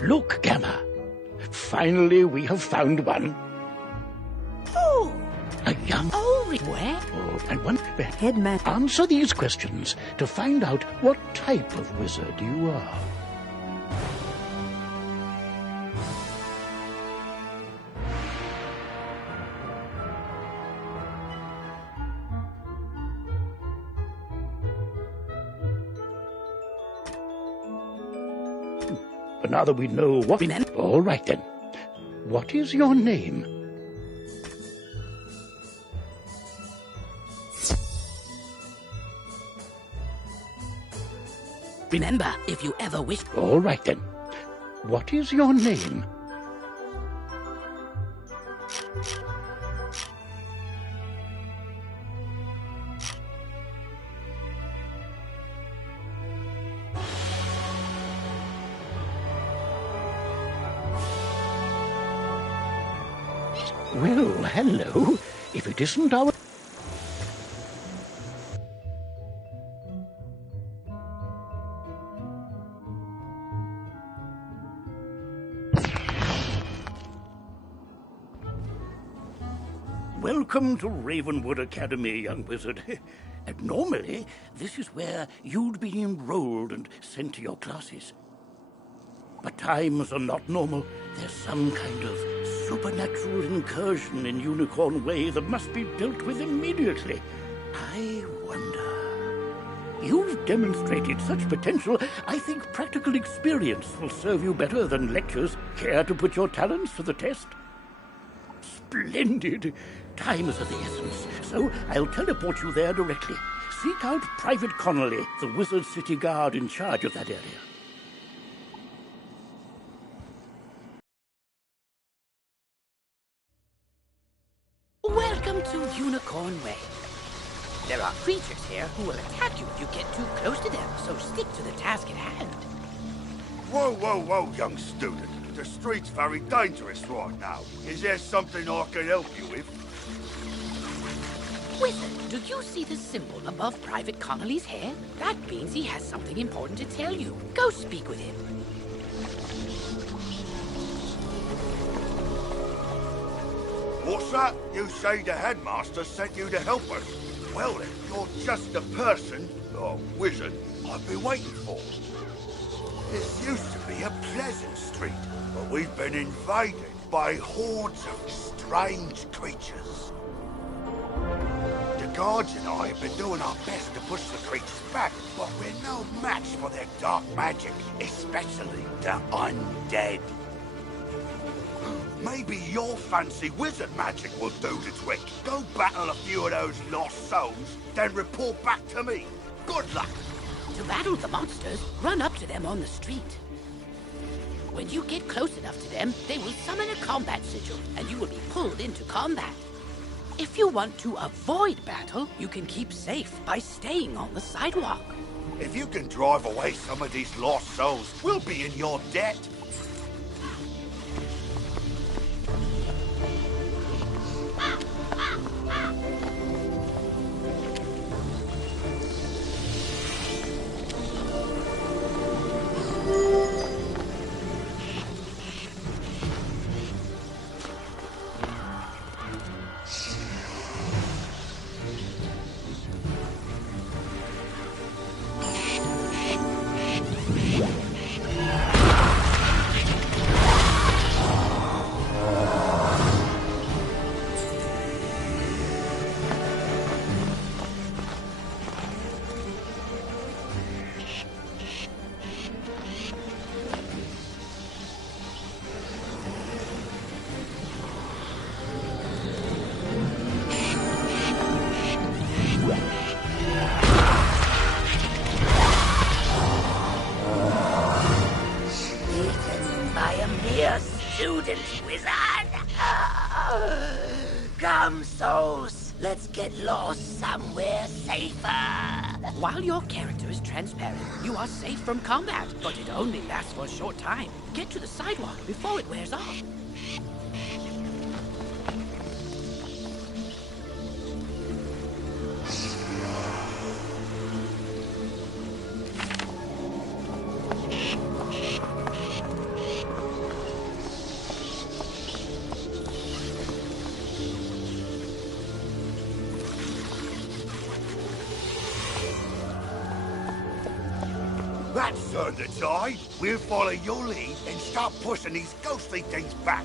Look, Gamma. Finally, we have found one. Oh! A young... Where? Oh, and one... Headmaster. Answer these questions to find out what type of wizard you are. But now that we know what... All right, then. What is your name? Remember, if you ever wish... All right, then. What is your name? Well, hello. If it isn't our... Welcome to Ravenwood Academy, young wizard. And normally, this is where you'd be enrolled and sent to your classes. But times are not normal. There's some kind of supernatural incursion in Unicorn Way that must be dealt with immediately. I wonder... You've demonstrated such potential, I think practical experience will serve you better than lectures. Care to put your talents to the test? Splendid! Time is of the essence, so I'll teleport you there directly. Seek out Private Connolly, the Wizard City Guard in charge of that area. Welcome to Unicorn Way. There are creatures here who will attack you if you get too close to them, so stick to the task at hand. Whoa, whoa, whoa, young student. The street's very dangerous right now. Is there something I can help you with? Wizard, do you see the symbol above Private Connolly's hair? That means he has something important to tell you. Go speak with him. What's that? You say the headmaster sent you to help us? Well then, you're just the person, or wizard, I've been waiting for. This used to be a pleasant street, but we've been invaded by hordes of strange creatures. The guards and I have been doing our best to push the creatures back, but we're no match for their dark magic, especially the undead. Maybe your fancy wizard magic will do the trick. Go battle a few of those lost souls, then report back to me. Good luck. To battle the monsters, run up to them on the street. When you get close enough to them, they will summon a combat sigil, and you will be pulled into combat. If you want to avoid battle, you can keep safe by staying on the sidewalk. If you can drive away some of these lost souls, we'll be in your debt. Come, souls. Let's get lost somewhere safer. While your character is transparent, you are safe from combat, but it only lasts for a short time. Get to the sidewalk before it wears off. Let's turn the tide. We'll follow your lead and start pushing these ghostly things back.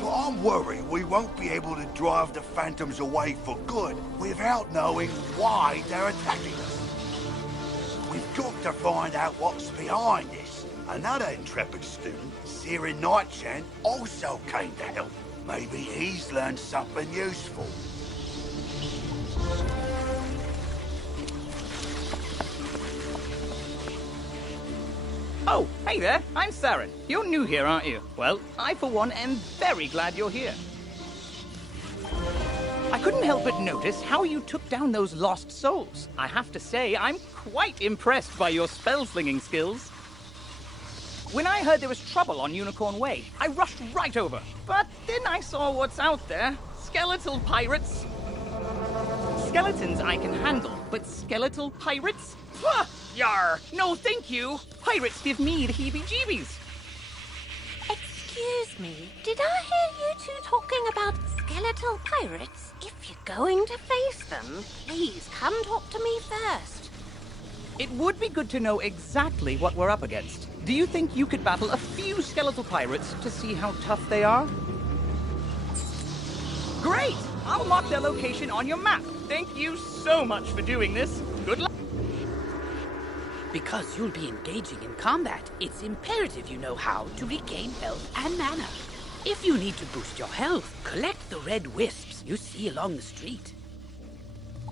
But I'm worried we won't be able to drive the phantoms away for good without knowing why they're attacking us. We've got to find out what's behind this. Another intrepid student, Sirin Nightchant, also came to help. Maybe he's learned something useful. Oh, hey there, I'm Saren. You're new here, aren't you? Well, I for one am very glad you're here. I couldn't help but notice how you took down those lost souls. I have to say, I'm quite impressed by your spell-slinging skills. When I heard there was trouble on Unicorn Way, I rushed right over. But then I saw what's out there. Skeletal pirates. Skeletons I can handle, but skeletal pirates? Pah! Yar! No, thank you! Pirates give me the heebie-jeebies. Excuse me, did I hear you two talking about skeletal pirates? If you're going to face them, please come talk to me first. It would be good to know exactly what we're up against. Do you think you could battle a few skeletal pirates to see how tough they are? Great! I'll mark their location on your map. Thank you so much for doing this. Good luck. Because you'll be engaging in combat, it's imperative you know how to regain health and mana. If you need to boost your health, collect the red wisps you see along the street.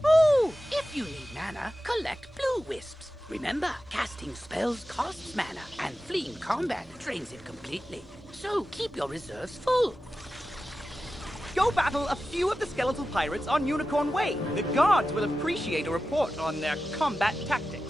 Oh, if you need mana, collect blue wisps. Remember, casting spells costs mana, and fleeing combat drains it completely. So keep your reserves full. Go battle a few of the skeletal pirates on Unicorn Way. The guards will appreciate a report on their combat tactics.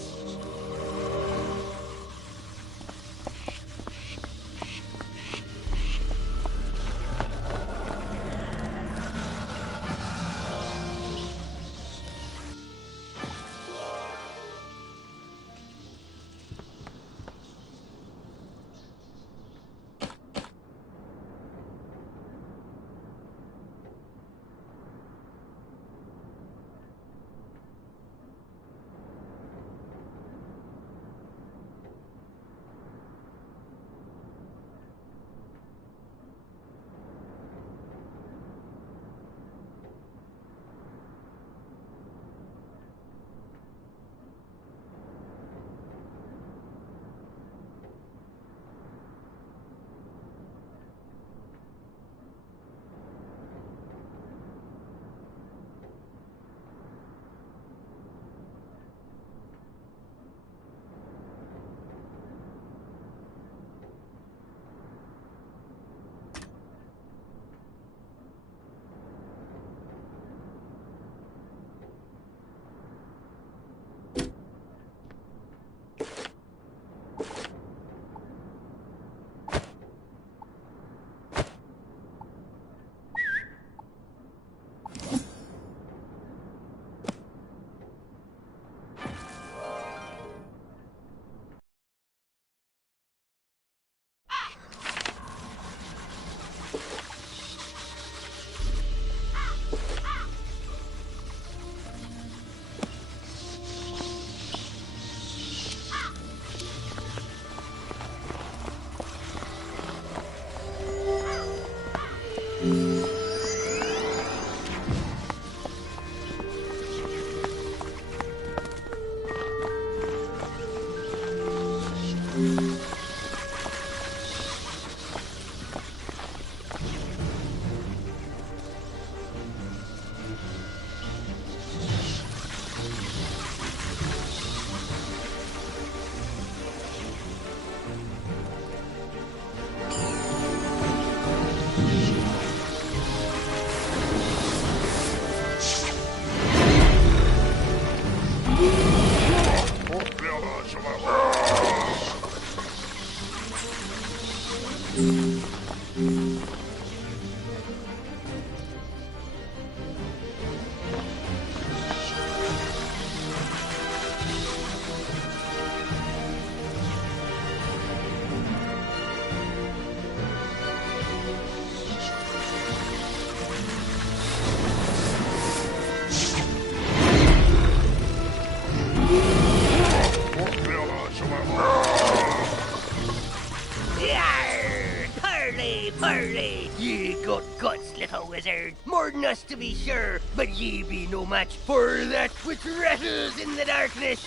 Hooray! Ye got guts, little wizard. More than us, to be sure, but ye be no match for that which rattles in the darkness.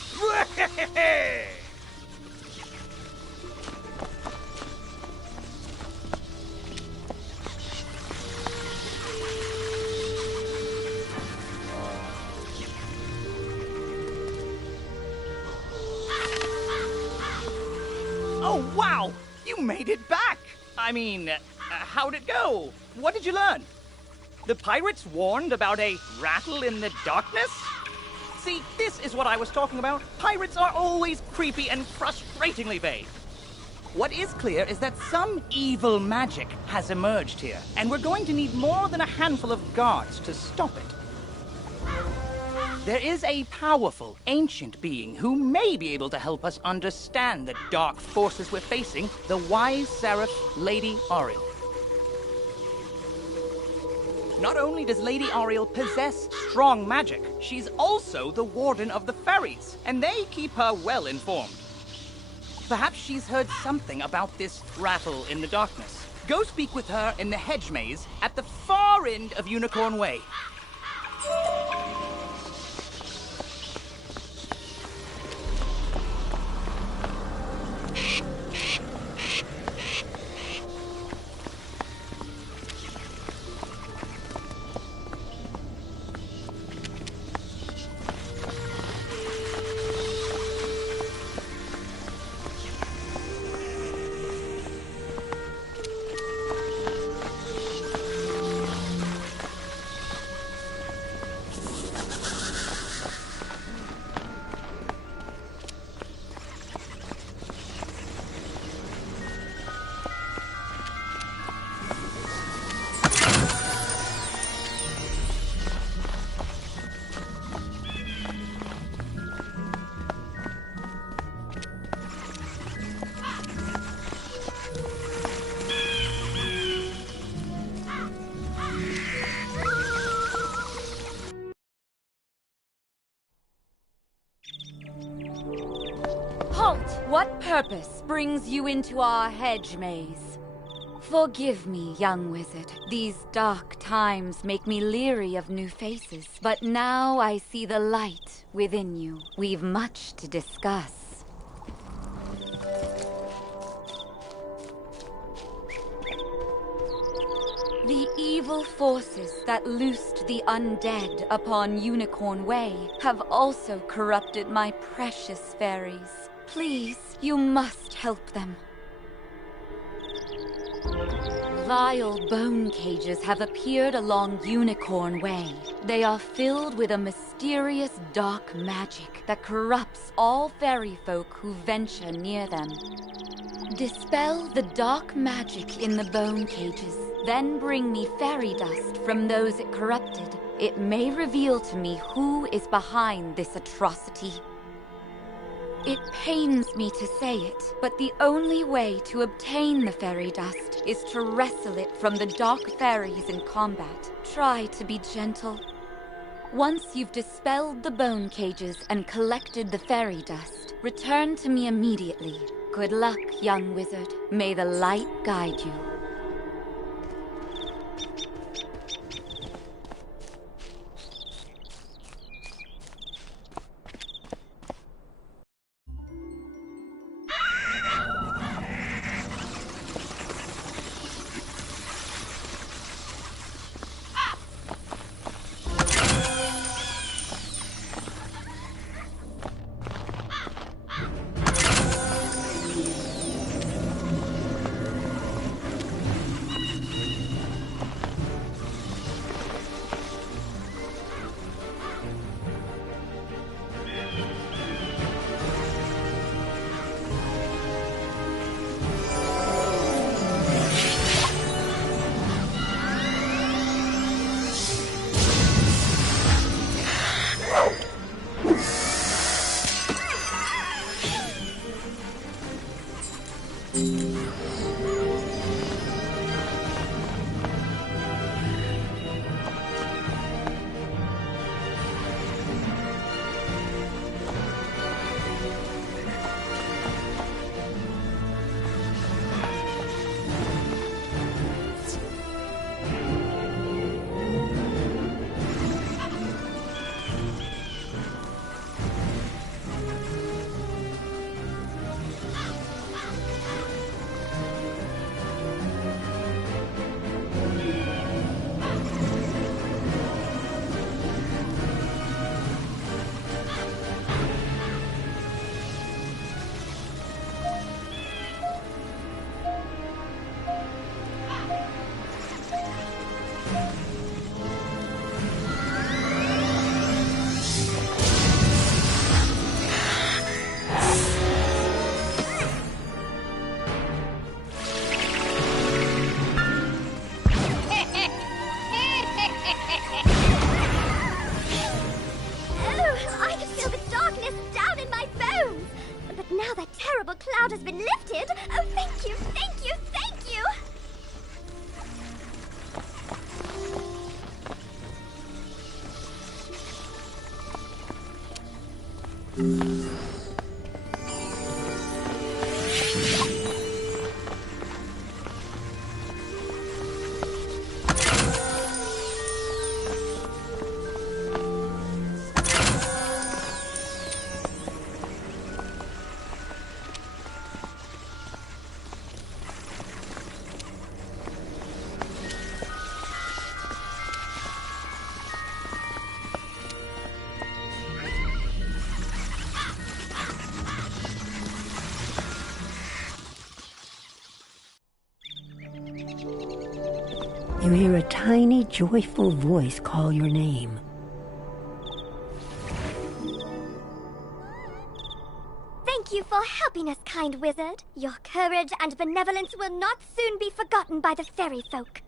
Oh, wow! You made it back! I mean, how'd it go? What did you learn? The pirates warned about a rattle in the darkness? See, this is what I was talking about. Pirates are always creepy and frustratingly vague. What is clear is that some evil magic has emerged here, and we're going to need more than a handful of guards to stop it. There is a powerful, ancient being who may be able to help us understand the dark forces we're facing, the wise seraph, Lady Ariel. Not only does Lady Ariel possess strong magic, she's also the warden of the ferries, and they keep her well informed. Perhaps she's heard something about this rattle in the darkness. Go speak with her in the hedge maze at the far end of Unicorn Way. Halt! What purpose brings you into our hedge maze? Forgive me, young wizard. These dark times make me leery of new faces. But now I see the light within you. We've much to discuss. The evil forces that loosed the undead upon Unicorn Way have also corrupted my precious fairies. Please, you must help them. Vile bone cages have appeared along Unicorn Way. They are filled with a mysterious dark magic that corrupts all fairy folk who venture near them. Dispel the dark magic in the bone cages, then bring me fairy dust from those it corrupted. It may reveal to me who is behind this atrocity. It pains me to say it, but the only way to obtain the fairy dust is to wrestle it from the dark fairies in combat. Try to be gentle. Once you've dispelled the bone cages and collected the fairy dust, return to me immediately. Good luck, young wizard. May the light guide you. has been lifted. Oh, thank you, thank you, thank you! You hear a tiny, joyful voice call your name. Thank you for helping us, kind wizard. Your courage and benevolence will not soon be forgotten by the fairy folk.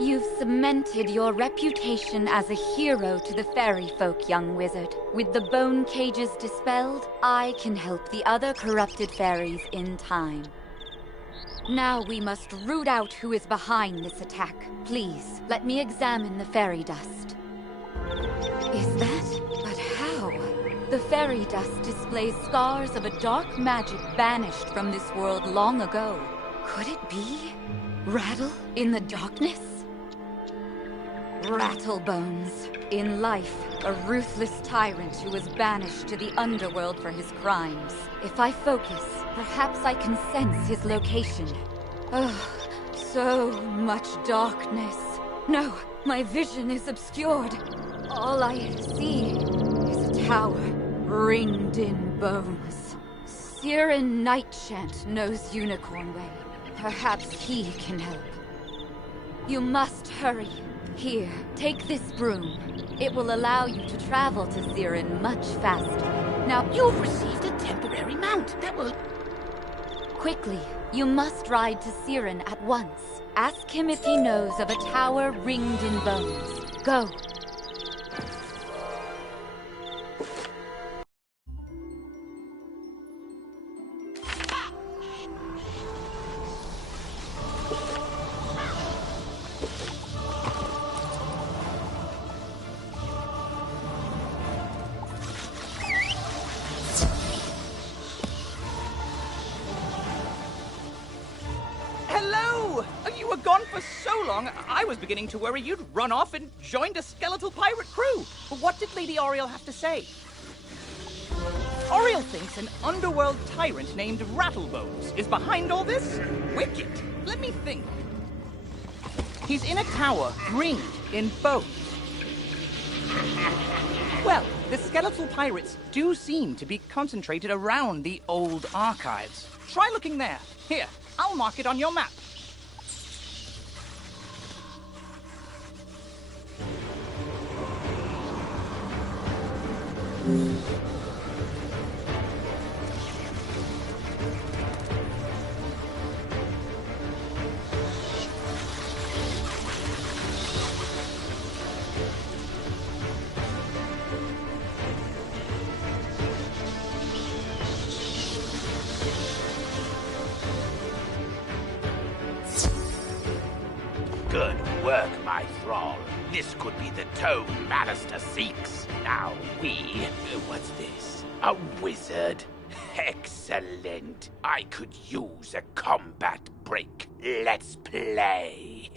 You've cemented your reputation as a hero to the fairy folk, young wizard. With the bone cages dispelled, I can help the other corrupted fairies in time. Now we must root out who is behind this attack. Please, let me examine the fairy dust. Is that? But how? The fairy dust displays scars of a dark magic banished from this world long ago. Could it be? Rattle in the darkness? Rattlebones. In life, a ruthless tyrant who was banished to the underworld for his crimes. If I focus, perhaps I can sense his location. Oh, so much darkness. No, my vision is obscured. All I see is a tower ringed in bones. Siren Nightchant knows Unicorn Way. Perhaps he can help. You must hurry. Here, take this broom. It will allow you to travel to Siren much faster. Now, you've received a temporary mount that will... Quickly, you must ride to Siren at once. Ask him if he knows of a tower ringed in bones. Go. Hello! You were gone for so long, I was beginning to worry you'd run off and joined a skeletal pirate crew. What did Lady Oriel have to say? Oriel thinks an underworld tyrant named Rattlebones is behind all this? Wicked. Let me think. He's in a tower ringed in bones. Well, the skeletal pirates do seem to be concentrated around the old archives. Try looking there. Here, I'll mark it on your map. Good work, my thrall. This could be the tome Ballister seeks. Now what's this? A wizard? Excellent. I could use a combat break. Let's play.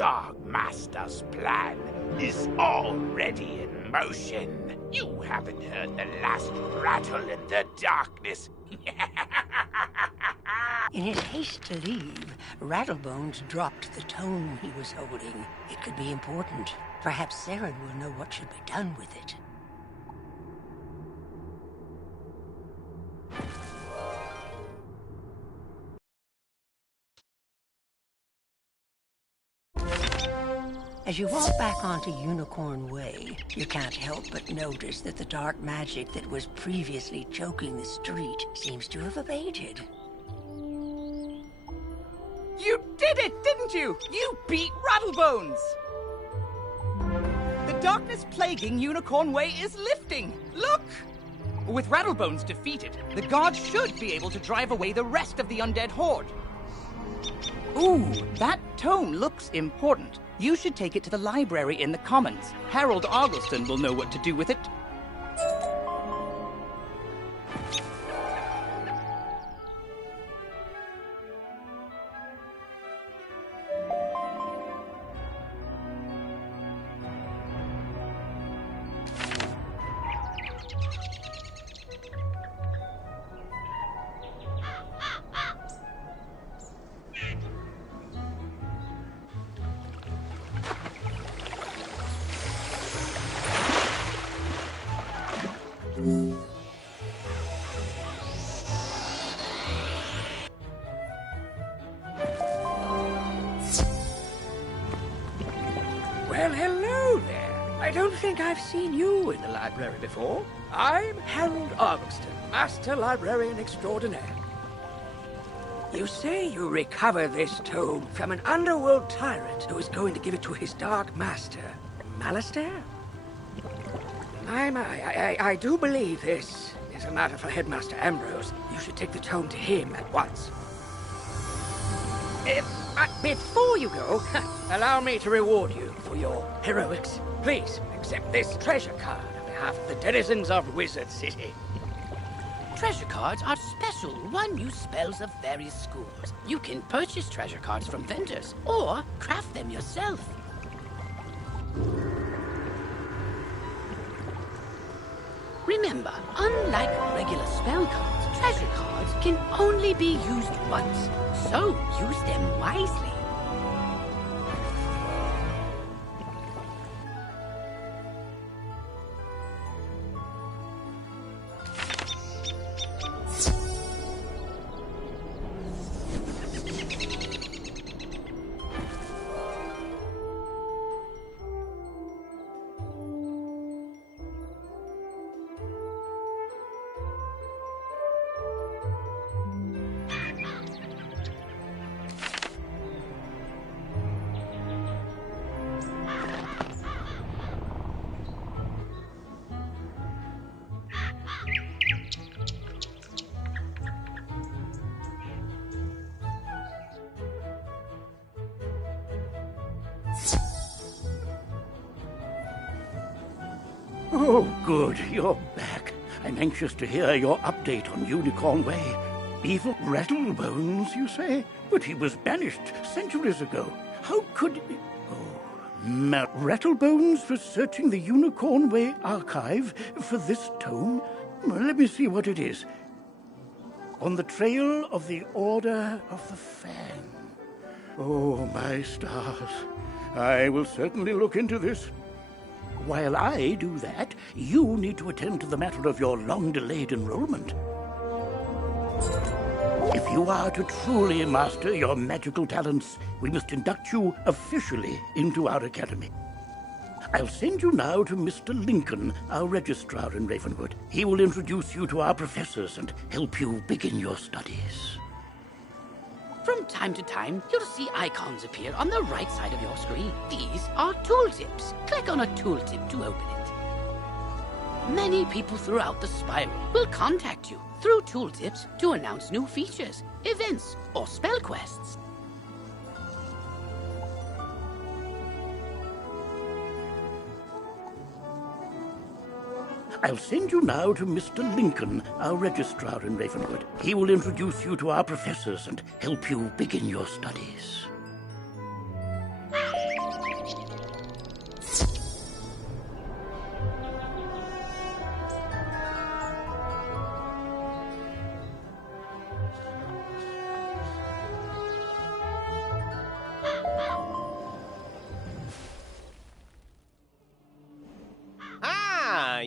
Dark Master's plan is already in motion. You haven't heard the last rattle in the darkness. In his haste to leave, Rattlebones dropped the tome he was holding. It could be important. Perhaps Saren will know what should be done with it. As you walk back onto Unicorn Way, you can't help but notice that the dark magic that was previously choking the street seems to have abated. You did it, didn't you? You beat Rattlebones! The darkness plaguing Unicorn Way is lifting. Look! With Rattlebones defeated, the gods should be able to drive away the rest of the undead horde. Ooh, that tome looks important. You should take it to the library in the Commons. Harold Argleston will know what to do with it. Well, hello there. I don't think I've seen you in the library before. I'm Harold Argleston, Master Librarian Extraordinaire. You say you recovered this tome from an underworld tyrant who is going to give it to his dark master, Malistaire? I do believe this is a matter for Headmaster Ambrose. You should take the tome to him at once. But before you go, allow me to reward you for your heroics. Please accept this treasure card on behalf of the denizens of Wizard City. Treasure cards are special one-use spells of various schools. You can purchase treasure cards from vendors or craft them yourself. Remember, unlike regular spell cards, treasure cards can only be used once, so use them wisely. Oh, good, you're back. I'm anxious to hear your update on Unicorn Way. Evil Rattlebones, you say? But he was banished centuries ago. How could... Oh, Rattlebones was searching the Unicorn Way archive for this tome? Well, let me see what it is. On the trail of the Order of the Fang. Oh, my stars. I will certainly look into this. While I do that, you need to attend to the matter of your long-delayed enrollment. If you are to truly master your magical talents, we must induct you officially into our academy. I'll send you now to Mr. Lincoln, our registrar in Ravenwood. He will introduce you to our professors and help you begin your studies. From time to time, you'll see icons appear on the right side of your screen. These are tooltips. Click on a tooltip to open it. Many people throughout the spiral will contact you through tooltips to announce new features, events, or spell quests. I'll send you now to Mr. Lincoln, our registrar in Ravenwood. He will introduce you to our professors and help you begin your studies.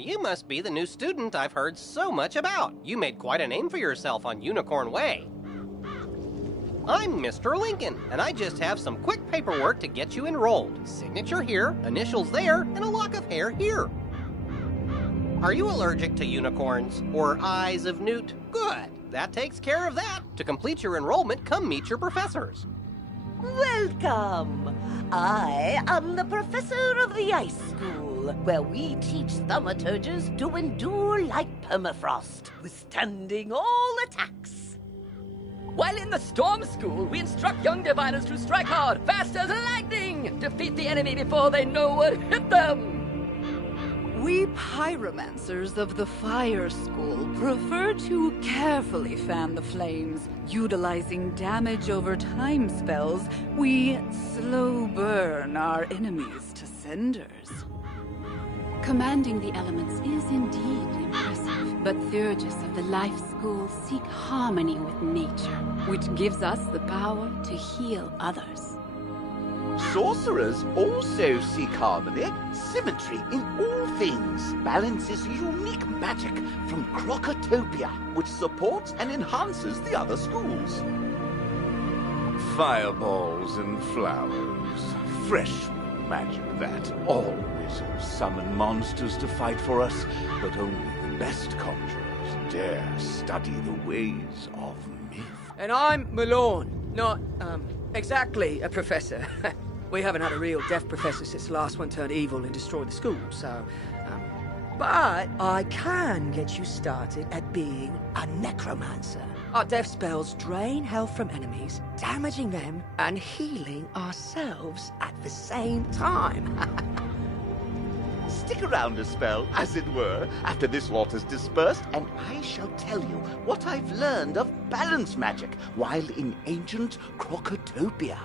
you must be the new student I've heard so much about. You made quite a name for yourself on Unicorn Way. I'm Mr. Lincoln, and I just have some quick paperwork to get you enrolled. Signature here, initials there, and a lock of hair here. Are you allergic to unicorns or eyes of newt? Good. That takes care of that. To complete your enrollment, come meet your professors. Welcome! I am the professor of the Ice School, where we teach thaumaturges to endure like permafrost, withstanding all attacks. While in the Storm School, we instruct young diviners to strike hard, fast as lightning, defeat the enemy before they know what hit them. We pyromancers of the Fire School prefer to carefully fan the flames. Utilizing damage over time spells, we slow burn our enemies to cinders. Commanding the elements is indeed impressive, but Theurgis of the Life School seek harmony with nature, which gives us the power to heal others. Sorcerers also seek harmony, symmetry in all things. Balance is unique magic from Crocotopia, which supports and enhances the other schools. Fireballs and flowers. Fresh magic that. All wizards summon monsters to fight for us, but only the best conjurers dare study the ways of myth. And I'm Malone, not, exactly a professor. We haven't had a real deaf professor since the last one turned evil and destroyed the school, so, but I can get you started at being a necromancer. Our death spells drain health from enemies, damaging them and healing ourselves at the same time. Stick around a spell, as it were, after this lot has dispersed, and I shall tell you what I've learned of balance magic while in ancient Crocotopia.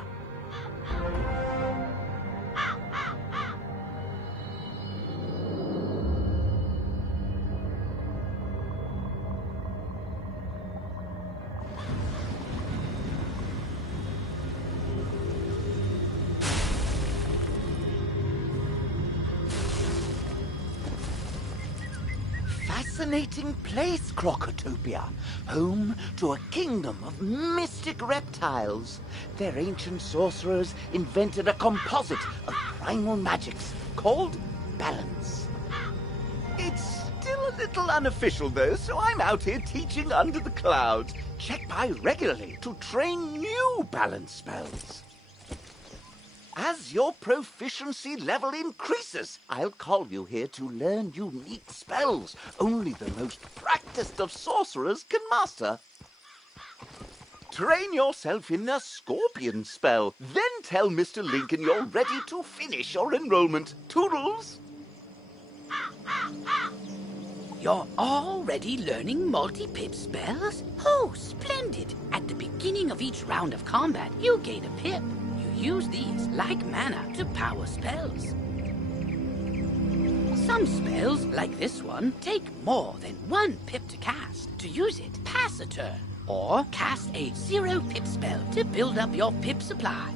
Fascinating place, Crocotopia, home to a kingdom of mystic reptiles. Their ancient sorcerers invented a composite of primal magics called balance. It's still a little unofficial, though, so I'm out here teaching under the clouds. Check by regularly to train new balance spells. As your proficiency level increases, I'll call you here to learn unique spells only the most practiced of sorcerers can master. Train yourself in a scorpion spell, then tell Mr. Lincoln you're ready to finish your enrollment. Toodles! You're already learning multi-pip spells? Oh, splendid! At the beginning of each round of combat, you gain a pip. Use these, like mana, to power spells. Some spells, like this one, take more than 1 pip to cast. To use it, pass a turn. Or cast a 0 pip spell to build up your pip supply.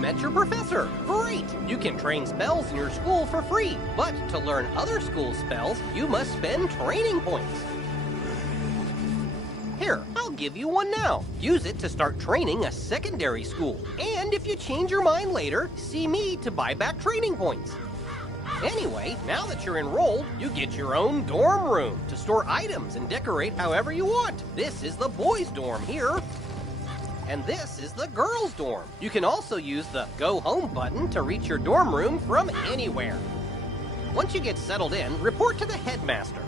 Met your professor. Great! You can train spells in your school for free, but to learn other school spells, you must spend training points. Here, I'll give you one now. Use it to start training a secondary school. And if you change your mind later, see me to buy back training points. Anyway, now that you're enrolled, you get your own dorm room to store items and decorate however you want. This is the boys' dorm here. And this is the girls' dorm. You can also use the Go Home button to reach your dorm room from anywhere. Once you get settled in, report to the headmaster.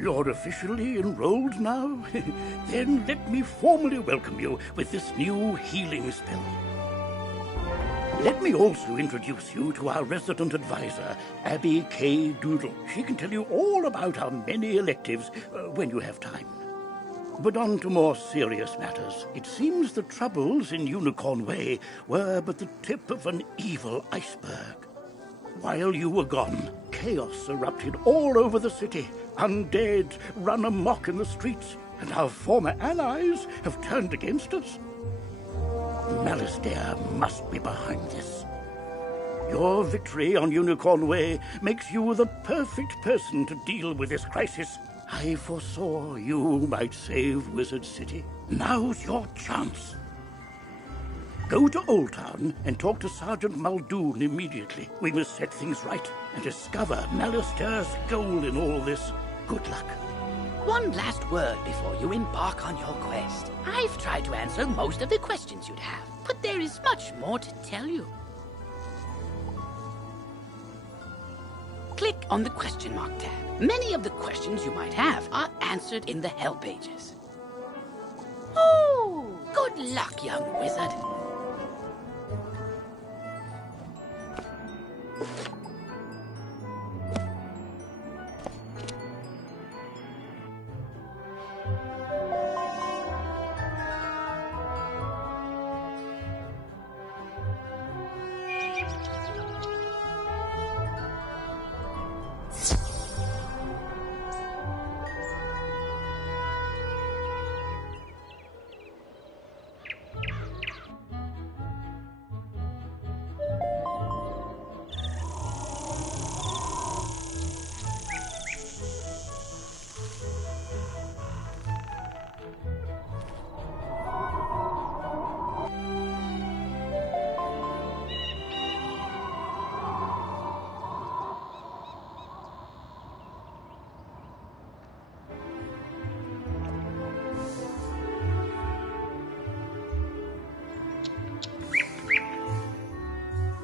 You're officially enrolled now? Then let me formally welcome you with this new healing spell. Let me also introduce you to our resident advisor, Abby K. Doodle. She can tell you all about our many electives when you have time. But on to more serious matters. It seems the troubles in Unicorn Way were but the tip of an evil iceberg. While you were gone, chaos erupted all over the city. Undead run amok in the streets, and our former allies have turned against us. Malastare must be behind this. Your victory on Unicorn Way makes you the perfect person to deal with this crisis. I foresaw you might save Wizard City. Now's your chance. Go to Old Town and talk to Sergeant Muldoon immediately. We must set things right and discover Malastare's goal in all this. Good luck. One last word before you embark on your quest. I've tried to answer most of the questions you'd have, but there is much more to tell you. Click on the question mark tab. Many of the questions you might have are answered in the help pages. Oh, good luck, young wizard.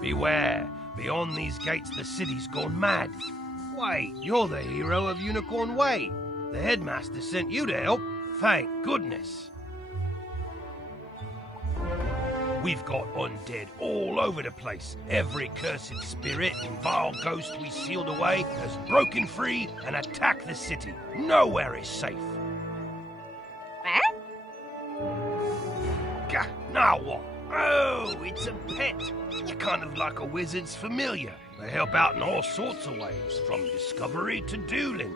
Beware! Beyond these gates, the city's gone mad. Wait, you're the hero of Unicorn Way. The headmaster sent you to help. Thank goodness. We've got undead all over the place. Every cursed spirit and vile ghost we sealed away has broken free and attacked the city. Nowhere is safe. Gah, now what? Oh, it's a pet. You're kind of like a wizard's familiar. They help out in all sorts of ways, from discovery to dueling.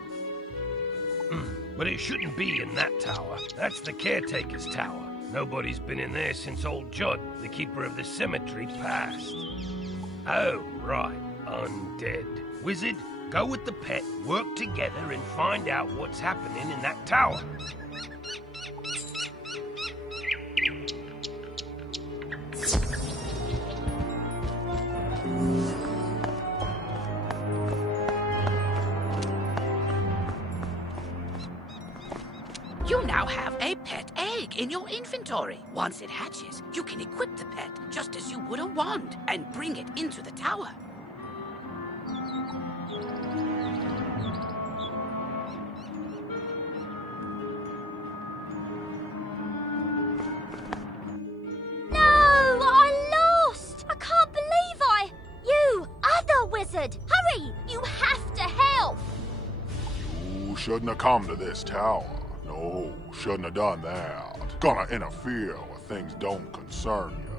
But it shouldn't be in that tower. That's the caretaker's tower. Nobody's been in there since old Judd, the keeper of the cemetery, passed. Oh, right. Undead. Wizard, go with the pet, work together, and find out what's happening in that tower. You now have a pet egg in your inventory. Once it hatches, you can equip the pet just as you would a wand and bring it into the tower. No, I lost! I can't believe You, other wizard! Hurry! You have to help! You shouldn't have come to this tower. No, shouldn't have done that. Gonna interfere with things don't concern you.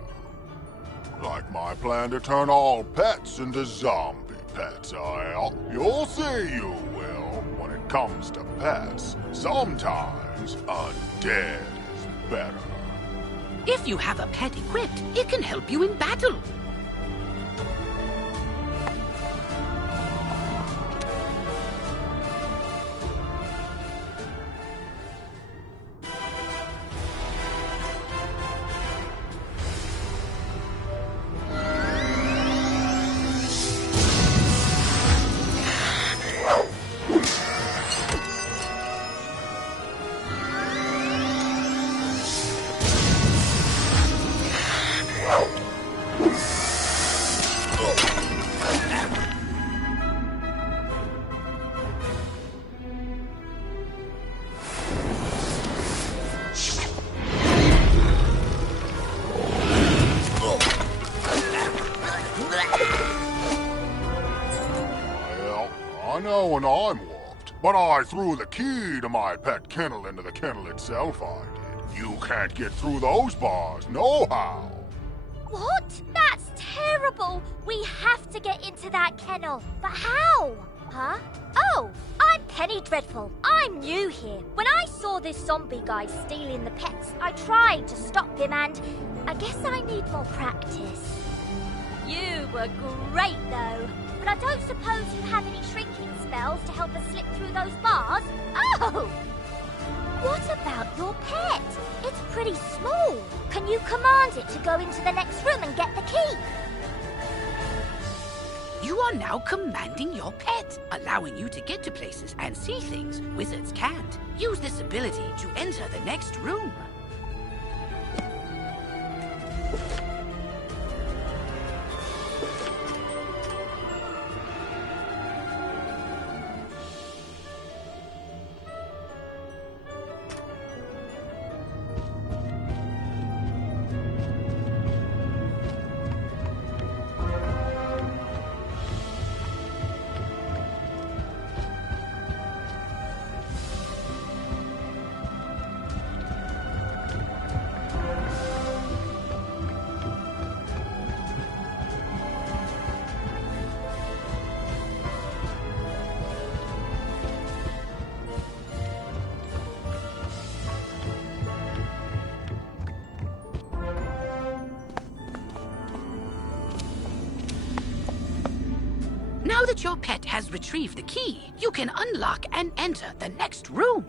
Like my plan to turn all pets into zombie pets, you'll see you will. When it comes to pets, sometimes undead is better. If you have a pet equipped, it can help you in battle. I know when I'm whooped, but I threw the key to my pet kennel into the kennel itself, I did. You can't get through those bars, nohow. What? That's terrible! We have to get into that kennel. But how? Huh? Oh, I'm Penny Dreadful. I'm new here. When I saw this zombie guy stealing the pets, I tried to stop him and I guess I need more practice. You were great though. But I don't suppose you have any shrinking spells to help us slip through those bars? Oh! What about your pet? It's pretty small. Can you command it to go into the next room and get the key? You are now commanding your pet, allowing you to get to places and see things wizards can't. Use this ability to enter the next room. Now that your pet has retrieved the key, you can unlock and enter the next room.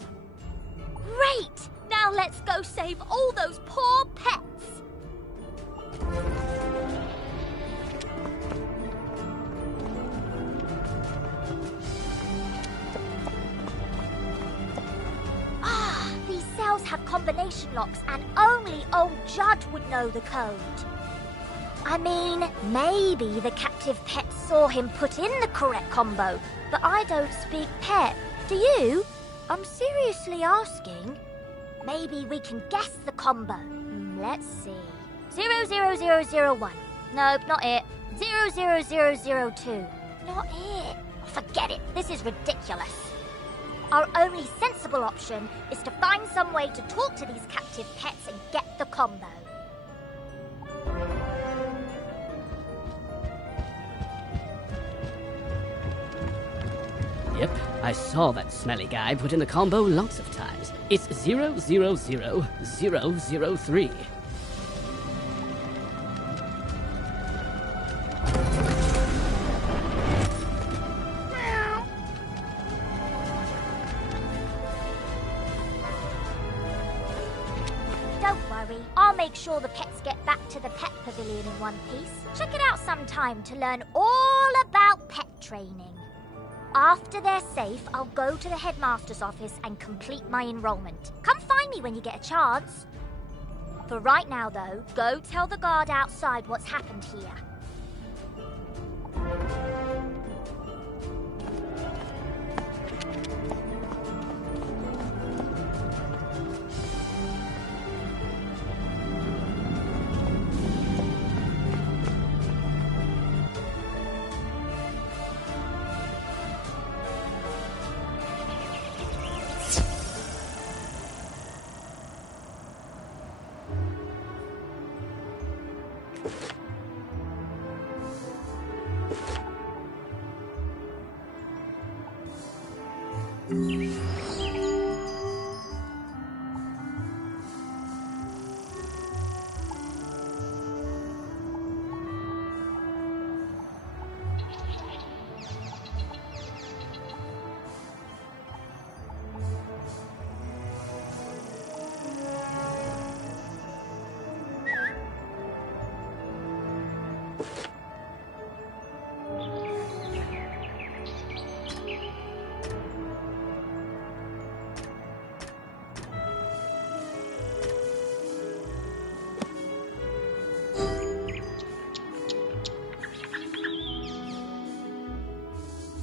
Great! Now let's go save all those poor pets. Ah, these cells have combination locks and only old Judd would know the code. I mean, maybe the captive pet saw him put in the correct combo, but I don't speak pet. Do you? I'm seriously asking. Maybe we can guess the combo. Let's see. 00001. Nope, not it. 00002. Not it. Forget it. This is ridiculous. Our only sensible option is to find some way to talk to these captive pets and get the combo. Yep, I saw that smelly guy put in the combo lots of times. It's 000003. Don't worry, I'll make sure the pets get back to the pet pavilion in one piece. Check it out sometime to learn all about pet training. After they're safe, I'll go to the headmaster's office and complete my enrollment. Come find me when you get a chance. For right now, though, go tell the guard outside what's happened here.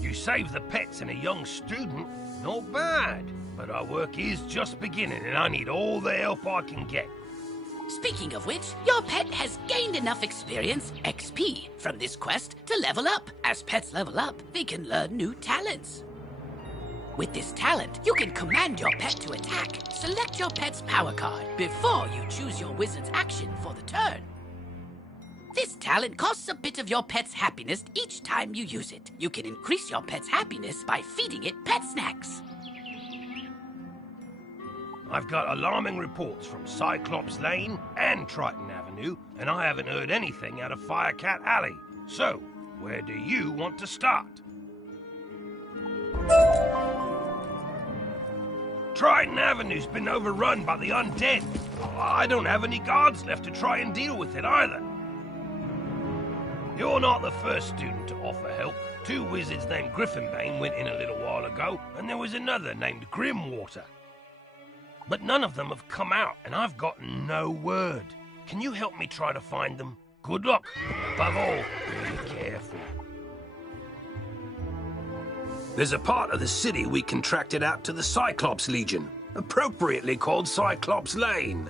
You saved the pets and a young student. Not bad. But our work is just beginning, and I need all the help I can get. Speaking of which, your pet has gained enough experience, XP, from this quest to level up. As pets level up, they can learn new talents. With this talent, you can command your pet to attack. Select your pet's power card before you choose your wizard's action for the turn. This talent costs a bit of your pet's happiness each time you use it. You can increase your pet's happiness by feeding it pet snacks. I've got alarming reports from Cyclops Lane and Triton Avenue, and I haven't heard anything out of Firecat Alley. So, where do you want to start? Triton Avenue's been overrun by the undead. I don't have any guards left to try and deal with it either. You're not the first student to offer help. 2 wizards named Griffinbane went in a little while ago, and there was another named Grimwater. But none of them have come out, and I've gotten no word. Can you help me try to find them? Good luck. Above all, be careful. There's a part of the city we contracted out to the Cyclops Legion, appropriately called Cyclops Lane.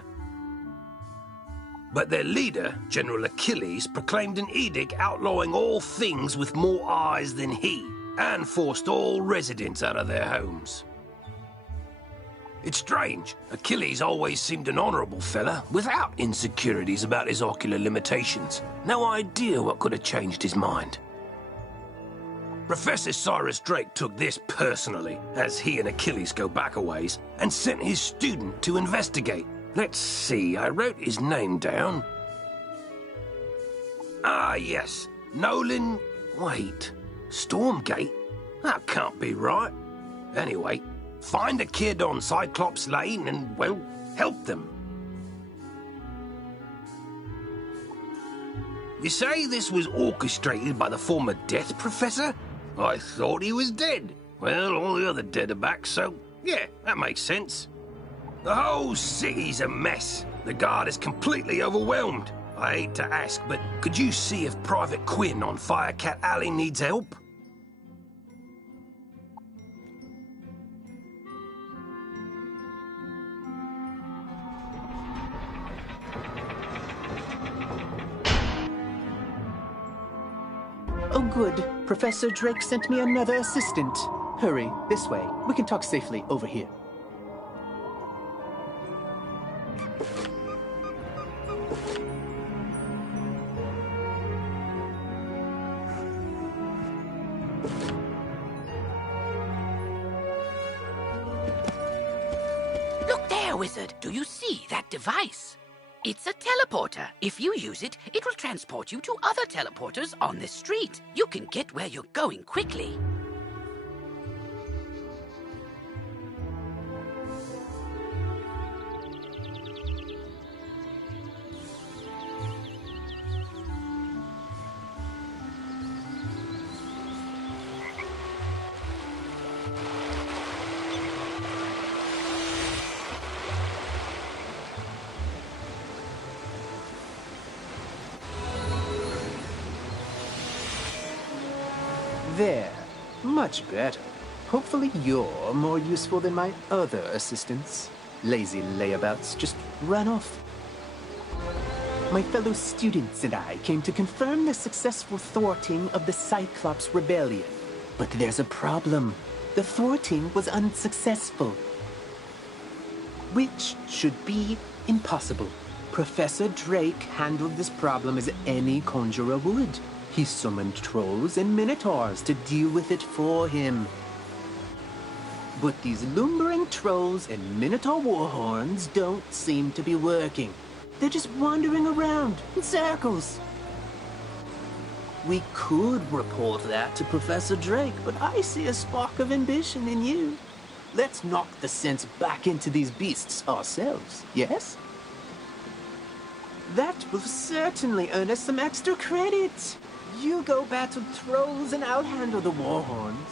But their leader, General Achilles, proclaimed an edict outlawing all things with more eyes than he, and forced all residents out of their homes. It's strange. Achilles always seemed an honorable fella, without insecurities about his ocular limitations. No idea what could have changed his mind. Professor Cyrus Drake took this personally, as he and Achilles go back a ways, and sent his student to investigate. Let's see, I wrote his name down. Ah, yes. Nolan... Wait. Stormgate? That can't be right. Anyway, find a kid on Cyclops Lane and, well, help them. You say this was orchestrated by the former Death Professor? I thought he was dead. Well, all the other dead are back, so, yeah, that makes sense. The whole city's a mess. The guard is completely overwhelmed. I hate to ask, but could you see if Private Quinn on Firecat Alley needs help? Oh, good. Professor Drake sent me another assistant. Hurry, this way. We can talk safely over here. Look there, wizard. Do you see that device? It's a teleporter. If you use it, it will transport you to other teleporters on this street. You can get where you're going quickly. There. Much better. Hopefully you're more useful than my other assistants. Lazy layabouts just run off. My fellow students and I came to confirm the successful thwarting of the Cyclops Rebellion. But there's a problem. The thwarting was unsuccessful. Which should be impossible. Professor Drake handled this problem as any conjurer would. He summoned trolls and minotaurs to deal with it for him. But these lumbering trolls and Minotaur warhorns don't seem to be working. They're just wandering around in circles. We could report that to Professor Drake, but I see a spark of ambition in you. Let's knock the sense back into these beasts ourselves, yes? That will certainly earn us some extra credit. You go battle trolls and I'll handle the warhorns.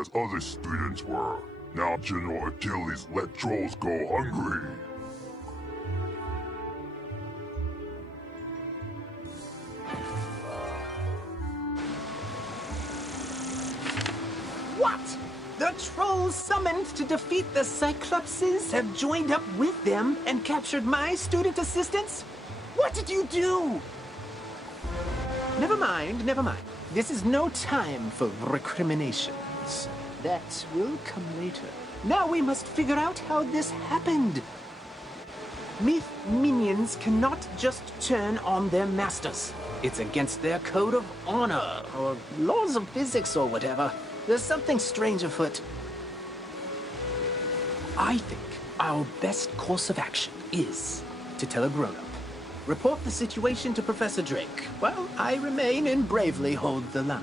As other students were. Now General Achilles let trolls go hungry. What? The trolls summoned to defeat the Cyclopses have joined up with them and captured my student assistants? What did you do? Never mind, never mind. This is no time for recriminations. That will come later. Now we must figure out how this happened. Myth minions cannot just turn on their masters. It's against their code of honor, or laws of physics, or whatever. There's something strange afoot. I think our best course of action is to tell a grown-up. Report the situation to Professor Drake, while I remain and bravely hold the line.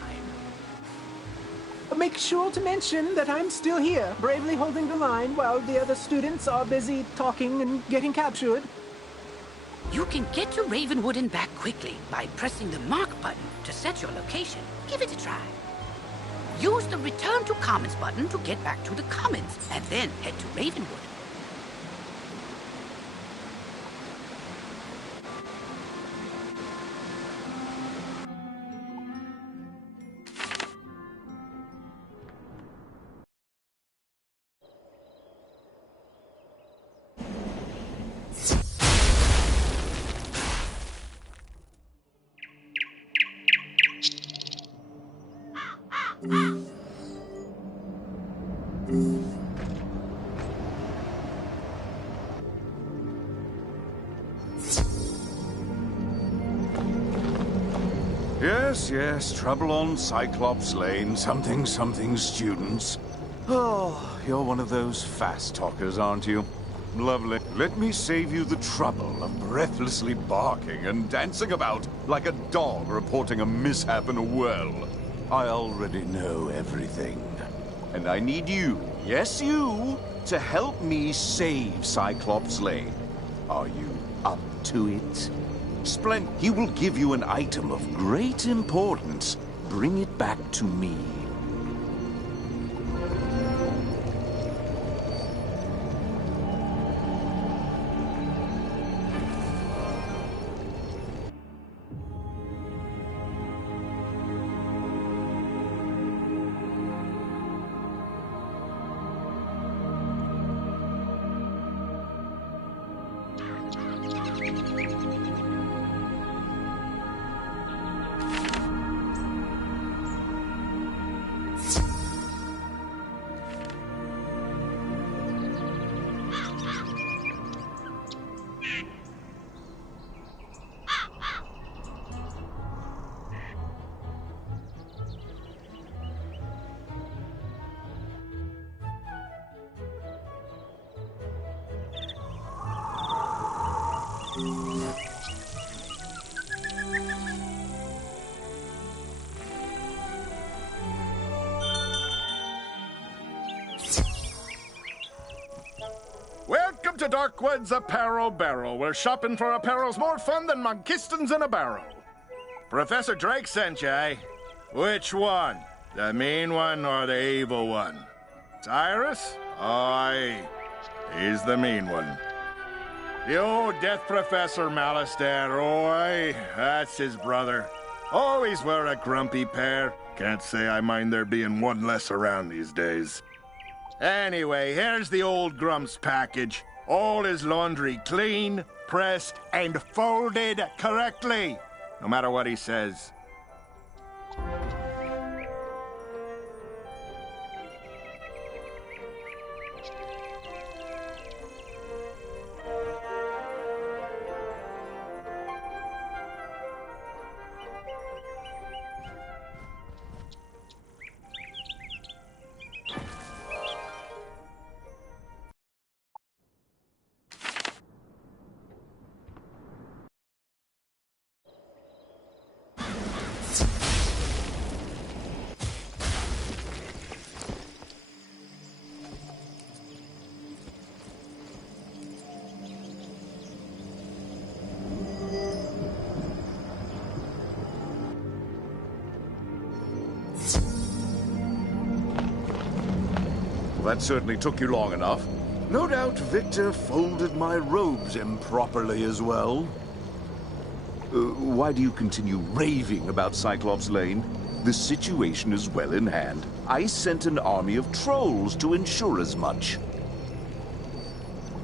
Make sure to mention that I'm still here, bravely holding the line while the other students are busy talking and getting captured. You can get to Ravenwood and back quickly by pressing the mark button to set your location. Give it a try. Use the Return to Commons button to get back to the Commons, and then head to Ravenwood. Yes, yes, trouble on Cyclops Lane. Something, something, students. Oh, you're one of those fast talkers, aren't you? Lovely. Let me save you the trouble of breathlessly barking and dancing about like a dog reporting a mishap in a well. I already know everything. And I need you, yes you, to help me save Cyclops Lane. Are you up to it? Splendid. He will give you an item of great importance. Bring it back to me. Welcome to Darkwood's Apparel Barrel, where shopping for apparel's more fun than Monkistons in a barrel. Professor Drake sent you, eh? Which one? The mean one or the evil one? Cyrus? Aye, he's the mean one. The old Death Professor Malice there, oh aye, that's his brother. Always were a grumpy pair. Can't say I mind there being one less around these days. Anyway, here's the old Grump's package. All his laundry clean, pressed, and folded correctly. No matter what he says. That certainly took you long enough. No doubt Victor folded my robes improperly as well. Why do you continue raving about Cyclops Lane? The situation is well in hand. I sent an army of trolls to ensure as much.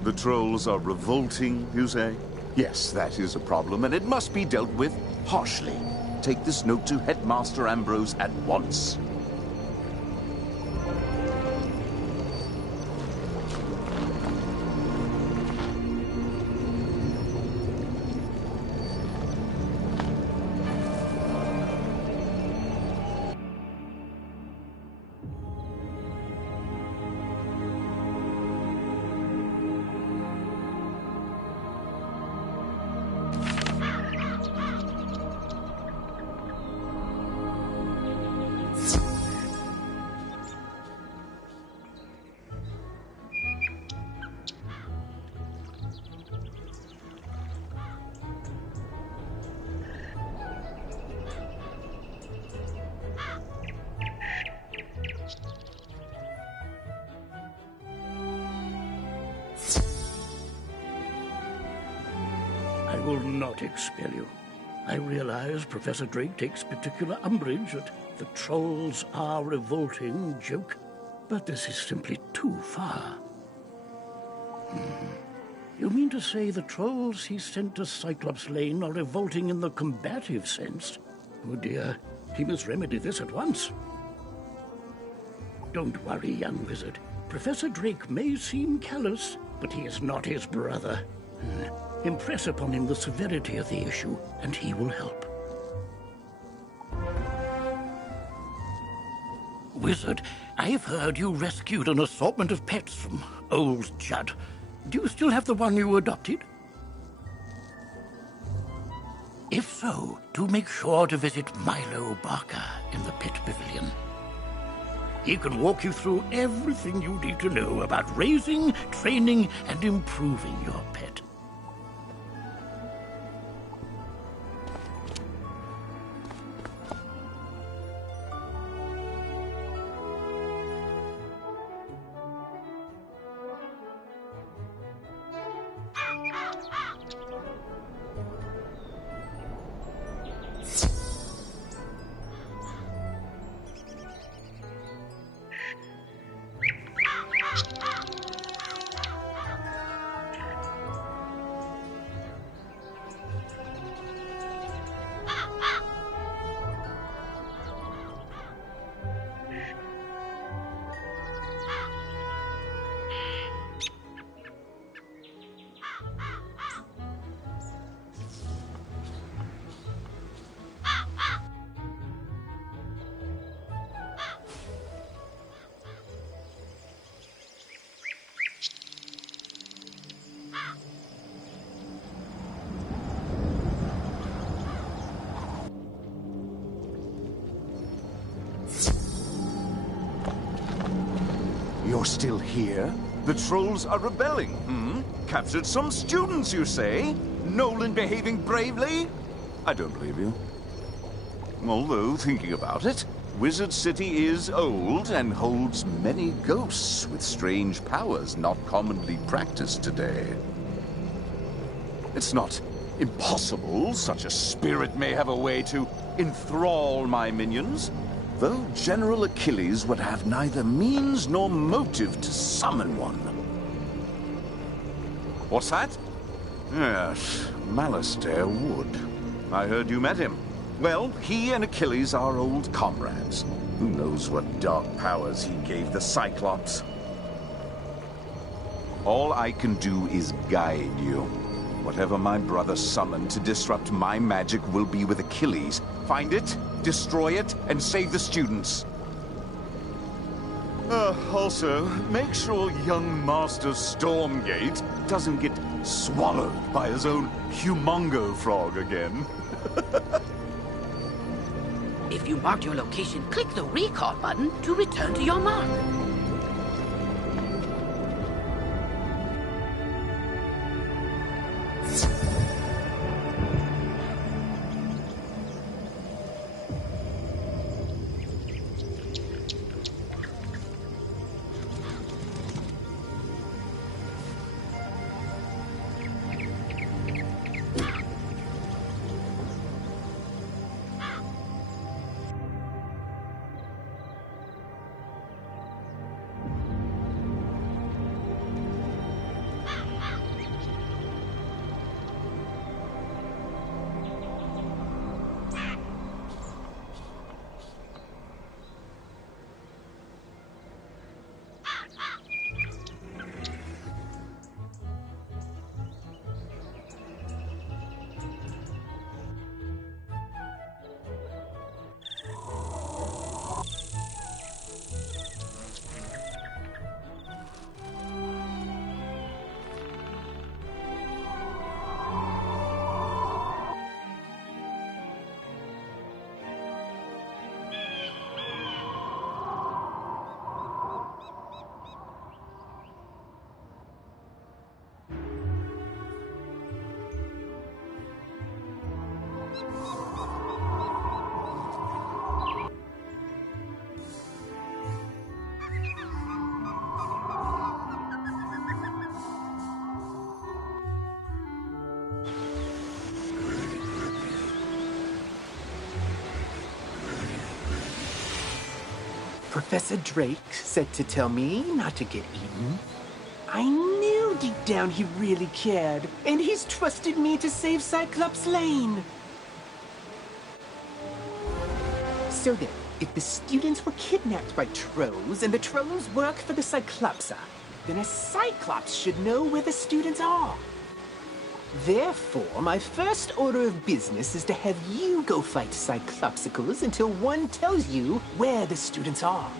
The trolls are revolting, you say? Yes, that is a problem, and it must be dealt with harshly. Take this note to Headmaster Ambrose at once. I will not expel you. I realize Professor Drake takes particular umbrage at the trolls are revolting joke, but this is simply too far. You mean to say the trolls he sent to Cyclops Lane are revolting in the combative sense? Oh dear, he must remedy this at once. Don't worry, young wizard. Professor Drake may seem callous, but he is not his brother. Impress upon him the severity of the issue, and he will help. Wizard, I've heard you rescued an assortment of pets from old Judd. Do you still have the one you adopted? If so, do make sure to visit Milo Barker in the Pet Pavilion. He can walk you through everything you need to know about raising, training, and improving your pet. You're still here? The trolls are rebelling, Captured some students, you say? Nolan behaving bravely? I don't believe you. Although, thinking about it, Wizard City is old and holds many ghosts with strange powers not commonly practiced today. It's not impossible such a spirit may have a way to enthrall my minions, though General Achilles would have neither means nor motive to summon one. What's that? Yes, Malastair Wood. I heard you met him. Well, he and Achilles are old comrades. Who knows what dark powers he gave the Cyclops? All I can do is guide you. Whatever my brother summoned to disrupt my magic will be with Achilles. Find it, destroy it, and save the students. Also, make sure young Master Stormgate doesn't get swallowed by his own humongo frog again. If you marked your location, click the recall button to return to your mark. Professor Drake said to tell me not to get eaten. I knew deep down he really cared, and he's trusted me to save Cyclops Lane. So then, if the students were kidnapped by trolls and the trolls work for the Cyclopsa, then a Cyclops should know where the students are. Therefore, my first order of business is to have you go fight Cyclopsicles until one tells you where the students are.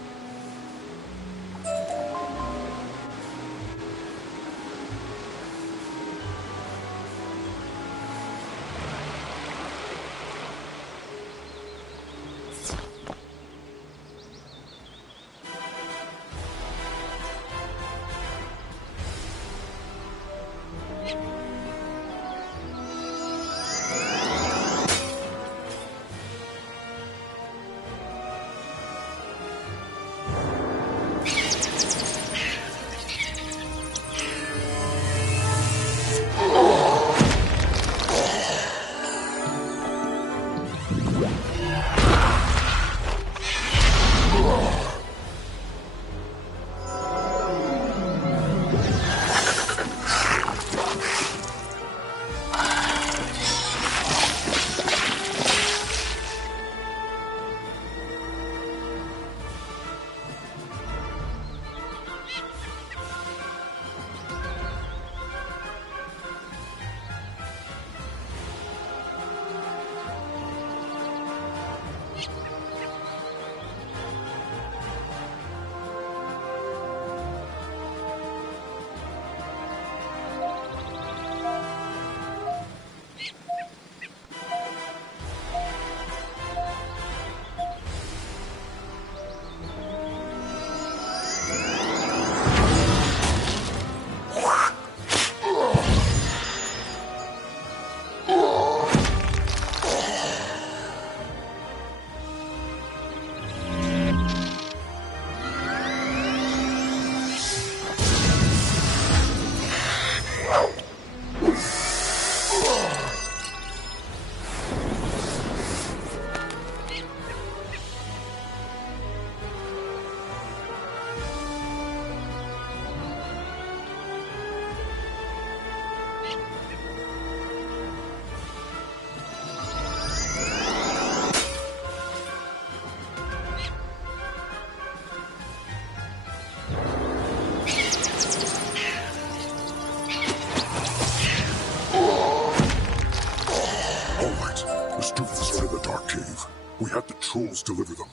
Trolls deliver them.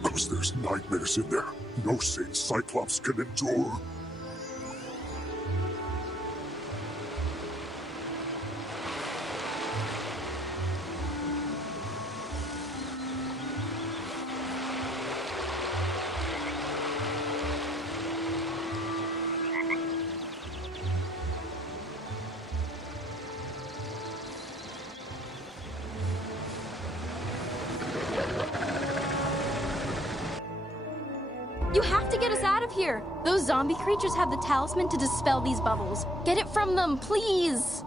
Because there's nightmares in there. No sane Cyclops can endure. You have to get us out of here! Those zombie creatures have the talisman to dispel these bubbles. Get it from them, please!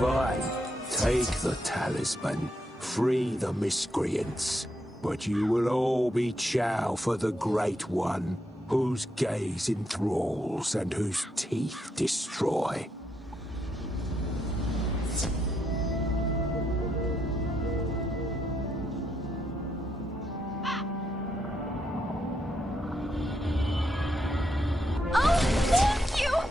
Fine. Take the talisman. Free the miscreants. But you will all be chow for the Great One, whose gaze enthralls and whose teeth destroy.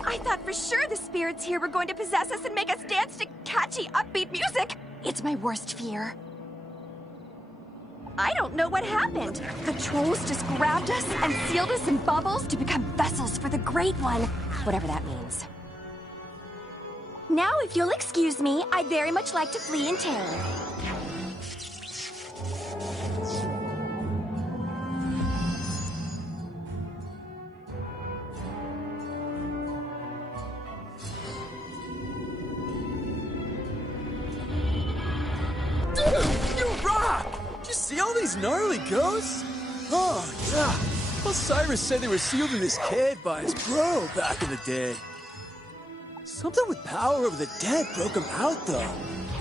I thought for sure the spirits here were going to possess us and make us dance to catchy, upbeat music. It's my worst fear. I don't know what happened. The trolls just grabbed us and sealed us in bubbles to become vessels for the Great One, whatever that means. Now, if you'll excuse me, I'd very much like to flee in terror. You rock! Did you see all these gnarly ghosts? Oh, yeah. Well, Cyrus said they were sealed in his cave by his bro back in the day. Something with power over the dead broke him out, though.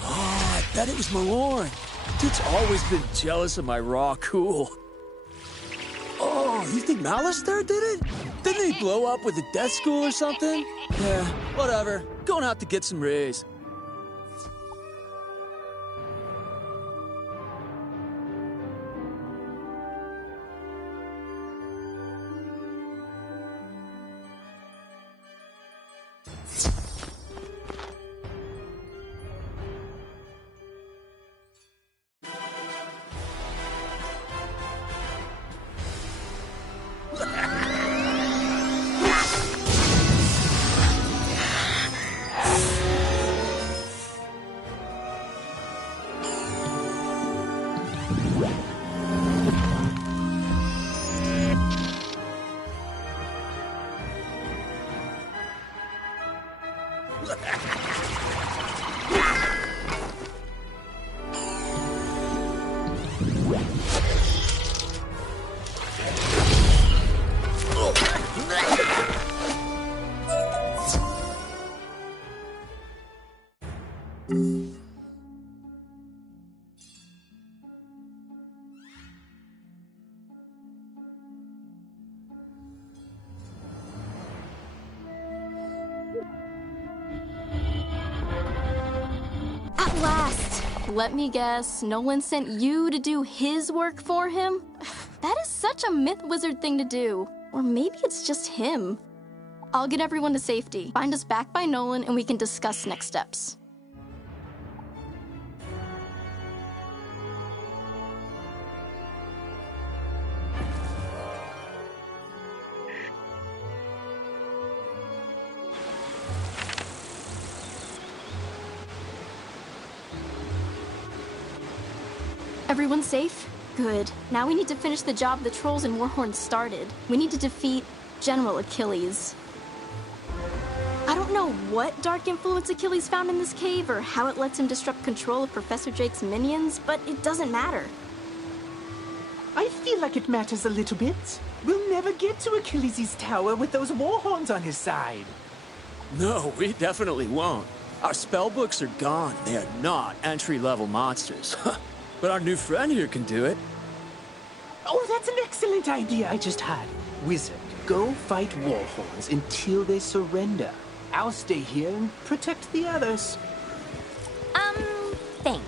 Oh, I bet it was Malorn. Dude's always been jealous of my raw cool. Oh, you think Malister did it? Didn't he blow up with the death school or something? Yeah, whatever. Going out to get some rays. At last! Let me guess, Nolan sent you to do his work for him? That is such a myth wizard thing to do. Or maybe it's just him. I'll get everyone to safety. Find us back by Nolan and we can discuss next steps. Everyone safe? Good. Now we need to finish the job the trolls and Warhorn started. We need to defeat General Achilles. I don't know what dark influence Achilles found in this cave or how it lets him disrupt control of Professor Drake's minions, but it doesn't matter. I feel like it matters a little bit. We'll never get to Achilles' tower with those Warhorns on his side. No, we definitely won't. Our spellbooks are gone. They are not entry-level monsters. But our new friend here can do it. Oh, that's an excellent idea I just had. Wizard, go fight Warhorns until they surrender. I'll stay here and protect the others. Thanks.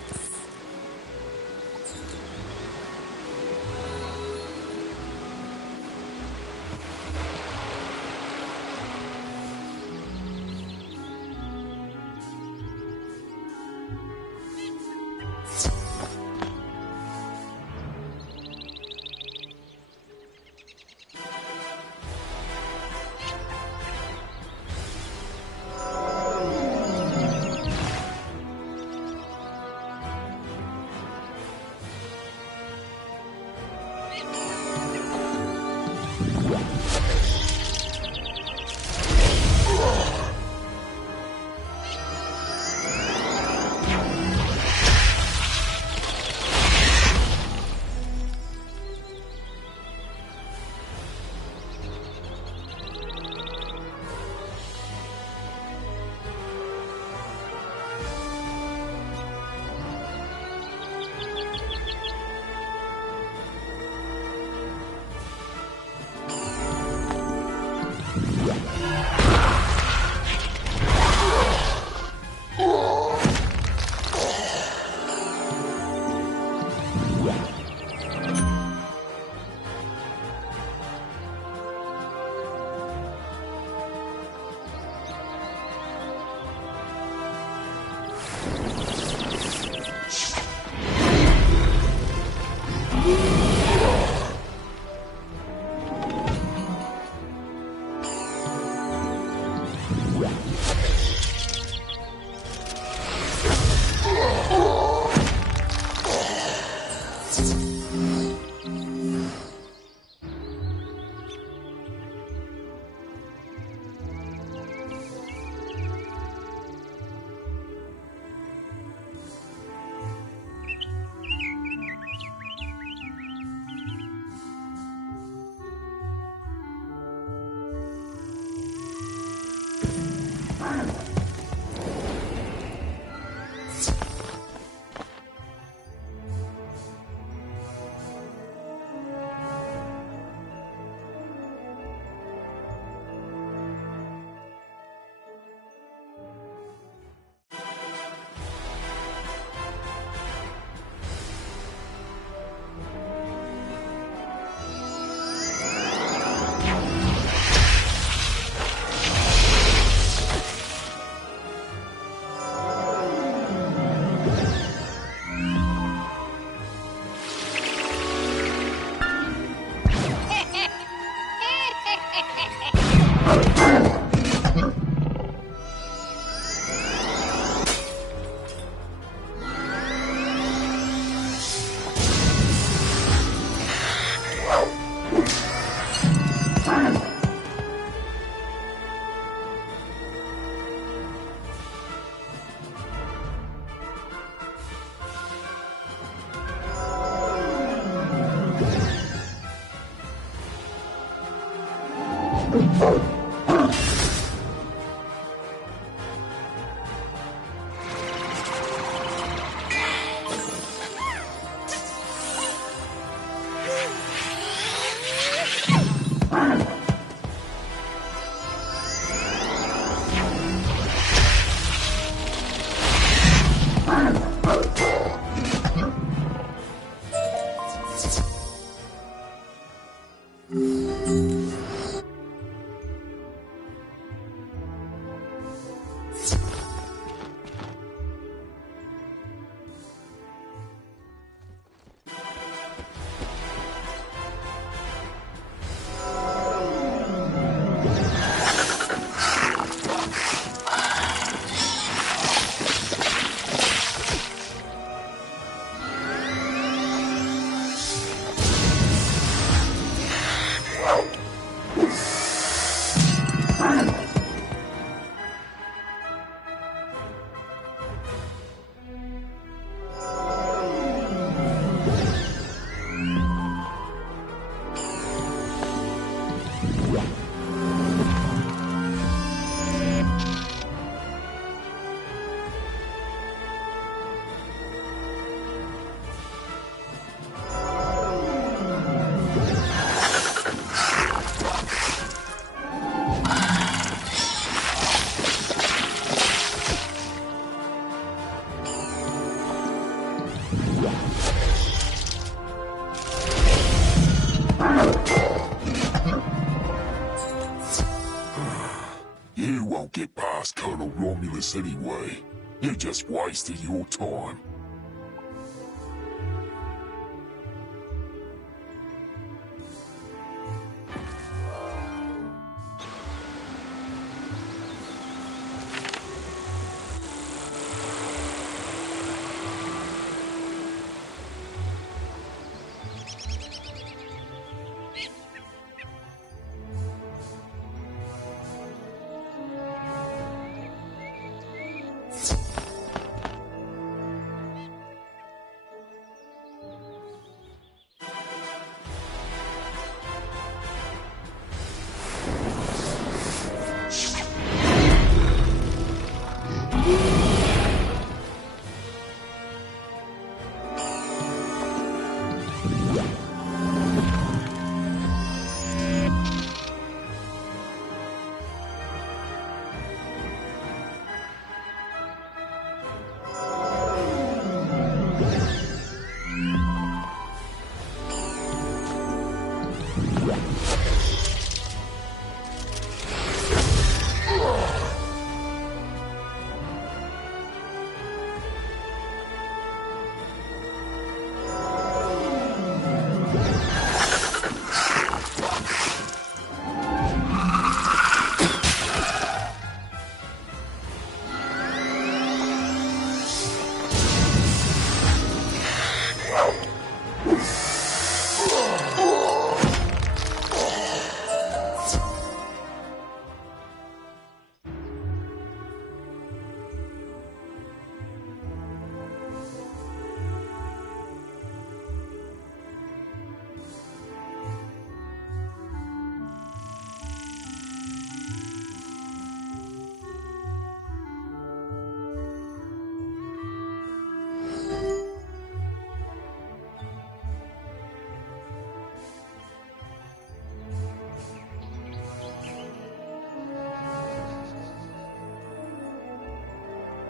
You won't get past Colonel Romulus anyway. You're just wasting your time.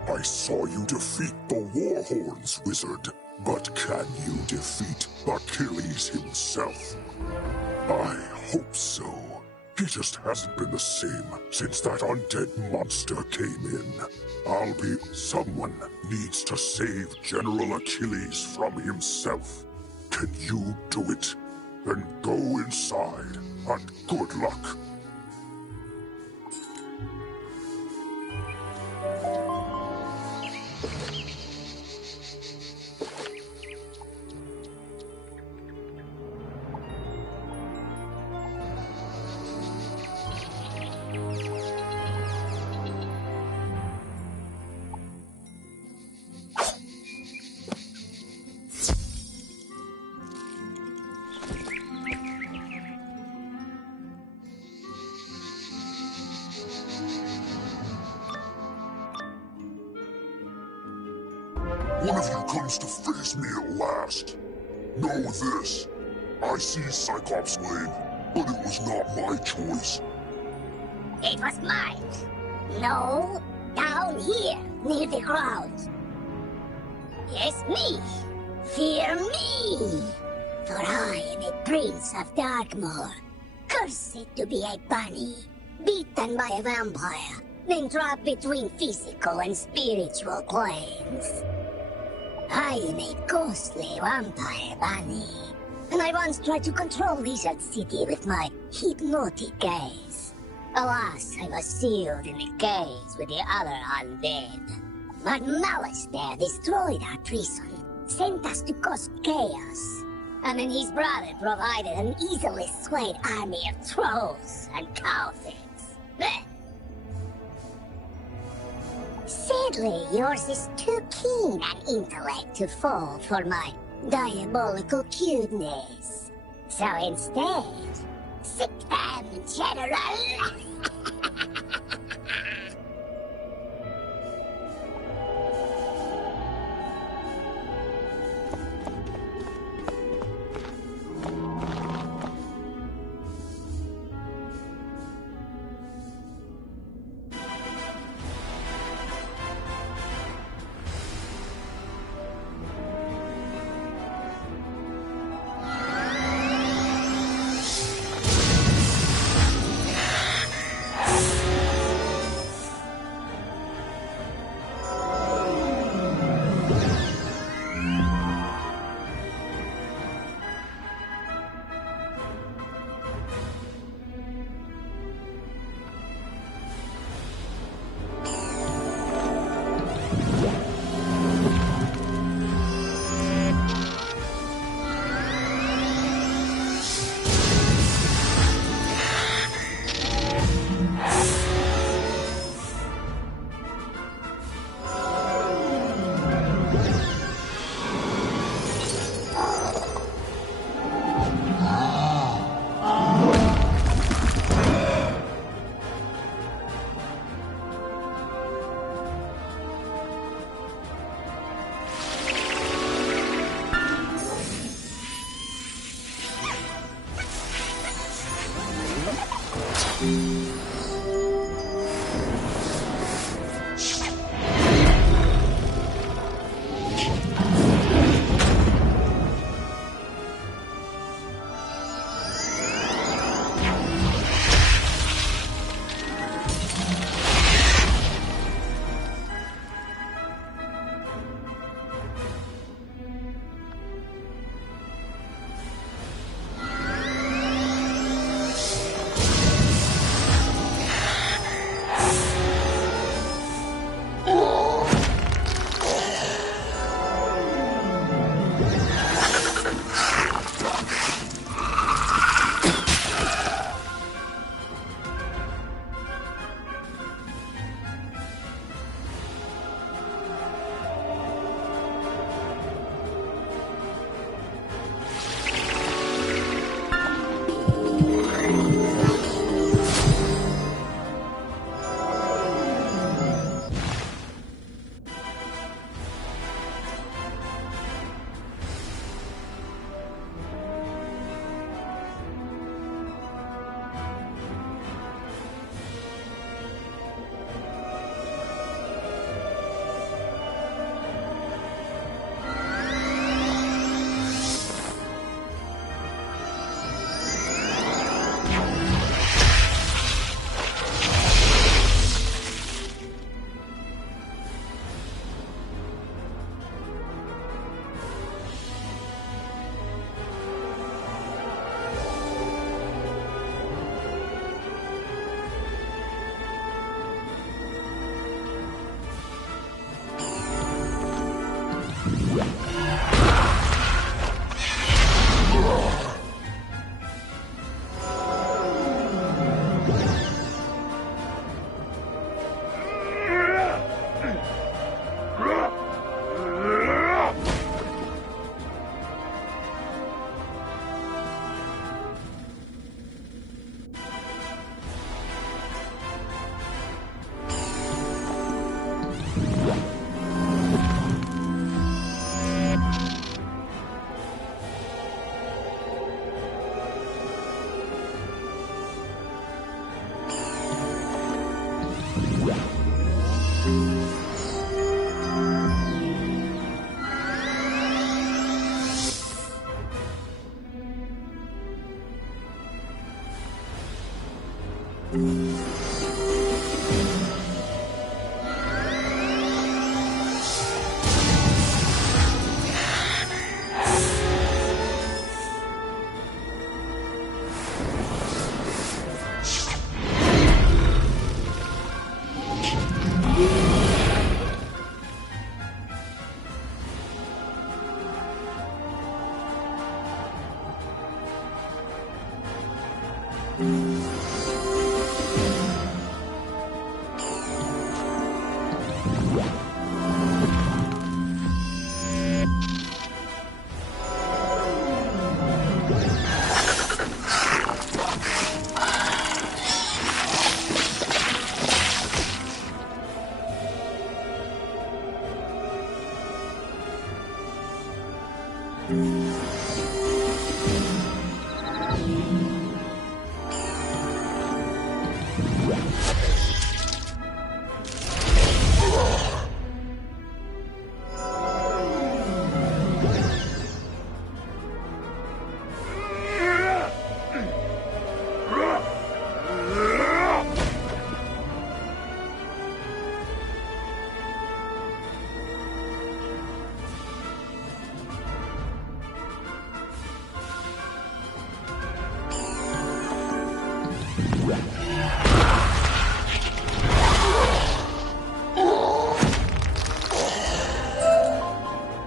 I saw you defeat the Warhorns, wizard. But can you defeat Achilles himself? I hope so. He just hasn't been the same since that undead monster came in. Someone needs to save General Achilles from himself. Can you do it? Then go inside, and good luck. One of you comes to face me at last. Know this. I see Cyclops Lane, but it was not my choice. It was mine. No, down here, near the ground. Yes, me. Fear me. For I am a prince of Darkmoor. Cursed to be a bunny. Beaten by a vampire. Then trapped between physical and spiritual planes. I am a ghostly vampire bunny. And I once tried to control Lizard City with my hypnotic gaze. Alas, I was sealed in a cage with the other undead. But Malice there destroyed our prison, sent us to cause chaos. And then his brother provided an easily swayed army of trolls and cowthings. Blech. Sadly, yours is too keen an intellect to fall for my diabolical cuteness. So instead, sit down, General.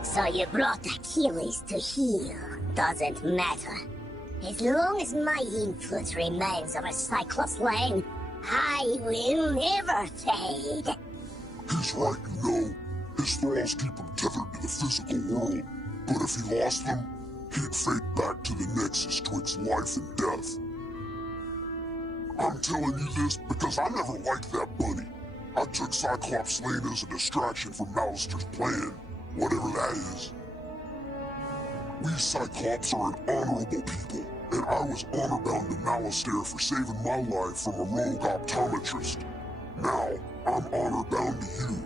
So you brought Achilles to heel. Doesn't matter. As long as my influence remains over Cyclops Lane, I will never fade. He's right, you know. His thralls keep him tethered to the physical world. But if he lost them, he'd fade back to the nexus twixt life and death. I'm telling you this because I never liked that bunny. I took Cyclops Lane as a distraction from Malister's plan, whatever that is. We Cyclops are an honorable people, and I was honor-bound to Malister for saving my life from a rogue optometrist. Now, I'm honor-bound to you.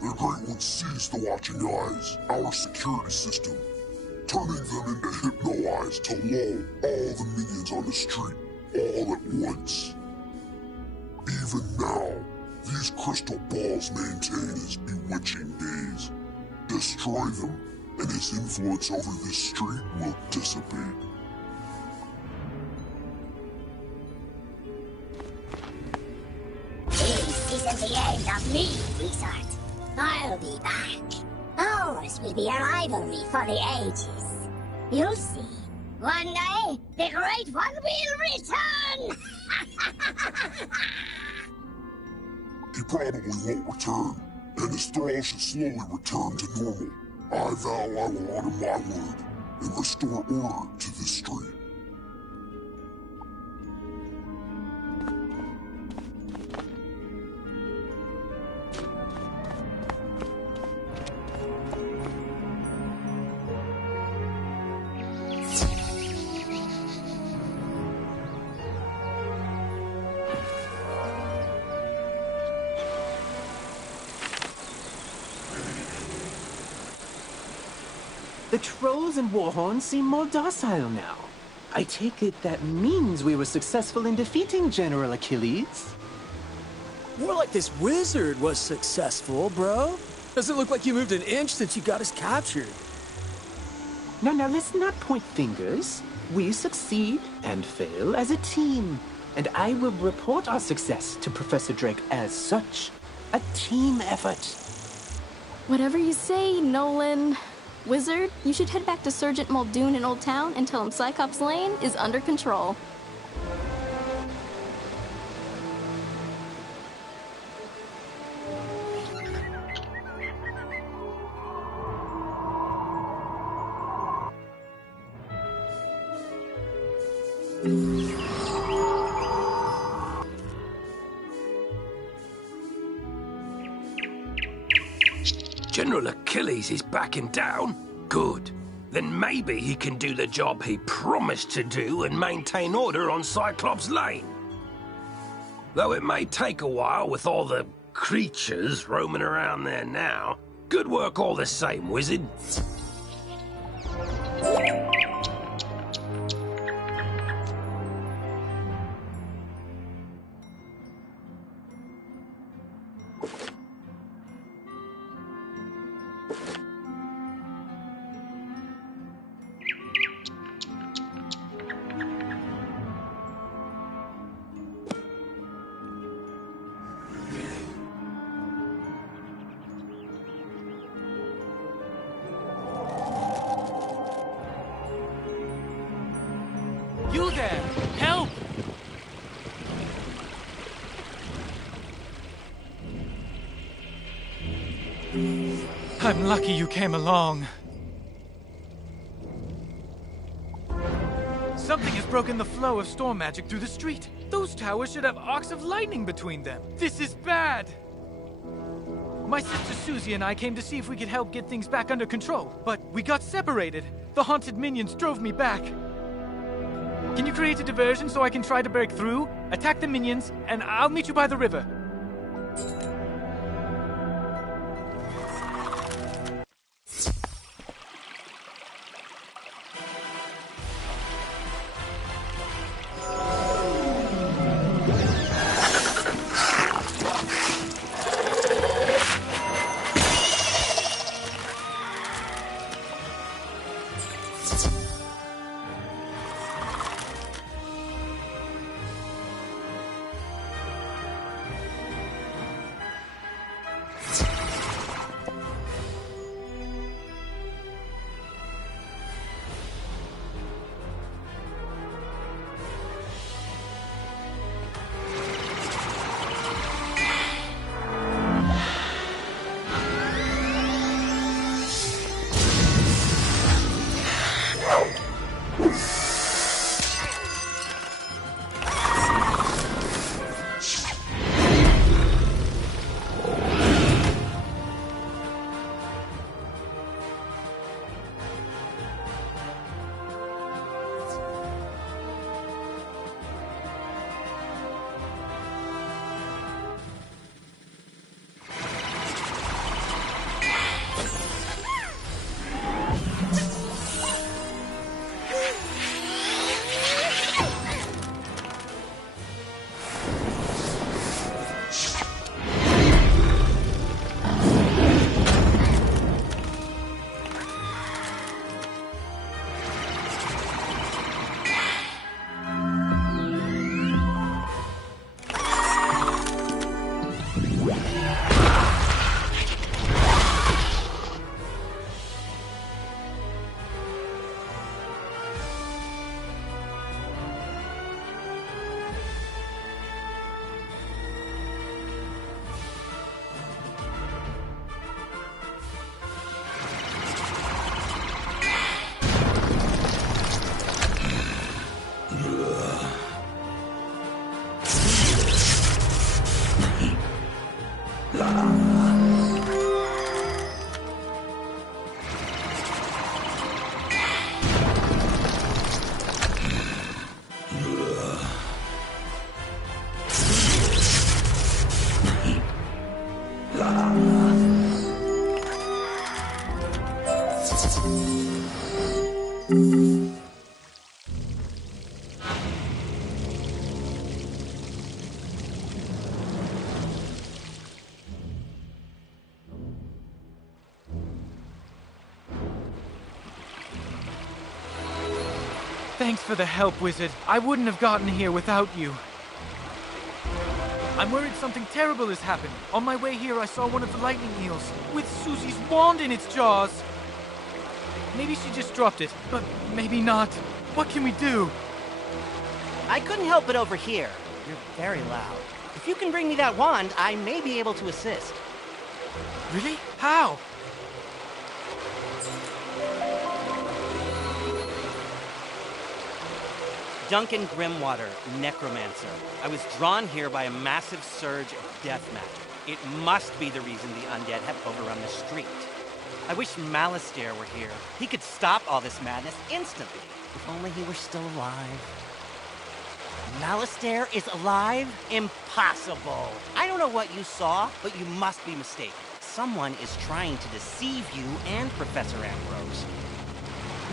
The Great One sees the watching eyes, our security system, turning them into hypno-eyes to lull all the minions on the street, all at once. Even now, these crystal balls maintain his bewitching gaze. Destroy them, and his influence over this street will dissipate. This isn't the end of me, Wizard. I'll be back. Ours will be a rivalry for the ages. You'll see. One day, the Great One will return! He probably won't return, and his thralls should slowly return to normal. I vow I will honor my word and restore order to this street. The trolls and warhorns seem more docile now. I take it that means we were successful in defeating General Achilles? More like this wizard was successful, bro. Doesn't look like you moved an inch since you got us captured. Now, let's not point fingers. We succeed and fail as a team. And I will report our success to Professor Drake as such. A team effort. Whatever you say, Nolan. Wizard, you should head back to Sergeant Muldoon in Old Town and tell him Cyclops Lane is under control. General Achilles is backing down? Good. Then maybe he can do the job he promised to do and maintain order on Cyclops Lane. Though it may take a while with all the creatures roaming around there now. Good work all the same, wizard. You there! Help! I'm lucky you came along. Something has broken the flow of storm magic through the street. Those towers should have arcs of lightning between them. This is bad! My sister Susie and I came to see if we could help get things back under control, but we got separated. The haunted minions drove me back. Can you create a diversion so I can try to break through, attack the minions, and I'll meet you by the river? Thanks for the help, Wizard. I wouldn't have gotten here without you. I'm worried something terrible has happened. On my way here, I saw one of the lightning eels with Susie's wand in its jaws. Maybe she just dropped it, but maybe not. What can we do? I couldn't help but overhear. You're very loud. If you can bring me that wand, I may be able to assist. Really? How? Duncan Grimwater, Necromancer. I was drawn here by a massive surge of death magic. It must be the reason the undead have overrun the street. I wish Malistaire were here. He could stop all this madness instantly. If only he were still alive. Malistaire is alive? Impossible. I don't know what you saw, but you must be mistaken. Someone is trying to deceive you and Professor Ambrose.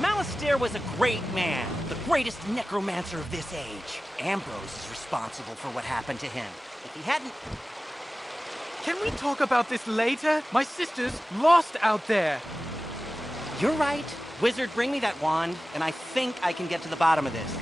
Malistaire was a great man, the greatest necromancer of this age. Ambrose is responsible for what happened to him. If he hadn't... Can we talk about this later? My sister's lost out there. You're right. Wizard, bring me that wand, and I think I can get to the bottom of this.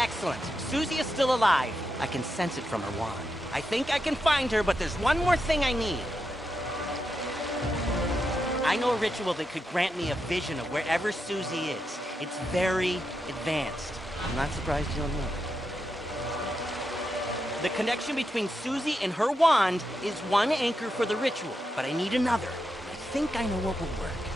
Excellent. Susie is still alive. I can sense it from her wand. I think I can find her, but there's one more thing I need. I know a ritual that could grant me a vision of wherever Susie is. It's very advanced. I'm not surprised you'll know. The connection between Susie and her wand is one anchor for the ritual, but I need another. I think I know what will work.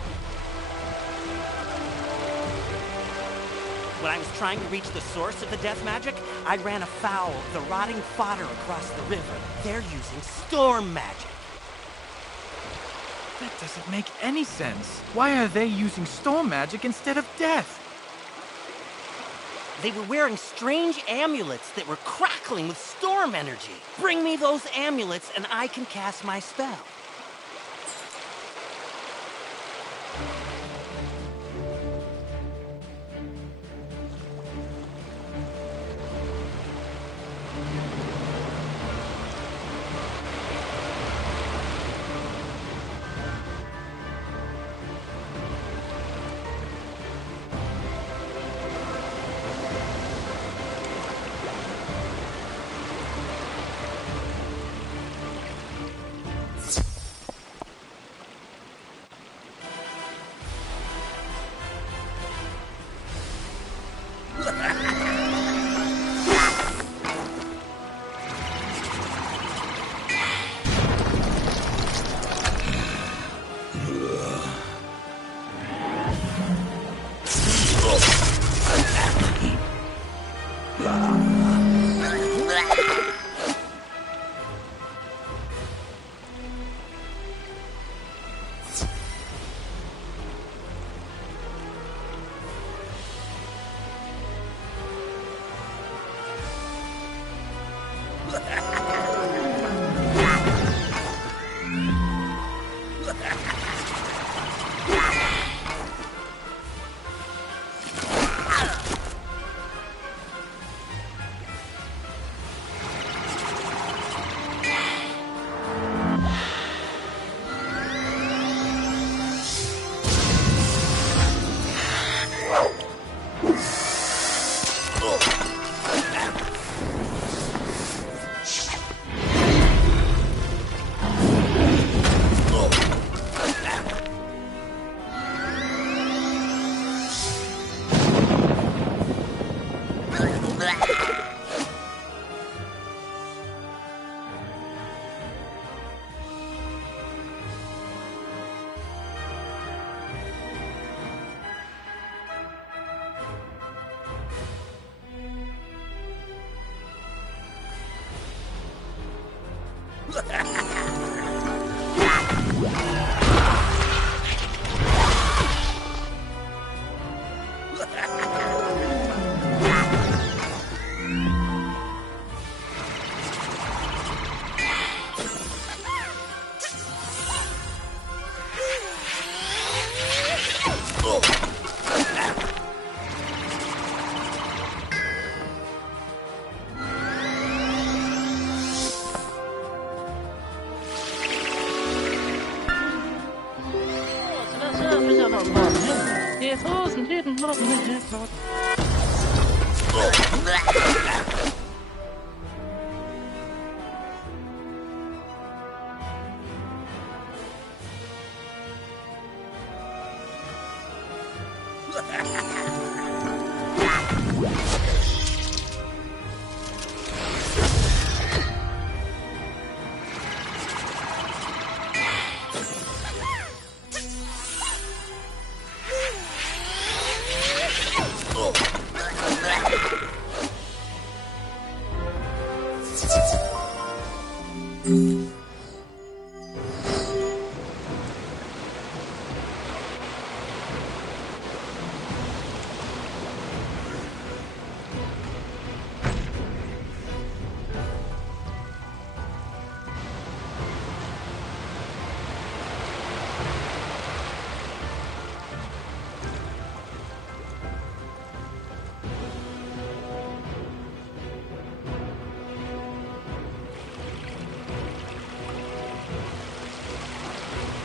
When I was trying to reach the source of the death magic, I ran afoul of the rotting fodder across the river. They're using storm magic. That doesn't make any sense. Why are they using storm magic instead of death? They were wearing strange amulets that were crackling with storm energy. Bring me those amulets and I can cast my spell.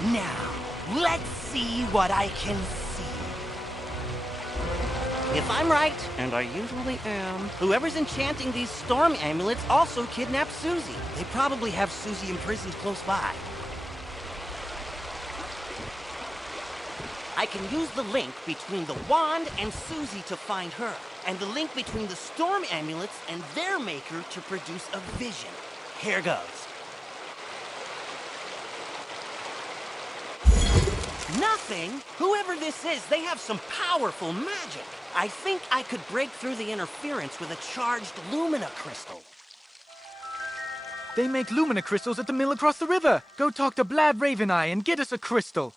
Now, let's see what I can see. If I'm right, and I usually am, whoever's enchanting these storm amulets also kidnapped Susie. They probably have Susie imprisoned close by. I can use the link between the wand and Susie to find her, and the link between the storm amulets and their maker to produce a vision. Here goes. Nothing? Whoever this is, they have some powerful magic. I think I could break through the interference with a charged Lumina crystal. They make Lumina crystals at the mill across the river. Go talk to Blab Raveneye and get us a crystal.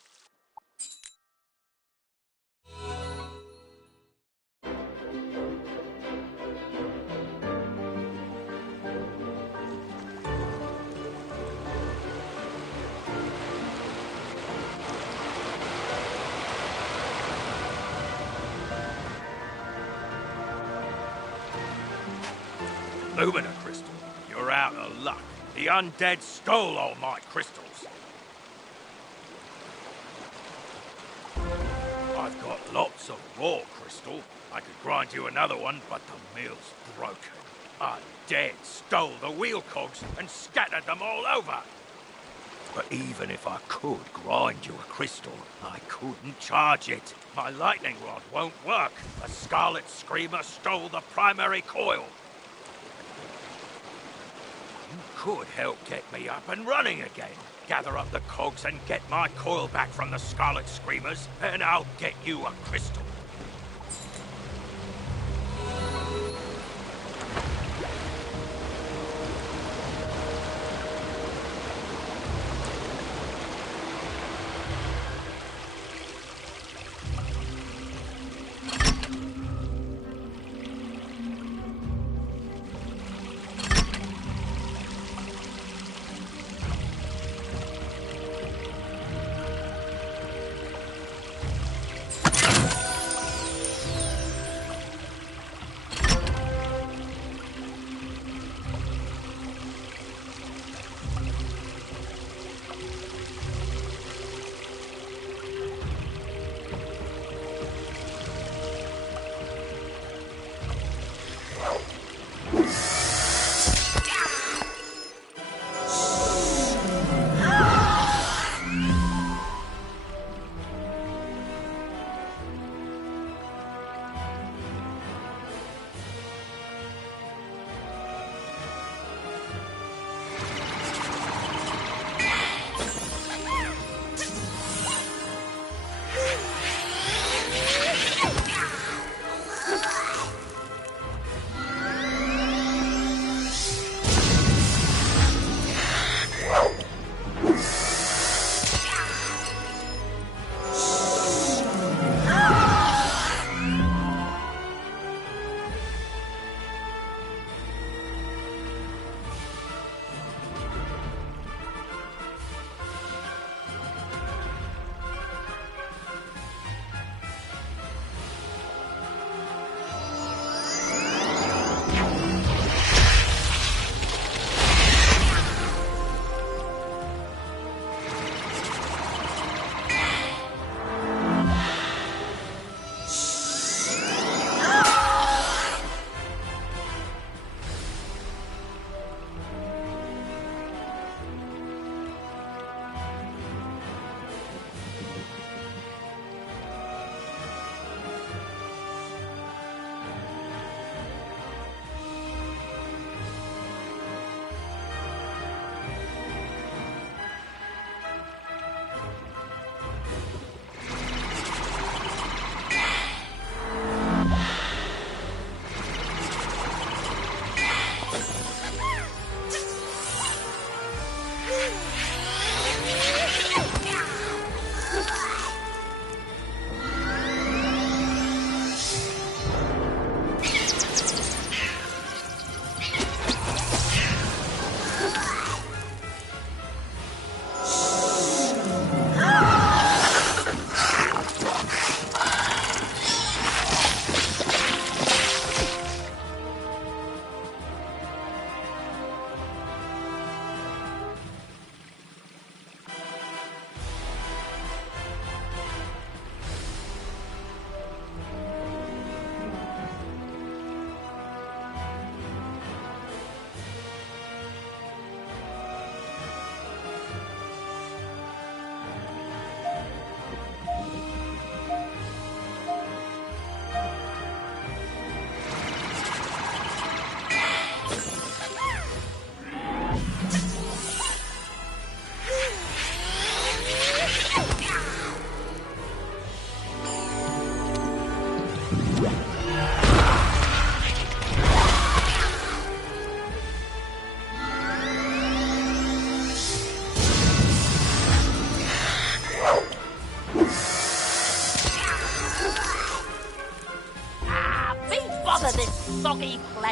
Lumina crystal, you're out of luck. The undead stole all my crystals. I've got lots of raw crystal. I could grind you another one, but the mill's broken. Undead stole the wheel cogs and scattered them all over. But even if I could grind you a crystal, I couldn't charge it. My lightning rod won't work. The Scarlet Screamer stole the primary coil. You could help get me up and running again. Gather up the cogs and get my coil back from the Scarlet Screamers, and I'll get you a crystal.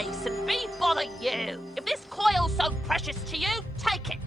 face and be bother you. If this coil's so precious to you, take it.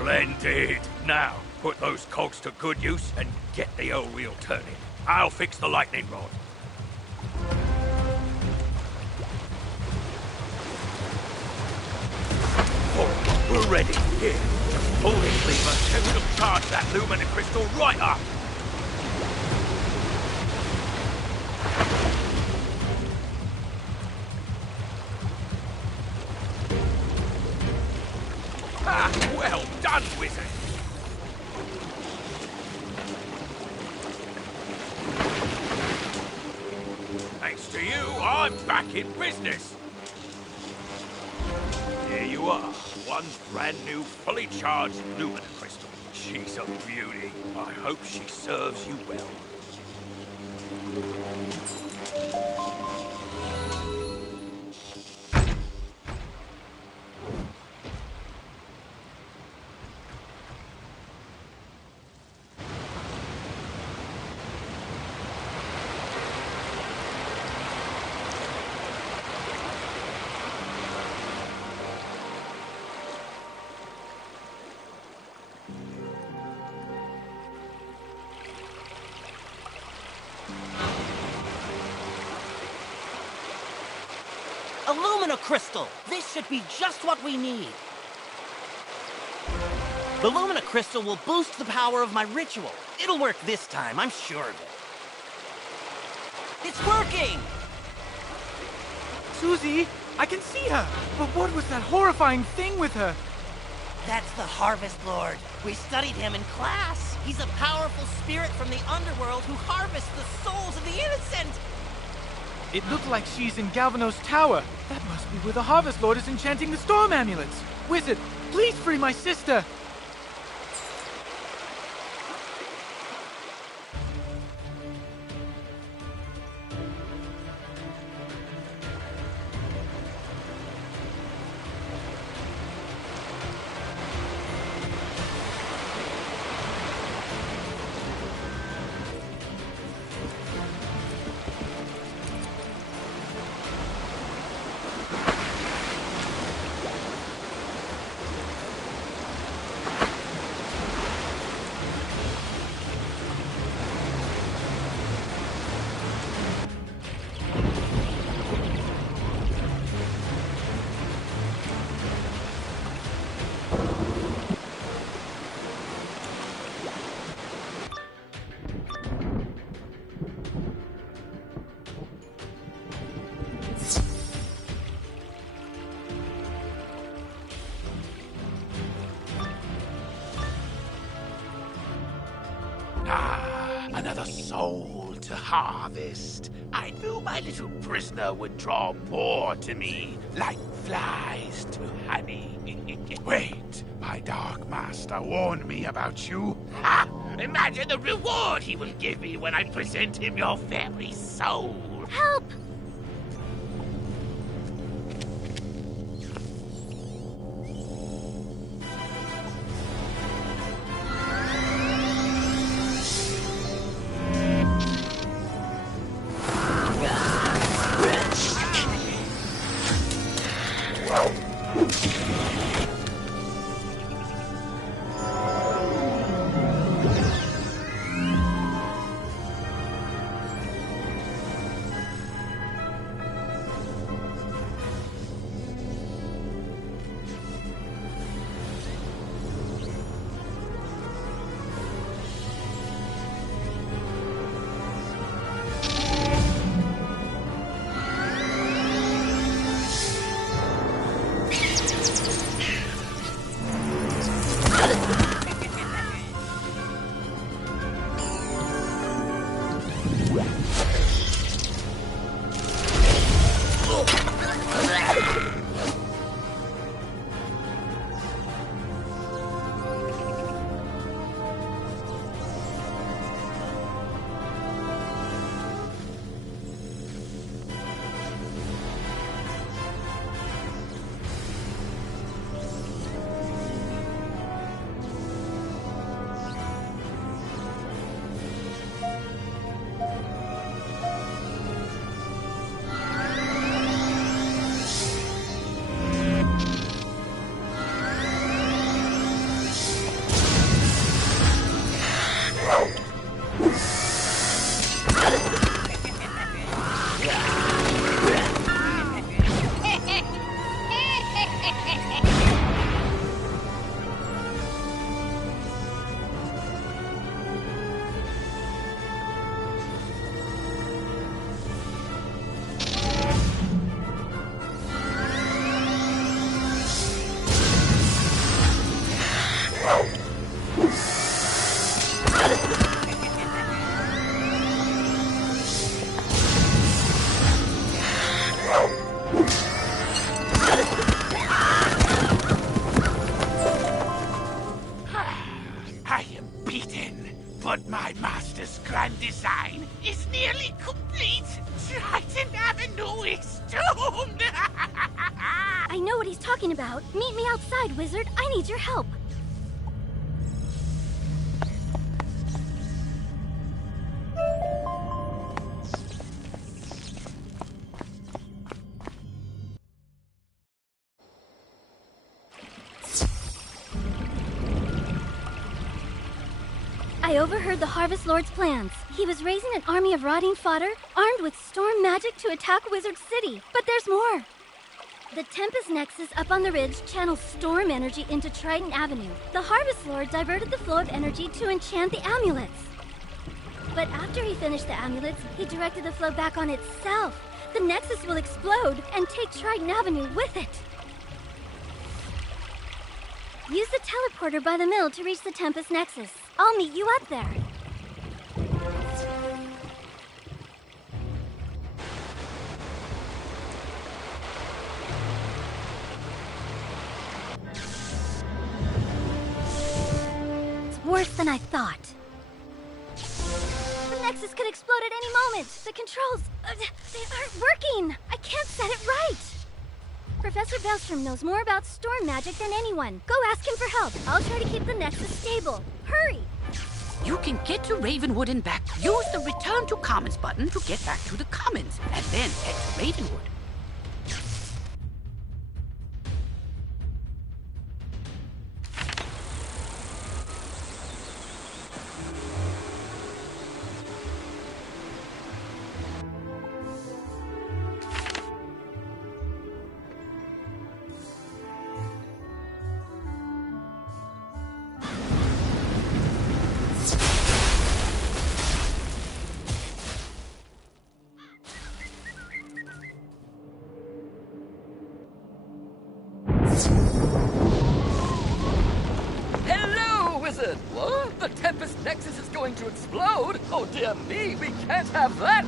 Splendid! Now, put those cogs to good use and get the old wheel turning. I'll fix the lightning rod. Oh, we're ready. Here, just pull this lever and we'll charge that Lumina crystal right up. Ah, well done, wizard! Thanks to you, I'm back in business. Here you are, one brand new, fully charged Lumina crystal. She's a beauty. I hope she serves you well. A Lumina crystal! This should be just what we need. The Lumina crystal will boost the power of my ritual. It'll work this time, I'm sure of it. It's working! Susie, I can see her! But what was that horrifying thing with her? That's the Harvest Lord. We studied him in class. He's a powerful spirit from the underworld who harvests the souls of the innocent. It looked like she's in Galvanos Tower. That must be where the Harvest Lord is enchanting the storm amulets. Wizard, please free my sister! Another soul to harvest. I knew my little prisoner would draw more to me, like flies to honey. Wait, my dark master warned me about you. Ha! Imagine the reward he will give me when I present him your very soul. Help! I am beaten, but my master's grand design is nearly complete. Triton Avenue is doomed! I know what he's talking about. Meet me outside, wizard. I need your help. I overheard the Harvest Lord's plans. He was raising an army of rotting fodder, armed with storm magic to attack Wizard City. But there's more. The Tempest Nexus up on the ridge channels storm energy into Triton Avenue. The Harvest Lord diverted the flow of energy to enchant the amulets. But after he finished the amulets, he directed the flow back on itself. The Nexus will explode and take Triton Avenue with it. Use the teleporter by the mill to reach the Tempest Nexus. I'll meet you up there. It's worse than I thought. The Nexus could explode at any moment. The controls, they aren't working. I can't set it right. Professor Bellstrom knows more about storm magic than anyone. Go ask him for help. I'll try to keep the Nexus stable. Hurry! You can get to Ravenwood and back. Use the Return to Commons button to get back to the Commons, and then head to Ravenwood. Hello, wizard! What? The Tempest Nexus is going to explode? Oh dear me, we can't have that!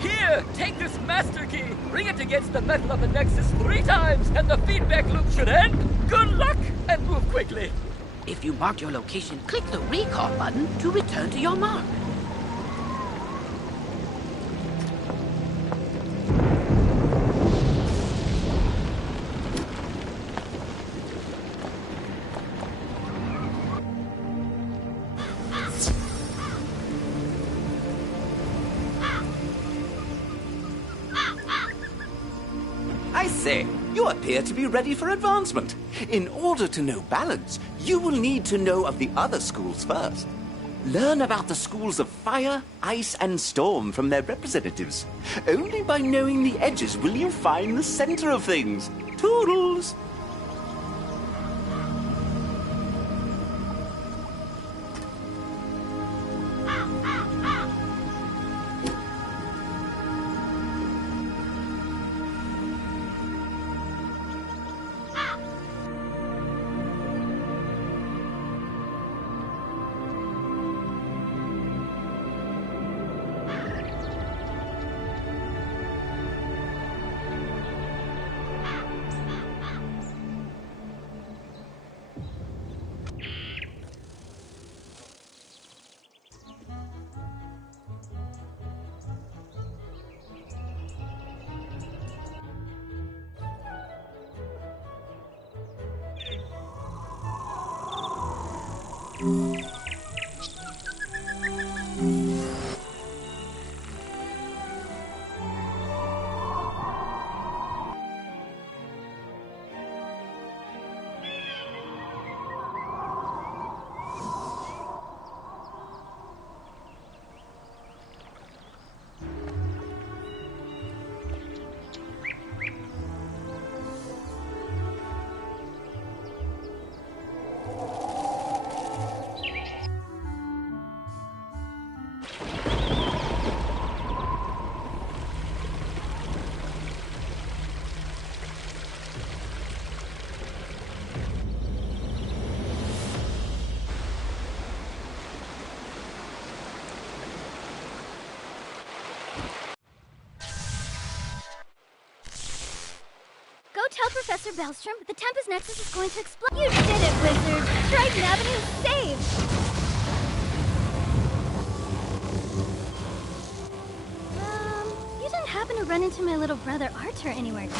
Here, take this master key. Bring it against the metal of the Nexus 3 times, and the feedback loop should end. Good luck, and move quickly. If you mark your location, click the recall button to return to your mark. I say, you appear to be ready for advancement. In order to know balance, you will need to know of the other schools first. Learn about the schools of fire, ice, and storm from their representatives. Only by knowing the edges will you find the center of things. Toodles! Tell Professor Bellstrom the Tempest Nexus is going to explode. You did it, Wizard! Triton Avenue is saved! You didn't happen to run into my little brother Arthur anywhere, did you?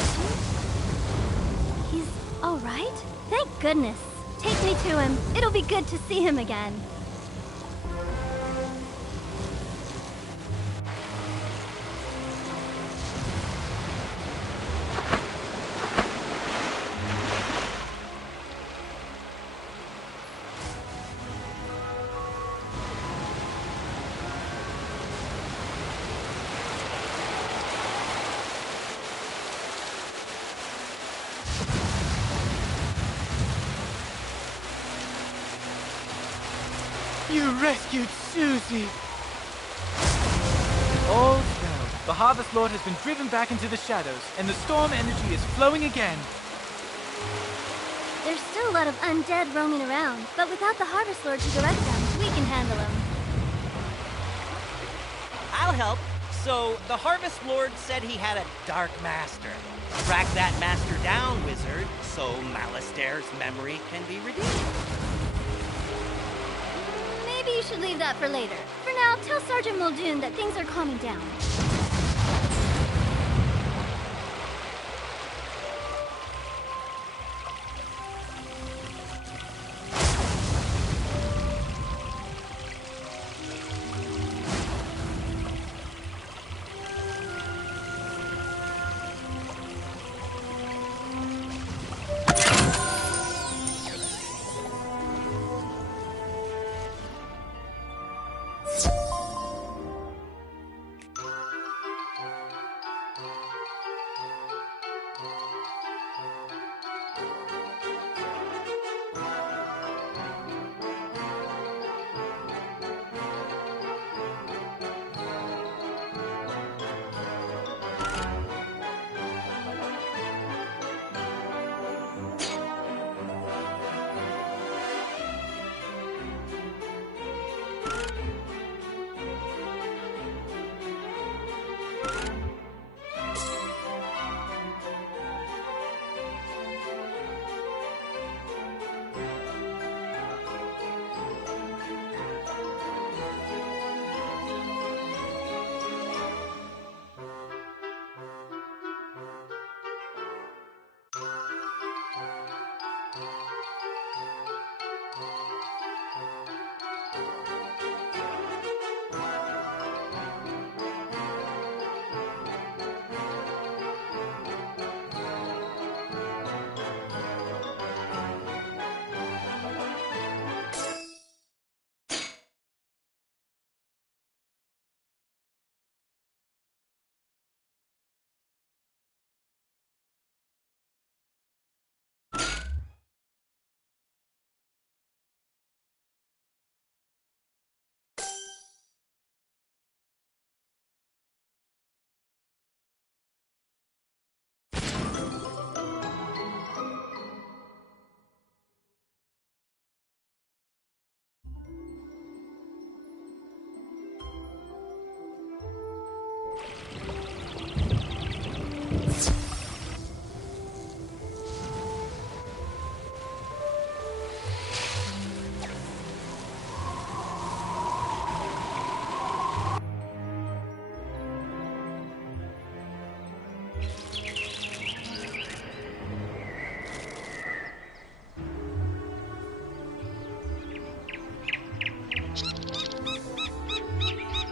He's alright? Thank goodness. Take me to him. It'll be good to see him again. You rescued Susie! All's well. The Harvest Lord has been driven back into the shadows, and the storm energy is flowing again. There's still a lot of undead roaming around, but without the Harvest Lord to direct them, we can handle them. I'll help. So, the Harvest Lord said he had a Dark Master. Track that master down, wizard, so Malastaire's memory can be redeemed. Maybe you should leave that for later. For now, tell Sergeant Muldoon that things are calming down.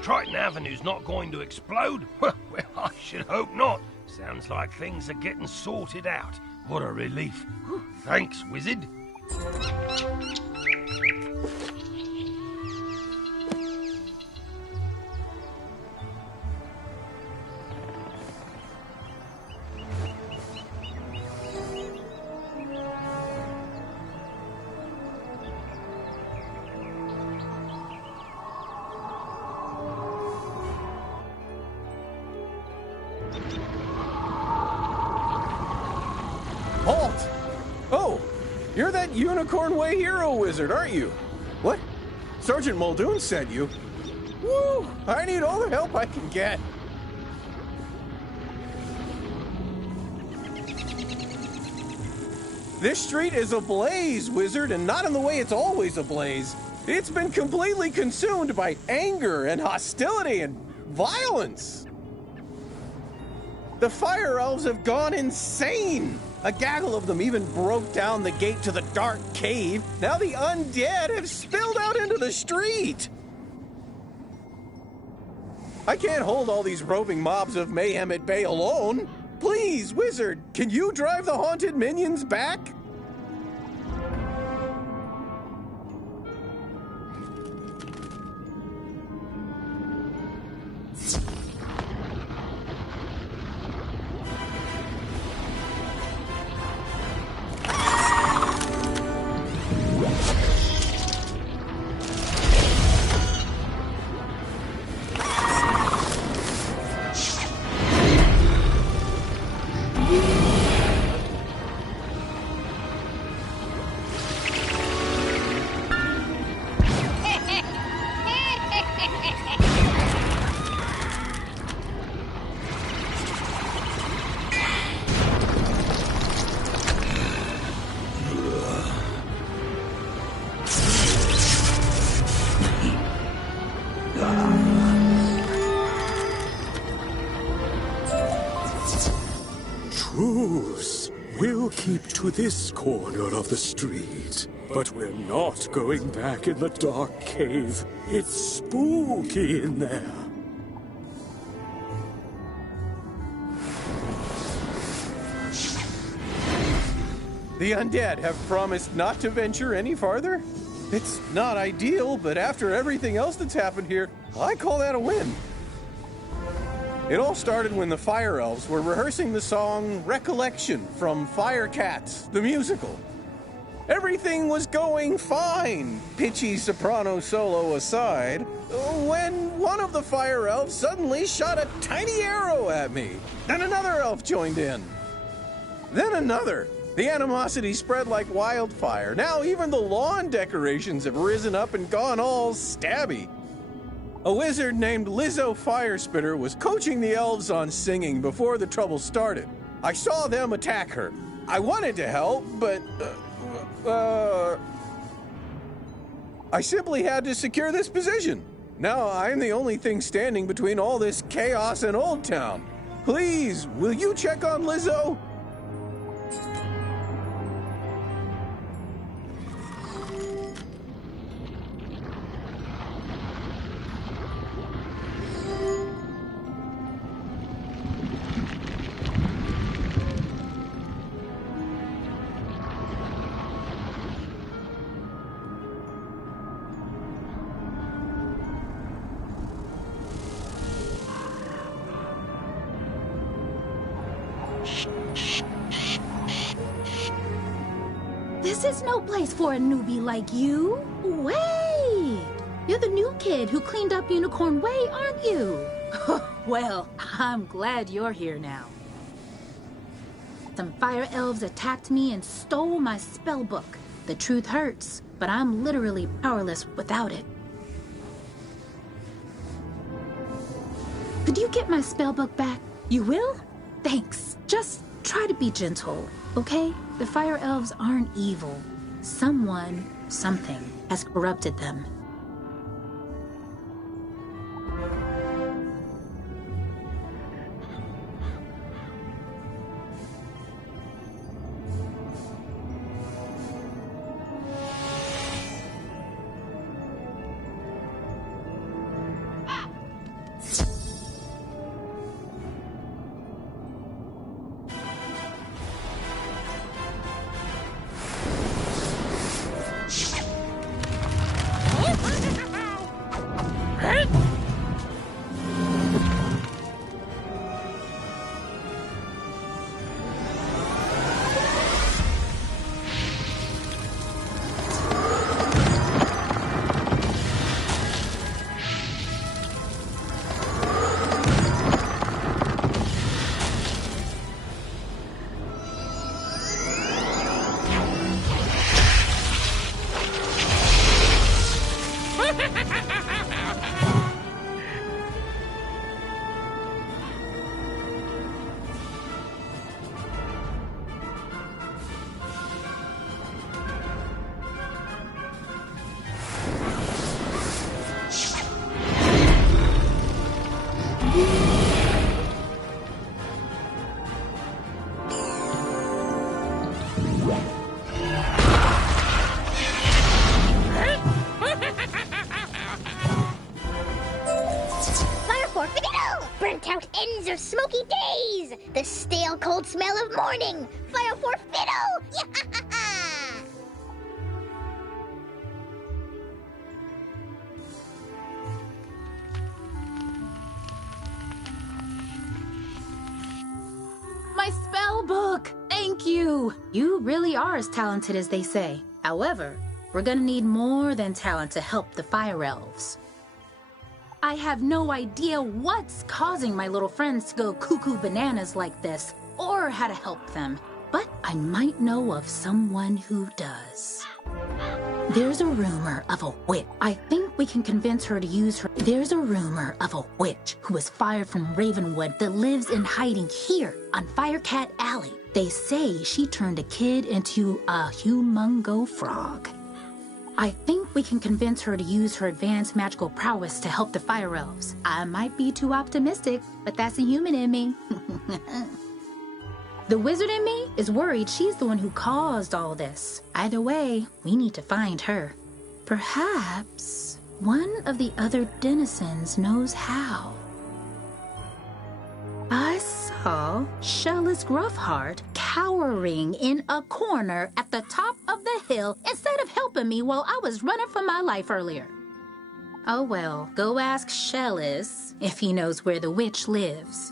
Triton Avenue's not going to explode? Well, I should hope not. Sounds like things are getting sorted out. What a relief. Thanks, wizard. Halt! Oh, you're that Unicorn Way hero wizard, aren't you? What? Sergeant Muldoon sent you? Woo! I need all the help I can get. This street is ablaze, Wizard, and not in the way it's always ablaze. It's been completely consumed by anger and hostility and violence. The fire elves have gone insane. A gaggle of them even broke down the gate to the dark cave. Now the undead have spilled out into the street. I can't hold all these roving mobs of mayhem at bay alone. Please, Wizard, can you drive the haunted minions back? Truce. We'll keep to this corner of the street. But we're not going back in the dark cave. It's spooky in there. The undead have promised not to venture any farther? It's not ideal, but after everything else that's happened here, I call that a win. It all started when the Fire Elves were rehearsing the song Recollection from Fire Cats, the musical. Everything was going fine, pitchy soprano solo aside, when one of the Fire Elves suddenly shot a tiny arrow at me. Then another elf joined in. Then another. The animosity spread like wildfire. Now even the lawn decorations have risen up and gone all stabby. A wizard named Lizzo Firespitter was coaching the elves on singing before the trouble started. I saw them attack her. I wanted to help, but I simply had to secure this position. Now I'm the only thing standing between all this chaos and Old Town. Please, will you check on Lizzo? This is no place for a newbie like you. Wait! You're the new kid who cleaned up Unicorn Way, aren't you? Well, I'm glad you're here now. Some fire elves attacked me and stole my spell book. The truth hurts, but I'm literally powerless without it. Could you get my spell book back? You will? Thanks. Just try to be gentle, okay? The fire elves aren't evil. Someone, something, has corrupted them. These are smoky days! The stale, cold smell of morning! Fire for fiddle! My spell book! Thank you! You really are as talented as they say. However, we're gonna need more than talent to help the fire elves. I have no idea what's causing my little friends to go cuckoo bananas like this, or how to help them. But I might know of someone who does. There's a rumor of a witch. I think we can convince her to use her. There's a rumor of a witch who was fired from Ravenwood that lives in hiding here on Firecat Alley. They say she turned a kid into a humongo frog. I think we can convince her to use her advanced magical prowess to help the fire elves. I might be too optimistic, but that's a human in me. The wizard in me is worried she's the one who caused all this. Either way, we need to find her. Perhaps one of the other denizens knows how. I saw Shellis Gruffheart cowering in a corner at the top of the hill instead of helping me while I was running for my life earlier. Oh well, go ask Shellis if he knows where the witch lives.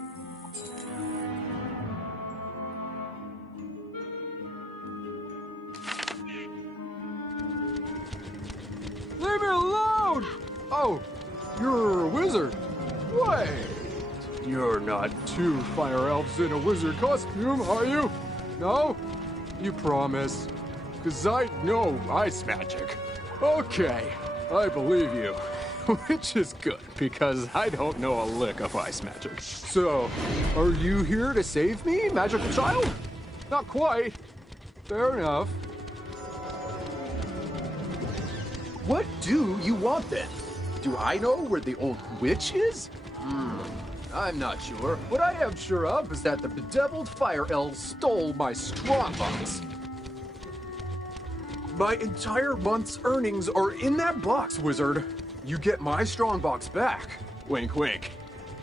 Leave me alone! Oh, you're a wizard. Wait, you're not two fire elves in a wizard costume, are you? No? You promise? 'Cause I know ice magic. Okay, I believe you. Which is good, because I don't know a lick of ice magic. So, are you here to save me, magical child? Not quite. Fair enough. What do you want then? Do I know where the old witch is? I'm not sure. What I am sure of is that the bedeviled fire elves stole my strongbox. My entire month's earnings are in that box, wizard. You get my strongbox back. Wink, wink.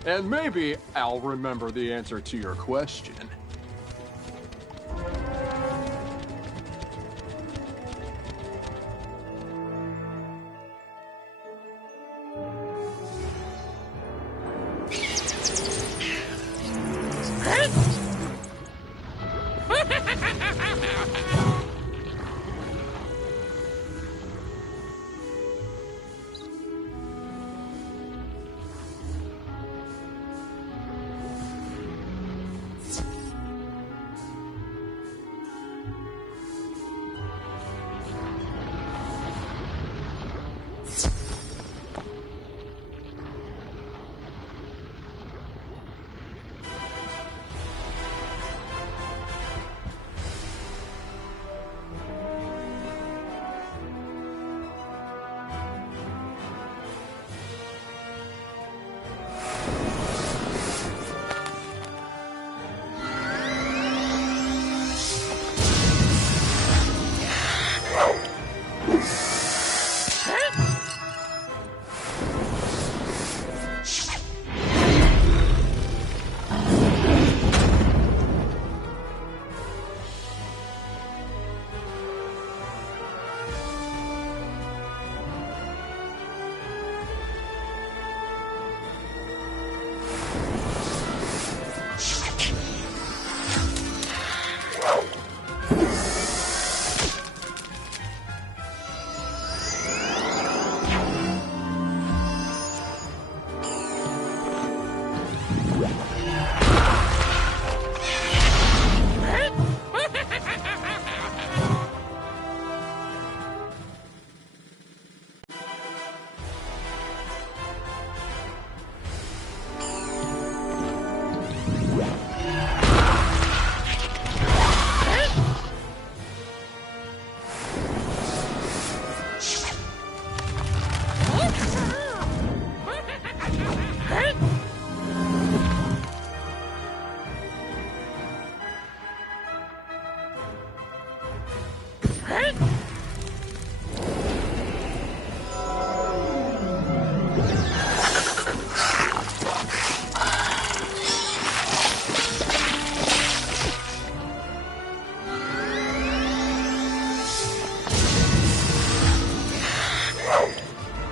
And maybe I'll remember the answer to your question.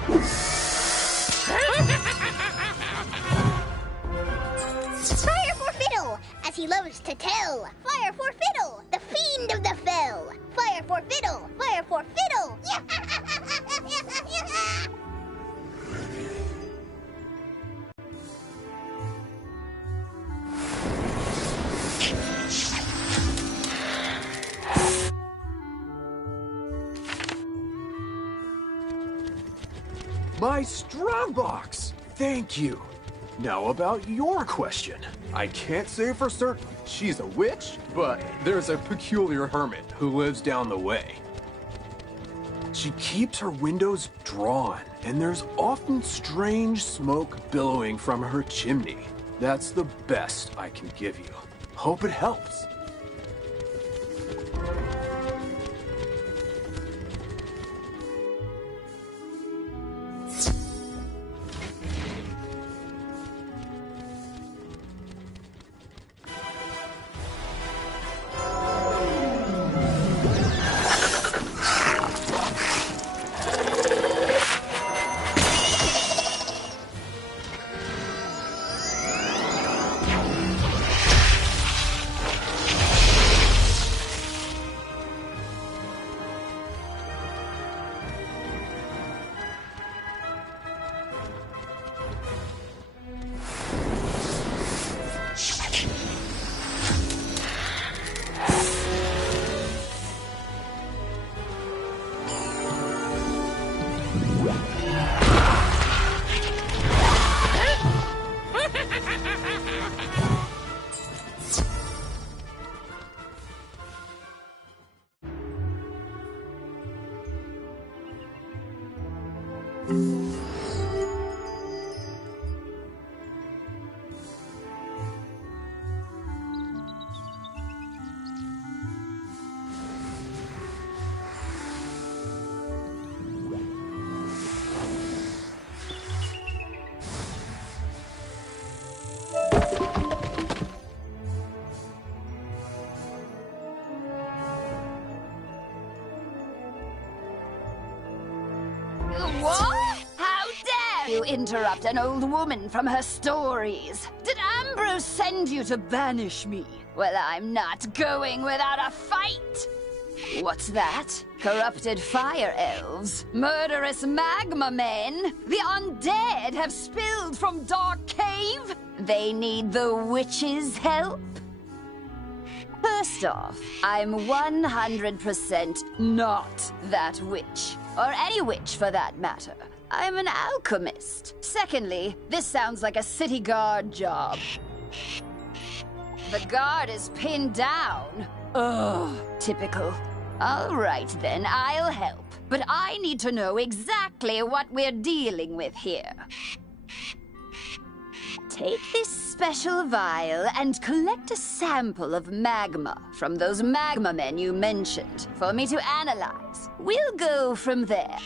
Fire for Fiddle, as he loves to tell. Fire for Fiddle, the fiend of the fell. Fire for Fiddle, fire for Fiddle. My strong box! Thank you. Now about your question. I can't say for certain she's a witch, but there's a peculiar hermit who lives down the way. She keeps her windows drawn, and there's often strange smoke billowing from her chimney. That's the best I can give you. Hope it helps. What? How dare you interrupt an old woman from her stories? Did Ambrose send you to banish me? Well, I'm not going without a fight. What's that? Corrupted fire elves? Murderous magma men? The undead have spilled from Dark Cave? They need the witch's help? First off, I'm 100% not that witch. Or any witch, for that matter. I'm an alchemist. Secondly, this sounds like a city guard job. The guard is pinned down. Ugh, typical. All right then, I'll help. But I need to know exactly what we're dealing with here. Take this special vial and collect a sample of magma from those magma men you mentioned for me to analyze. We'll go from there.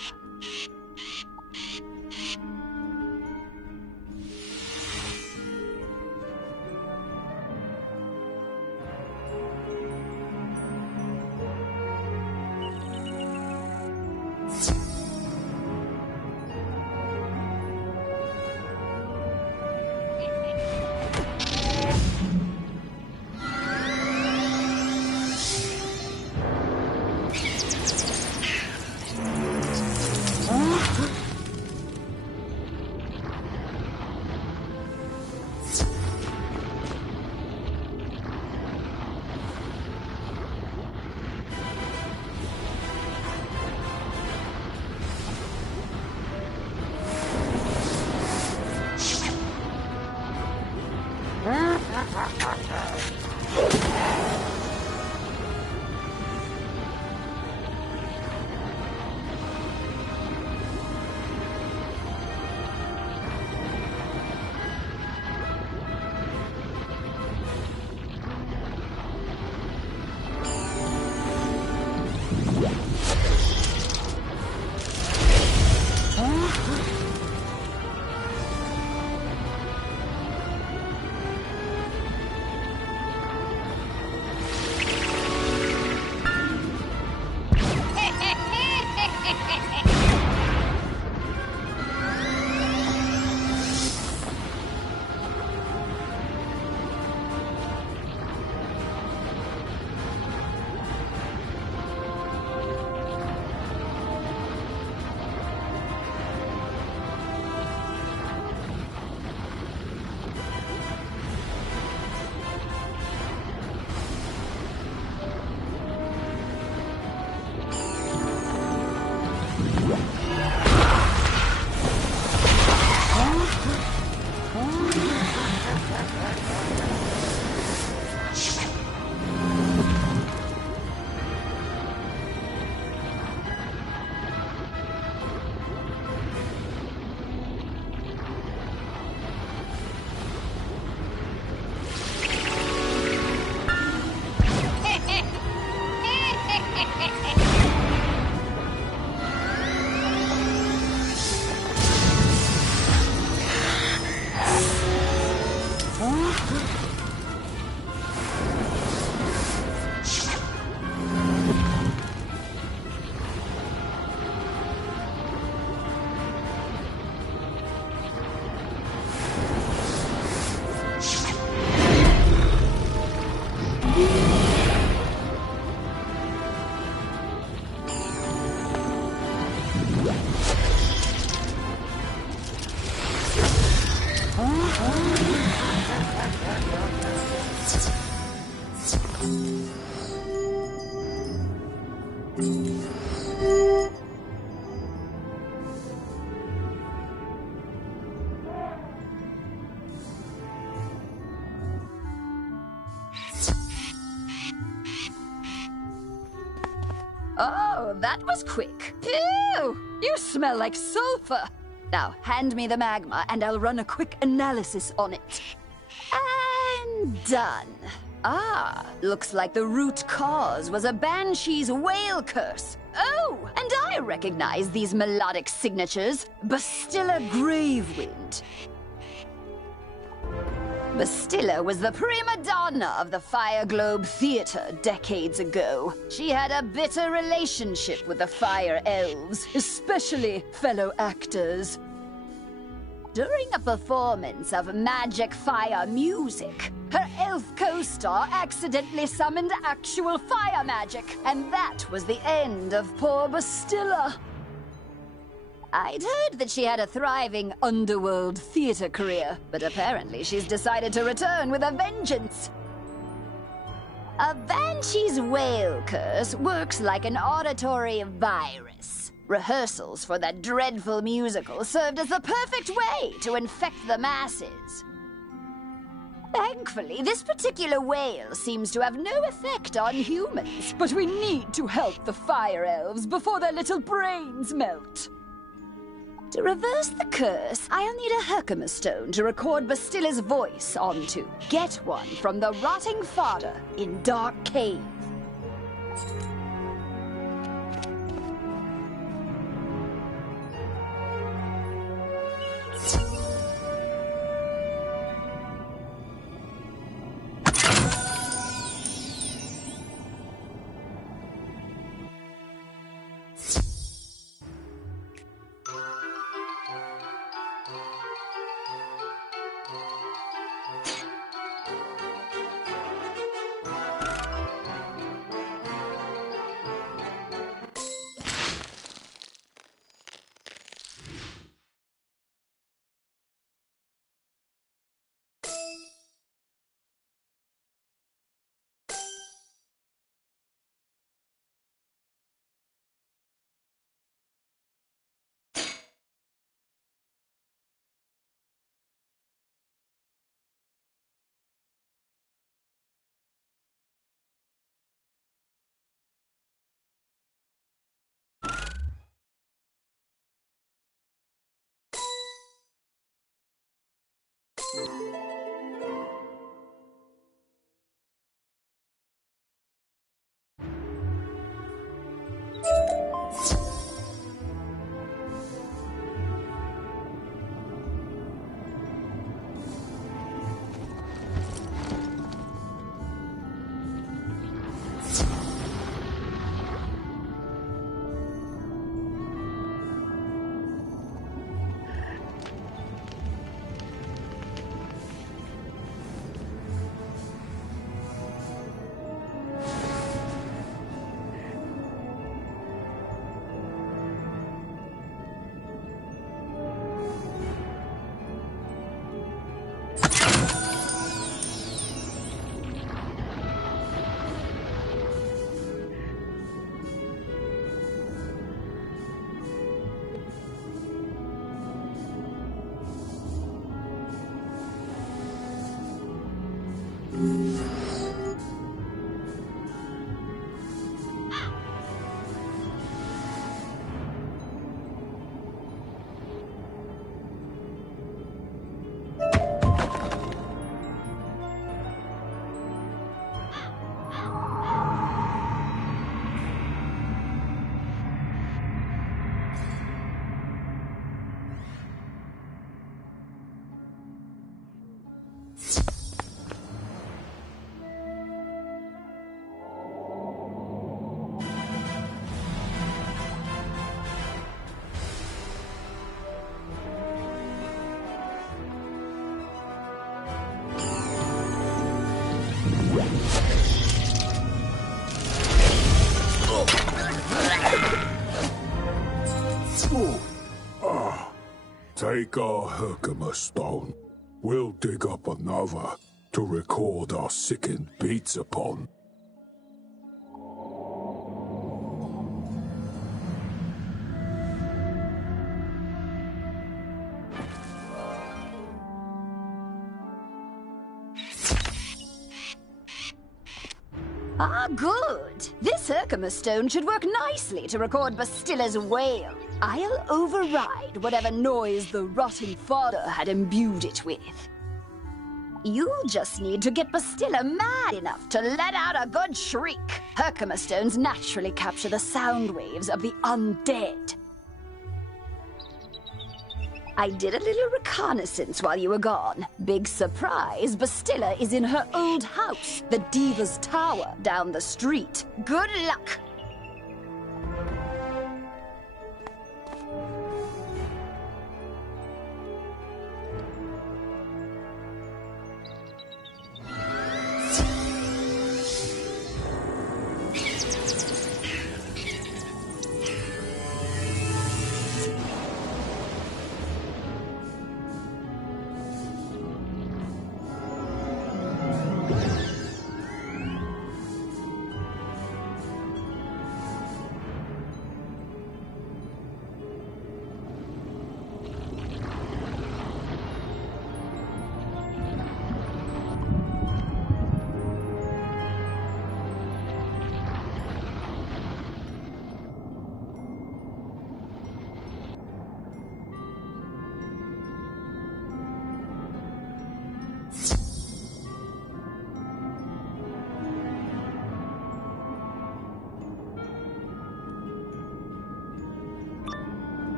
Oh, that was quick. Phew! You smell like sulfur. Now, hand me the magma, and I'll run a quick analysis on it. And done. Ah, looks like the root cause was a banshee's whale curse. Oh, and I recognize these melodic signatures. Bastilla Gravewind. Bastilla was the prima donna of the Fire Globe Theatre decades ago. She had a bitter relationship with the Fire Elves, especially fellow actors. During a performance of magic fire music, her elf co-star accidentally summoned actual fire magic, and that was the end of poor Bastilla. I'd heard that she had a thriving underworld theater career, but apparently she's decided to return with a vengeance. A banshee's whale curse works like an auditory virus. Rehearsals for that dreadful musical served as the perfect way to infect the masses. Thankfully, this particular whale seems to have no effect on humans, but we need to help the fire elves before their little brains melt. To reverse the curse, I'll need a Herkimer stone to record Bastilla's voice onto. Get one from the rotting fodder in Dark Cave. Take our Herkimer stone. We'll dig up another. to record our sickened beats upon. Ah, good. This Herkimer stone should work nicely to record Bastilla's wail. I'll override whatever noise the rotting fodder had imbued it with. You just need to get Bastilla mad enough to let out a good shriek. Herkimer stones naturally capture the sound waves of the undead. I did a little reconnaissance while you were gone. Big surprise, Bastilla is in her old house, the Diva's Tower, down the street. Good luck!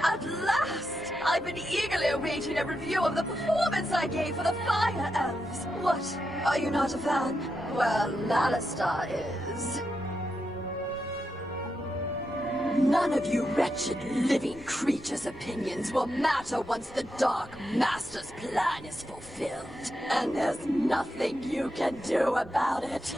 At last! I've been eagerly awaiting a review of the performance I gave for the Fire Elves. What? Are you not a fan? Well, Alistar is. None of you wretched living creatures' opinions will matter once the Dark Master's plan is fulfilled. And there's nothing you can do about it.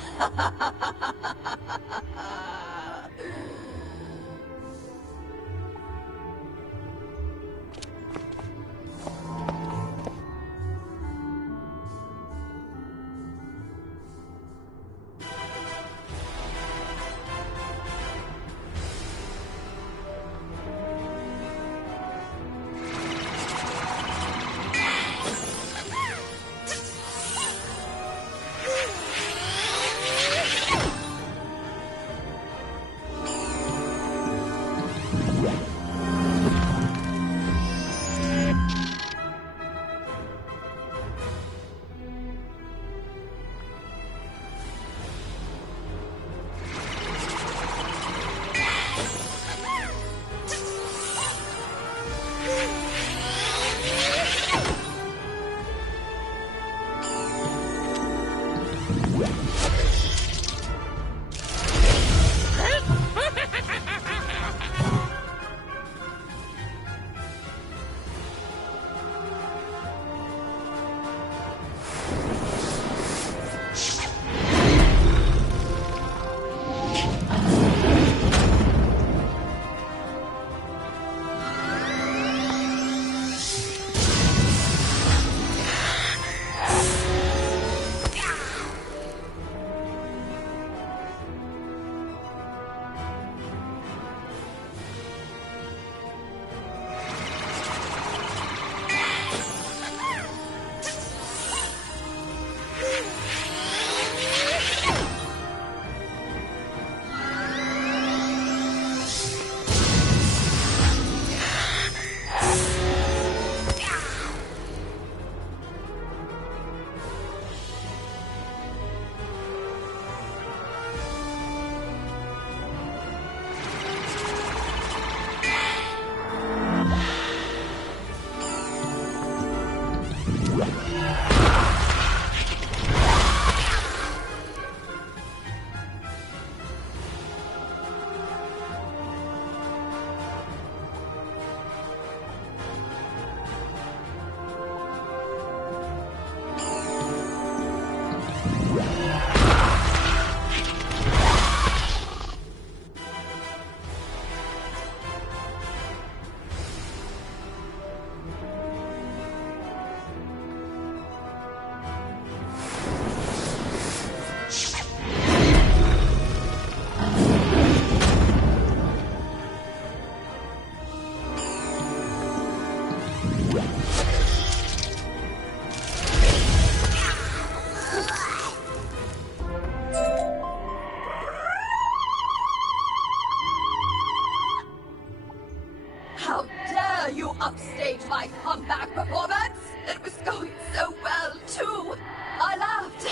you upstaged my comeback performance! It was going so well, too! I laughed!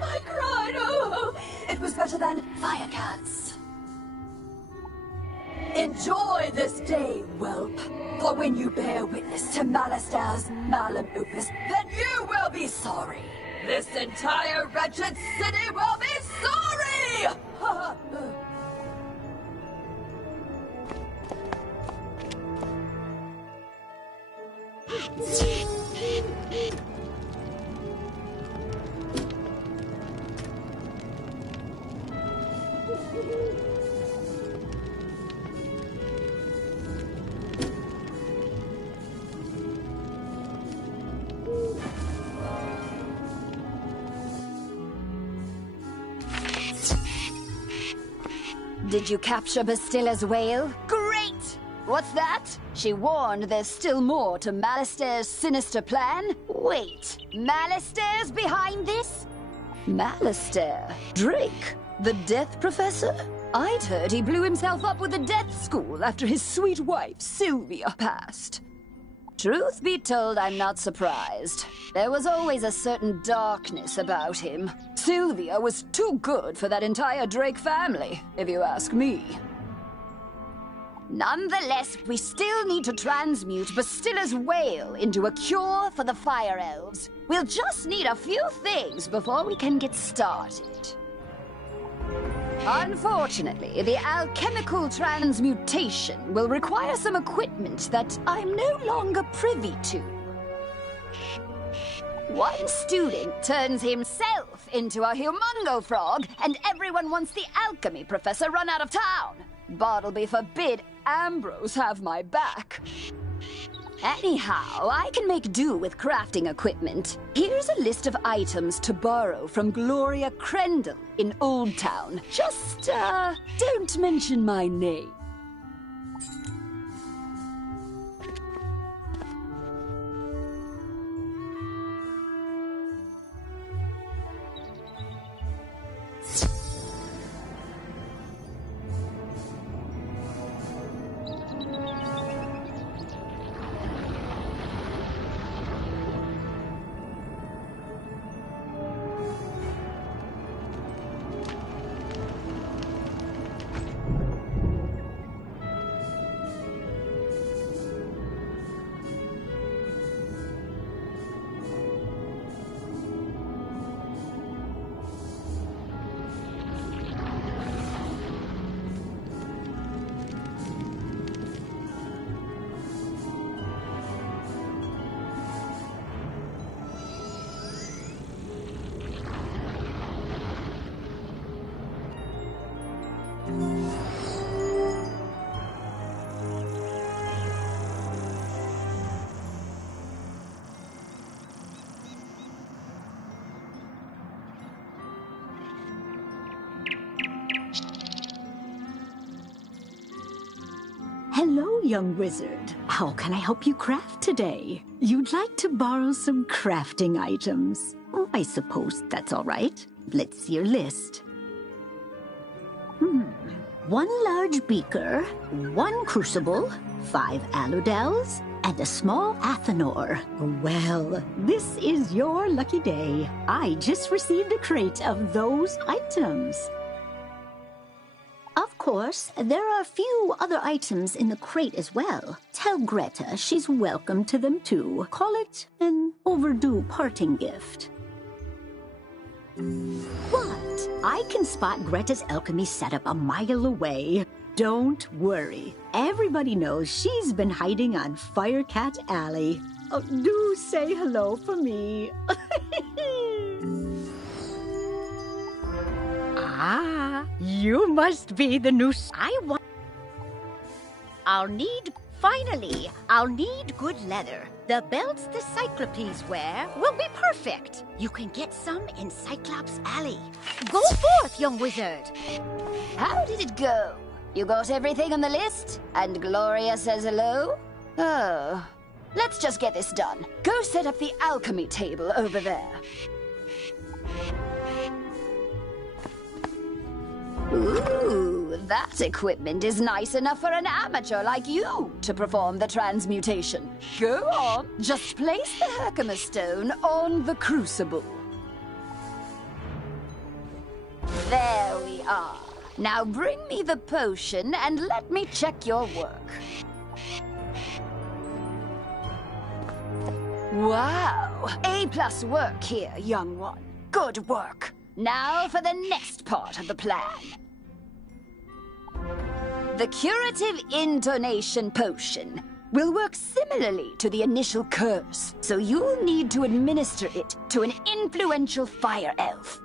I cried! Oh, it was better than Firecats. Enjoy this day, whelp. For when you bear witness to Malister's malum opus, then you will be sorry. This entire wretched city will be sorry! Did you capture Bastilla's whale? Great! What's that? She warned there's still more to Malister's sinister plan? Wait, Malister's behind this? Malister? Drake? The Death Professor? I'd heard he blew himself up with the Death School after his sweet wife, Sylvia, passed. Truth be told, I'm not surprised. There was always a certain darkness about him. Sylvia was too good for that entire Drake family, if you ask me. Nonetheless, we still need to transmute Bastilla's whale into a cure for the Fire Elves. We'll just need a few things before we can get started. Unfortunately, the alchemical transmutation will require some equipment that I'm no longer privy to. One student turns himself into a humongo frog, and everyone wants the alchemy professor run out of town. Bartleby forbid Ambrose have my back. Anyhow, I can make do with crafting equipment. Here's a list of items to borrow from Gloria Crendel in Old Town. Just, don't mention my name. Hello, young wizard. How can I help you craft today? You'd like to borrow some crafting items. Oh, I suppose that's all right. Let's see your list. One large beaker, one crucible, 5 aludels, and a small athanor. Well, this is your lucky day. I just received a crate of those items. Of course, there are a few other items in the crate as well. Tell Greta she's welcome to them too. Call it an overdue parting gift. What? I can spot Greta's alchemy setup a mile away. Don't worry. Everybody knows she's been hiding on Firecat Alley. Oh, do say hello for me. Ah, you must be the new... I'll need good leather. The belts the Cyclopes wear will be perfect. You can get some in Cyclops Alley. Go forth, young wizard. How did it go? You got everything on the list? And Gloria says hello? Oh, let's just get this done. Go set up the alchemy table over there. Ooh, That equipment is nice enough for an amateur like you to perform the transmutation. Go on, just place the Herkimer stone on the crucible. There we are. Now bring me the potion and let me check your work. Wow, A+ work here, young one. Good work. Now for the next part of the plan. The curative intonation potion will work similarly to the initial curse, so you'll need to administer it to an influential fire elf.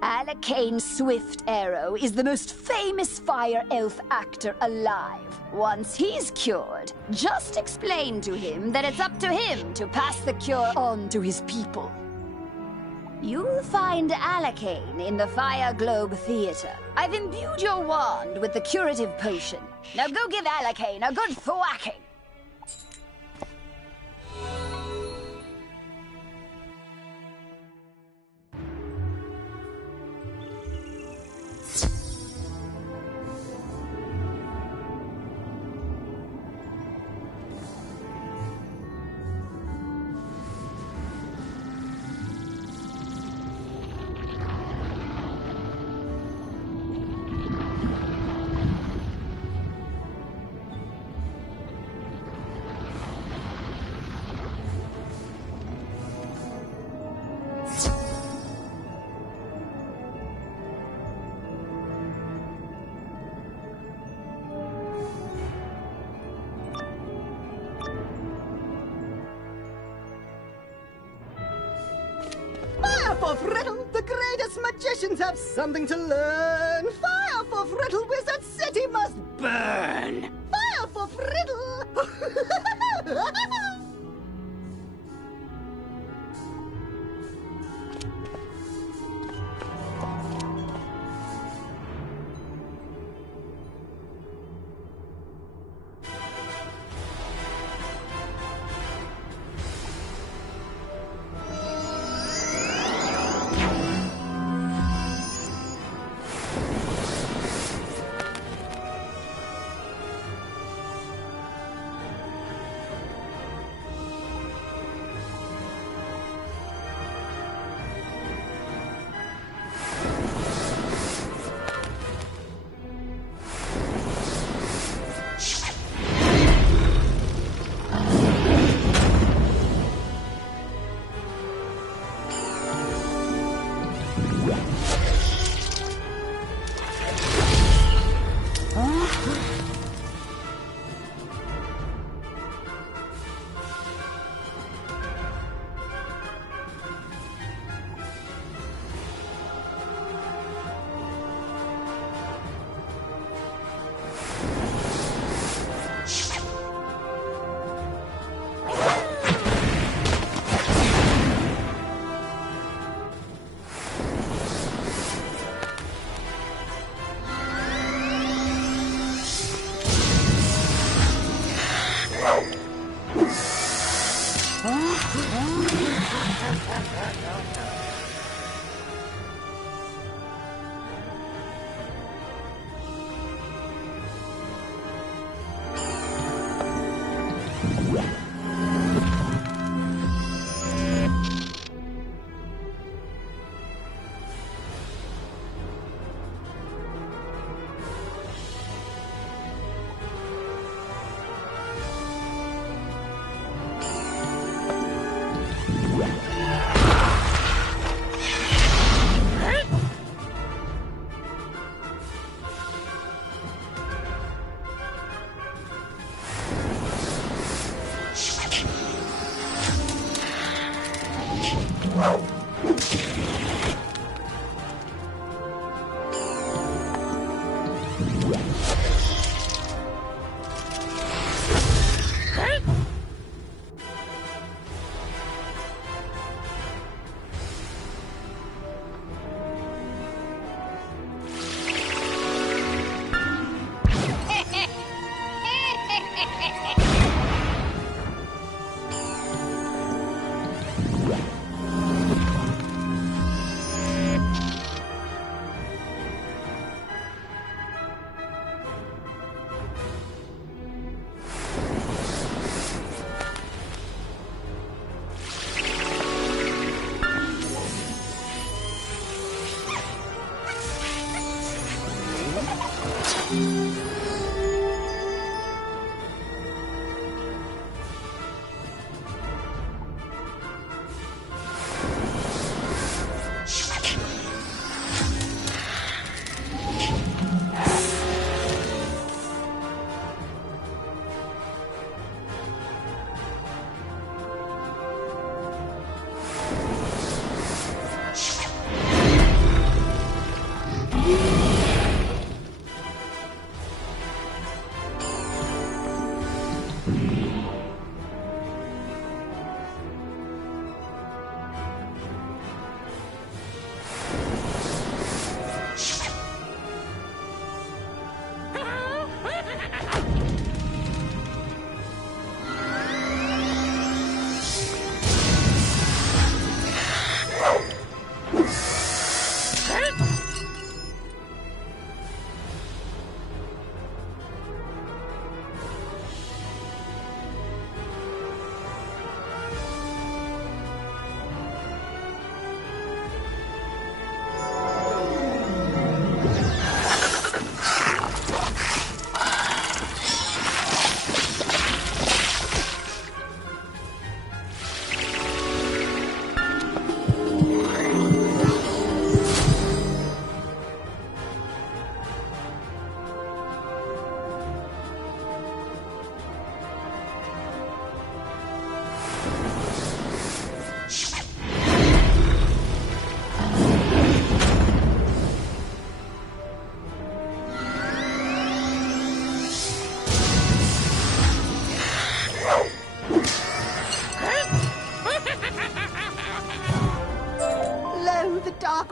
Alacane Swift Arrow is the most famous fire elf actor alive. Once he's cured, just explain to him that it's up to him to pass the cure on to his people. You'll find Alacane in the Fire Globe Theater. I've imbued your wand with the curative potion. Now go give Alacane a good thwacking. Fire for Friddle! The greatest magicians have something to learn! Fire for Friddle! Wizard City must burn! Fire for Friddle!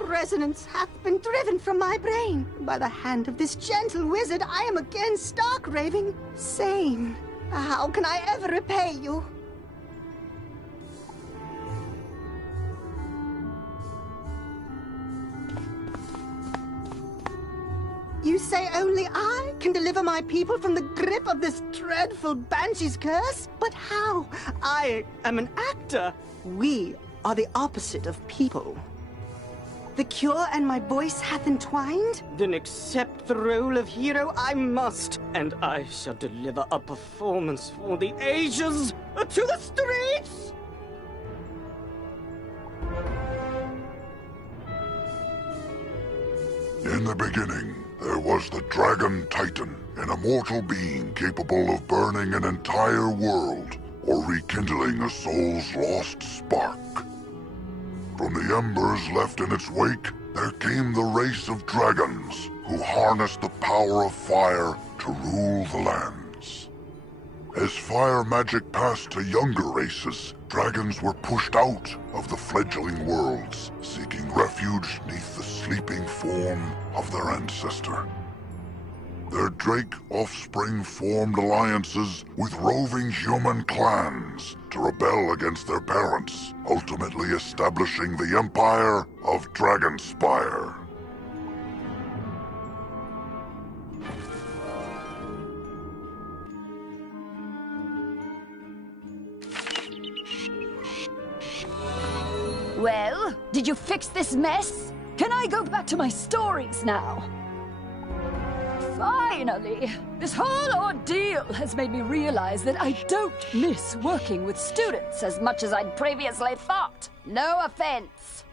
Resonance hath been driven from my brain. By the hand of this gentle wizard, I am again stark raving sane. How can I ever repay you? You say only I can deliver my people from the grip of this dreadful banshee's curse? But how? I am an actor. We are the opposite of people. The cure and my voice hath entwined? Then accept the role of hero I must, and I shall deliver a performance for the ages. To the streets! In the beginning, there was the Dragon Titan, an immortal being capable of burning an entire world or rekindling a soul's lost spark. From the embers left in its wake, there came the race of dragons, who harnessed the power of fire to rule the lands. As fire magic passed to younger races, dragons were pushed out of the fledgling worlds, seeking refuge neath the sleeping form of their ancestor. Their Drake offspring formed alliances with roving human clans to rebel against their parents, ultimately establishing the Empire of Dragonspire. Well, did you fix this mess? Can I go back to my stories now? Finally! This whole ordeal has made me realize that I don't miss working with students as much as I'd previously thought. No offense.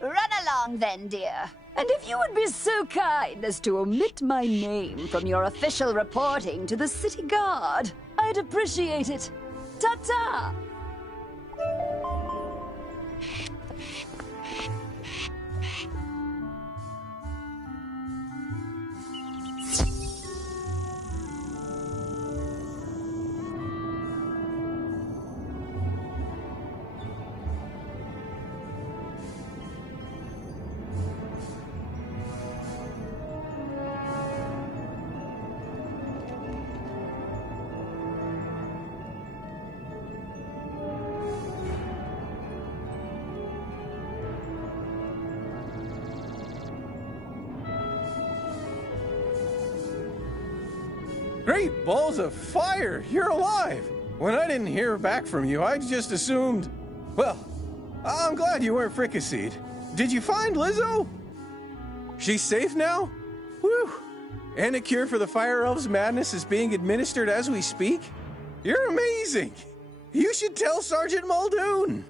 Run along then, dear. And if you would be so kind as to omit my name from your official reporting to the city guard, I'd appreciate it. Ta-ta! Great balls of fire! You're alive! When I didn't hear back from you, I just assumed... Well, I'm glad you weren't fricasseed. Did you find Lizzo? She's safe now? Whew! And a cure for the Fire Elves' madness is being administered as we speak? You're amazing! You should tell Sergeant Muldoon!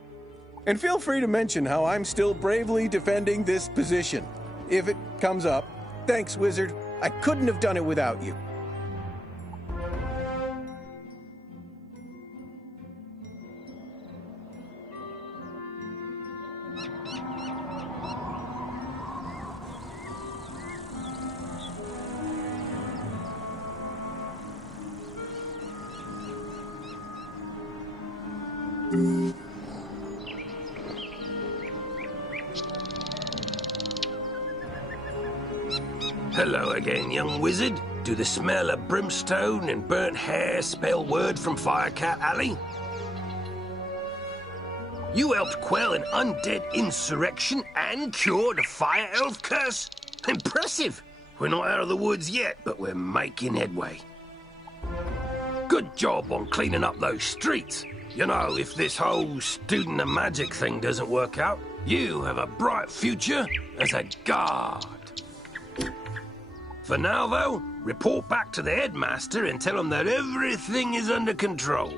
And feel free to mention how I'm still bravely defending this position. If it comes up. Thanks, Wizard. I couldn't have done it without you. Hello again, young wizard. Do the smell of brimstone and burnt hair spell word from Firecat Alley? You helped quell an undead insurrection and cure the Fire Elf curse? Impressive! We're not out of the woods yet, but we're making headway. Good job on cleaning up those streets. You know, if this whole student of magic thing doesn't work out, you have a bright future as a guard. For now, though, report back to the headmaster and tell him that everything is under control.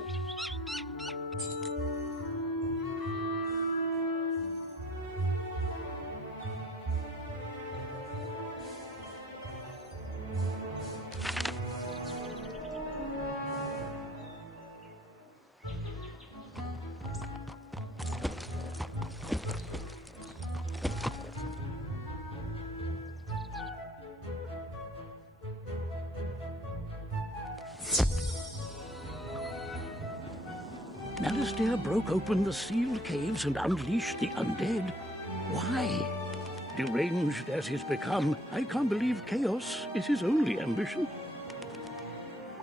Alistair broke open the sealed caves and unleashed the undead. Why? Deranged as he's become, I can't believe chaos is his only ambition.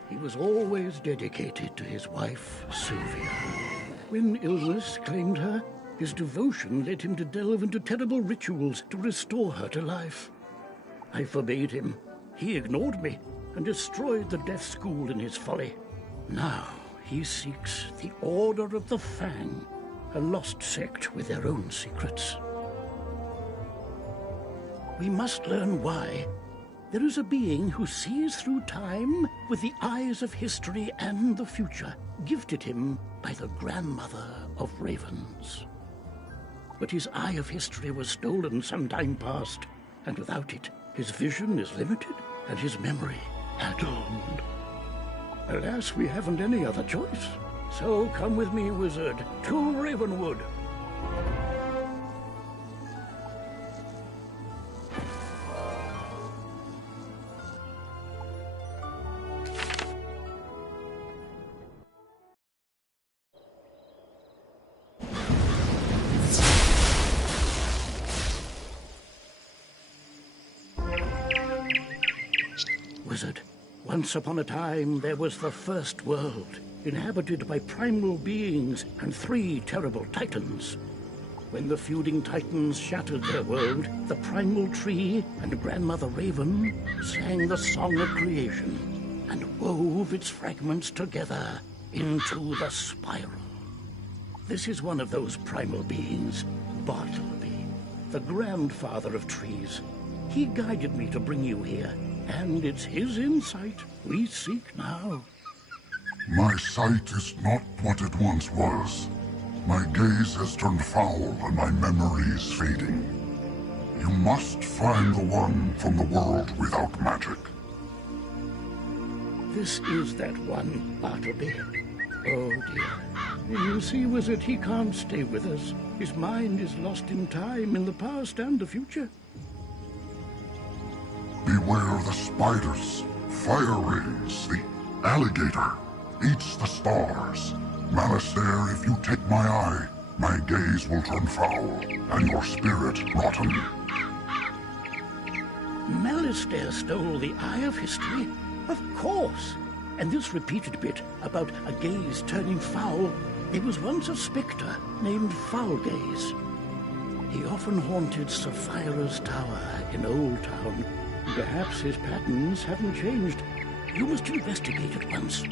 He was always dedicated to his wife, Sylvia. When illness claimed her, his devotion led him to delve into terrible rituals to restore her to life. I forbade him. He ignored me and destroyed the deaf school in his folly. Now he seeks the Order of the Fang, a lost sect with their own secrets. We must learn why. There is a being who sees through time with the eyes of history and the future, gifted him by the grandmother of ravens. But his eye of history was stolen some time past, and without it, his vision is limited and his memory addled. Alas, we haven't any other choice. So come with me, wizard, to Ravenwood. Wizard, once upon a time there was the first world, inhabited by primal beings and 3 terrible titans. When the feuding titans shattered their world, the primal tree and Grandmother Raven sang the song of creation and wove its fragments together into the spiral. This is one of those primal beings, Bartleby, the grandfather of trees. He guided me to bring you here, and it's his insight we seek now. My sight is not what it once was. My gaze has turned foul and my memory is fading. You must find the one from the world without magic. This is that one, Bartleby. Oh dear. You see, wizard, he can't stay with us. His mind is lost in time, in the past and the future. Beware the spiders, fire rings, the alligator eats the stars. Malistaire, if you take my eye, my gaze will turn foul, and your spirit rotten. Malistaire stole the eye of history? Of course. And this repeated bit about a gaze turning foul, there was once a spectre named Foulgaze. He often haunted Sapphira's tower in Old Town. Perhaps his patterns haven't changed. You must investigate at once.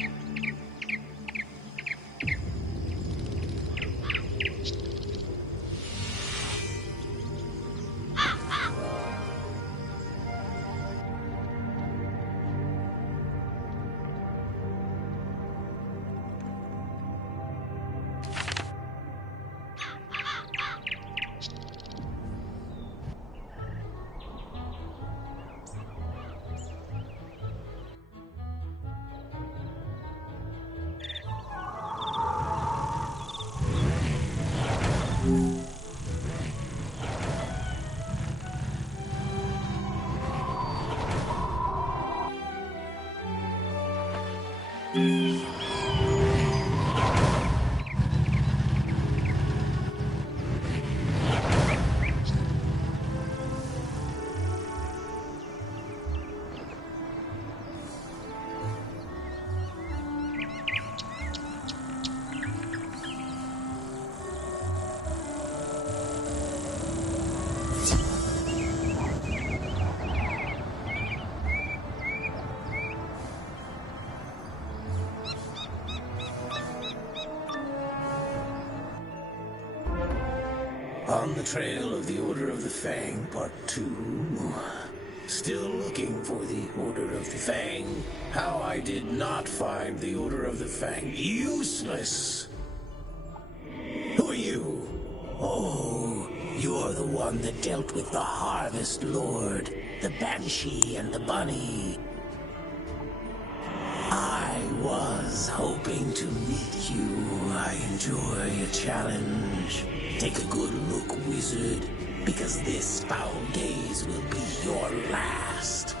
On the trail of the Order of the Fang, Part 2. Still looking for the Order of the Fang. How I did not find the Order of the Fang useless. Who are you? Oh, you're the one that dealt with the Harvest Lord, the Banshee and the Bunny. I was hoping to meet you. I enjoy a challenge. Take a good look, wizard, because this foul gaze will be your last.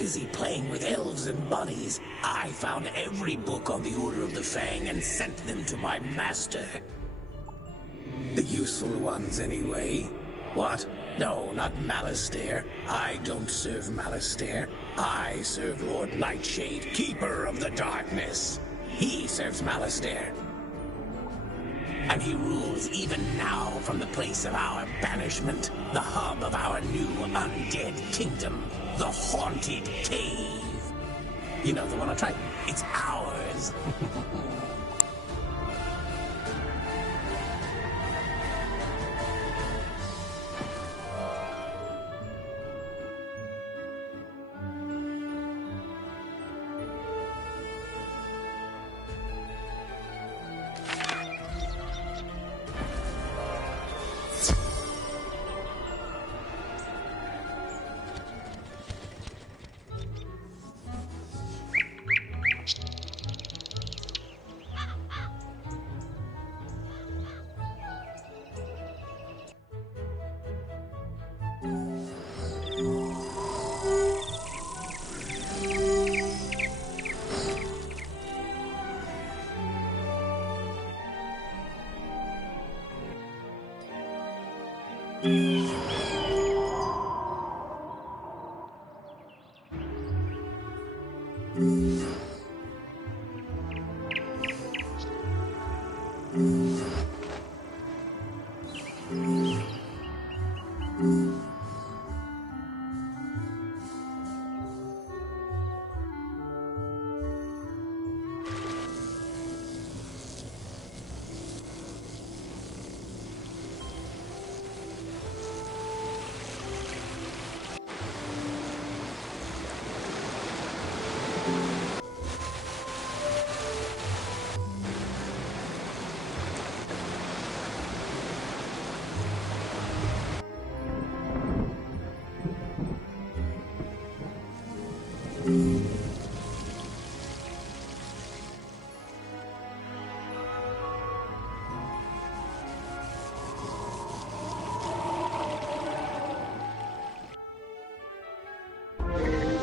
busy playing with elves and bunnies, I found every book on the Order of the Fang and sent them to my master. The useful ones, anyway. What? No, not Malastare. I don't serve Malastare. I serve Lord Nightshade, Keeper of the Darkness. He serves Malastare. And he rules even now from the place of our banishment, the hub of our new undead kingdom, the Haunted Cave. You know the one on Triton? It's ours.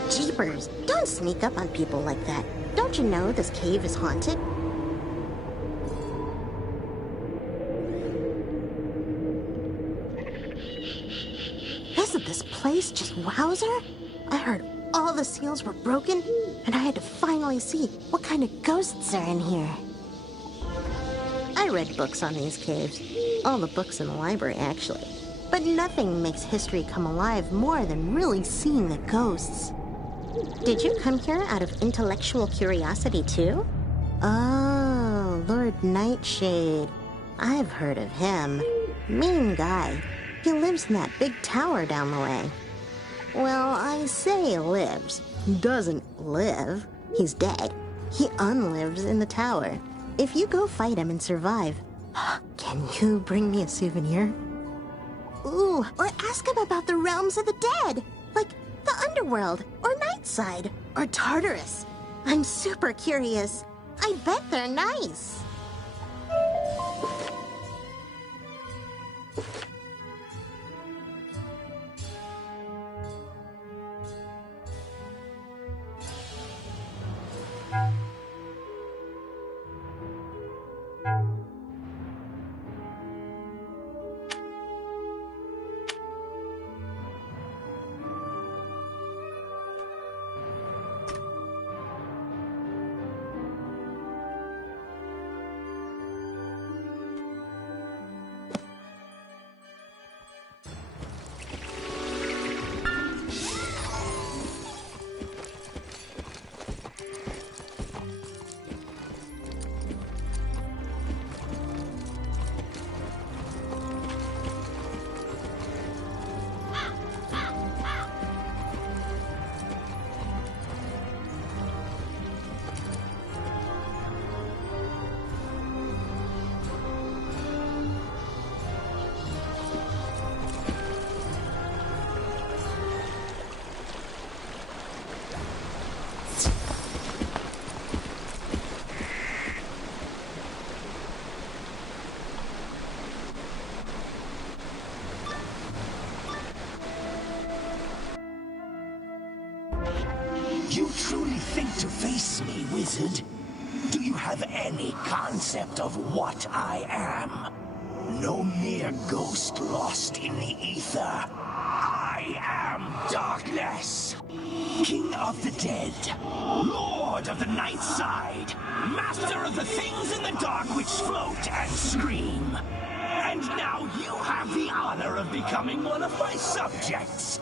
Jeepers, don't sneak up on people like that. Don't you know this cave is haunted? Isn't this place just wowzer? I heard all the seals were broken, and I had to finally see what kind of ghosts are in here. I read books on these caves. All the books in the library, actually. But nothing makes history come alive more than really seeing the ghosts. Did you come here out of intellectual curiosity, too? Oh, Lord Nightshade. I've heard of him. Mean guy. He lives in that big tower down the way. Well, I say lives. Doesn't live. He's dead. He unlives in the tower. If you go fight him and survive, can you bring me a souvenir? Ooh, or ask him about the realms of the dead. Like the underworld, or Nightside, or Tartarus. I'm super curious. I bet they're nice. wizard? Do you have any concept of what I am? No mere ghost lost in the ether. I am darkness. King of the dead. Lord of the night side. Master of the things in the dark which float and scream. And now you have the honor of becoming one of my subjects.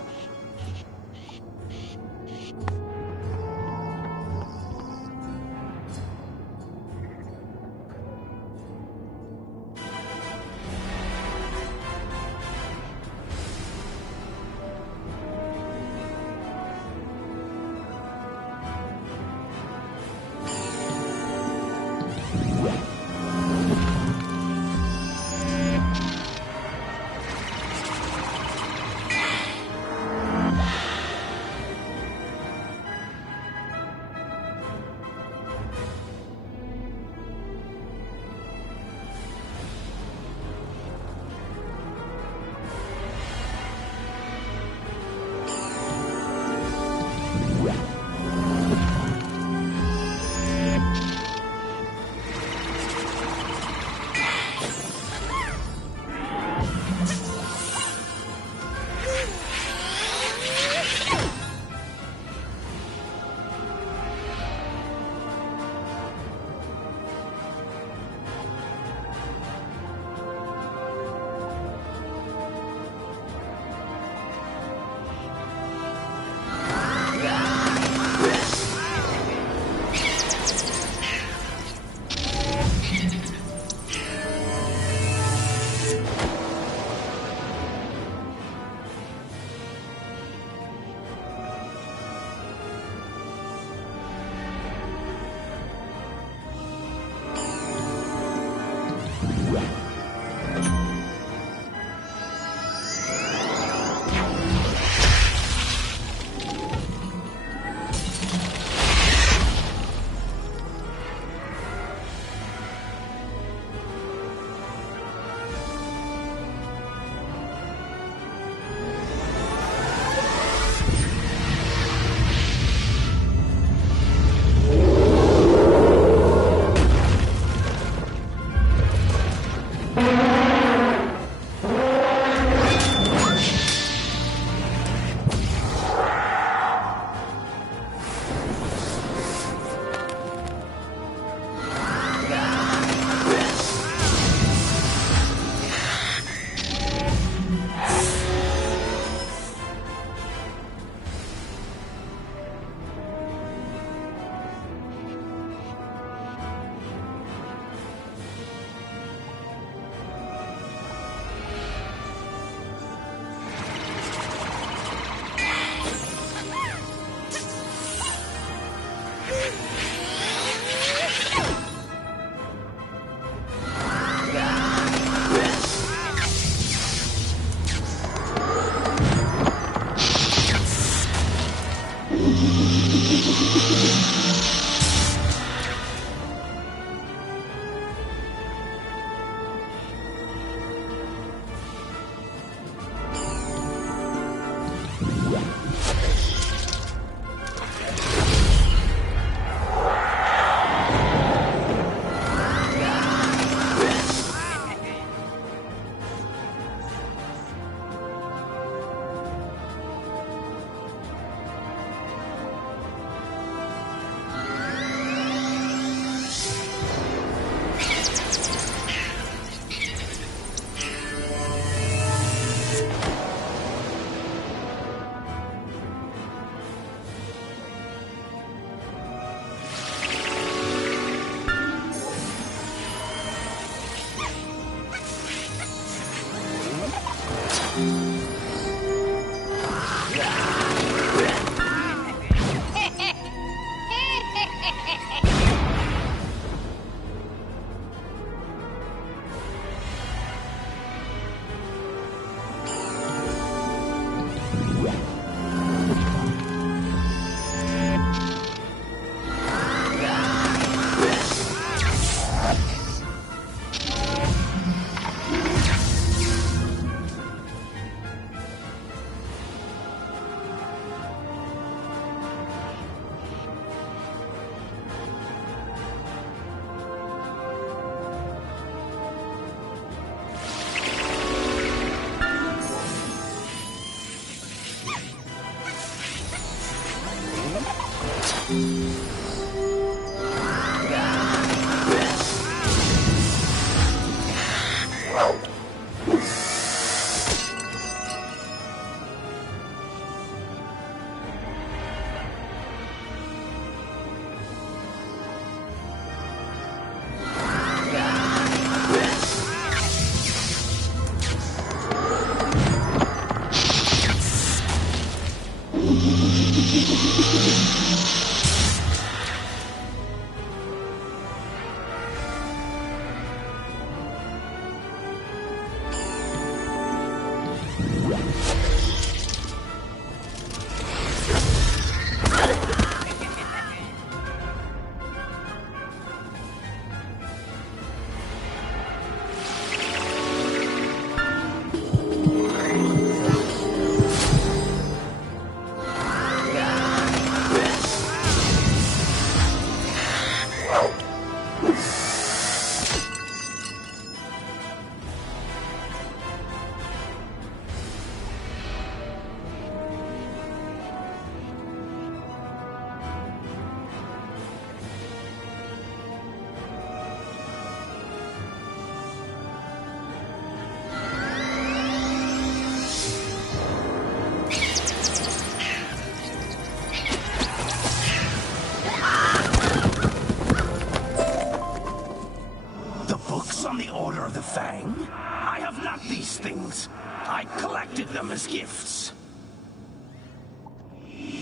Order of the Fang? I have not these things. I collected them as gifts.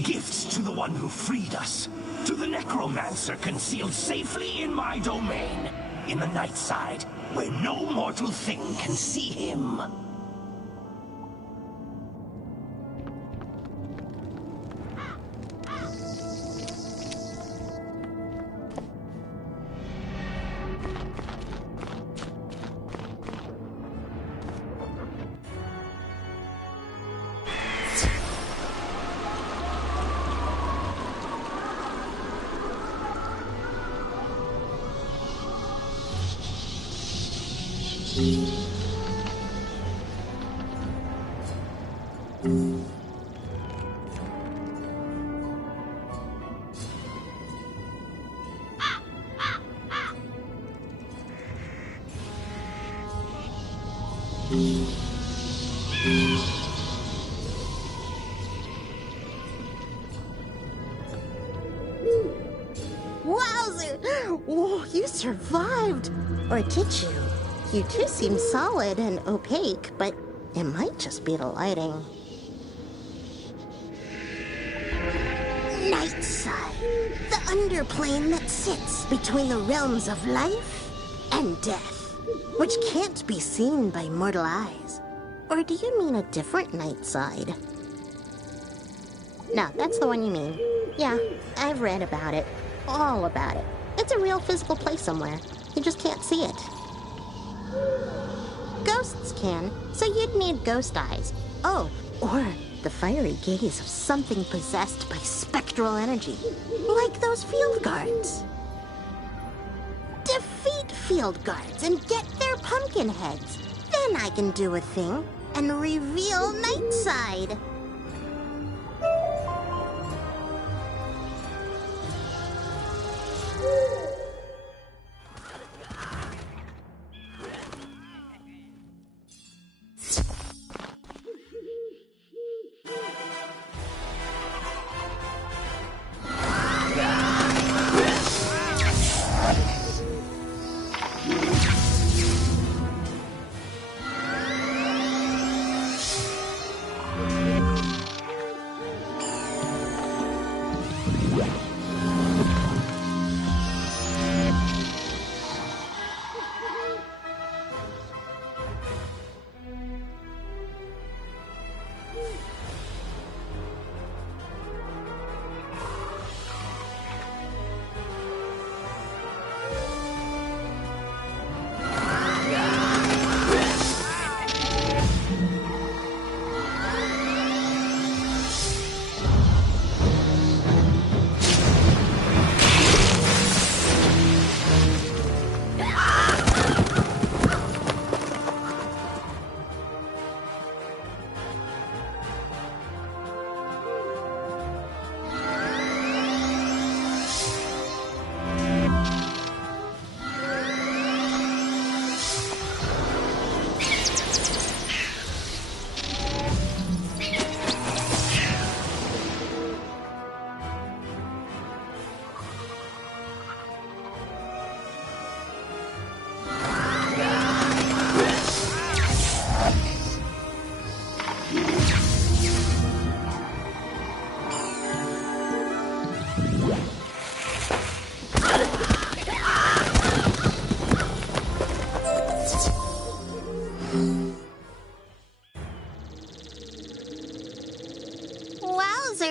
Gifts to the one who freed us. To the necromancer concealed safely in my domain. In the night side, where no mortal thing can see him. Wowzer! Whoa, you survived! Or did you? You two seem solid and opaque, but it might just be the lighting. Nightside, the underplane that sits between the realms of life and death, which can't be seen by mortal eyes. Or do you mean a different Nightside? No, that's the one you mean. Yeah, I've read about it. All about it. It's a real physical place somewhere. You just can't see it. Ghosts can, so you'd need ghost eyes. Oh, or the fiery gaze of something possessed by spectral energy. Like those field guards. Defeat field guards and get their pumpkin heads. Then I can do a thing and reveal Nightside.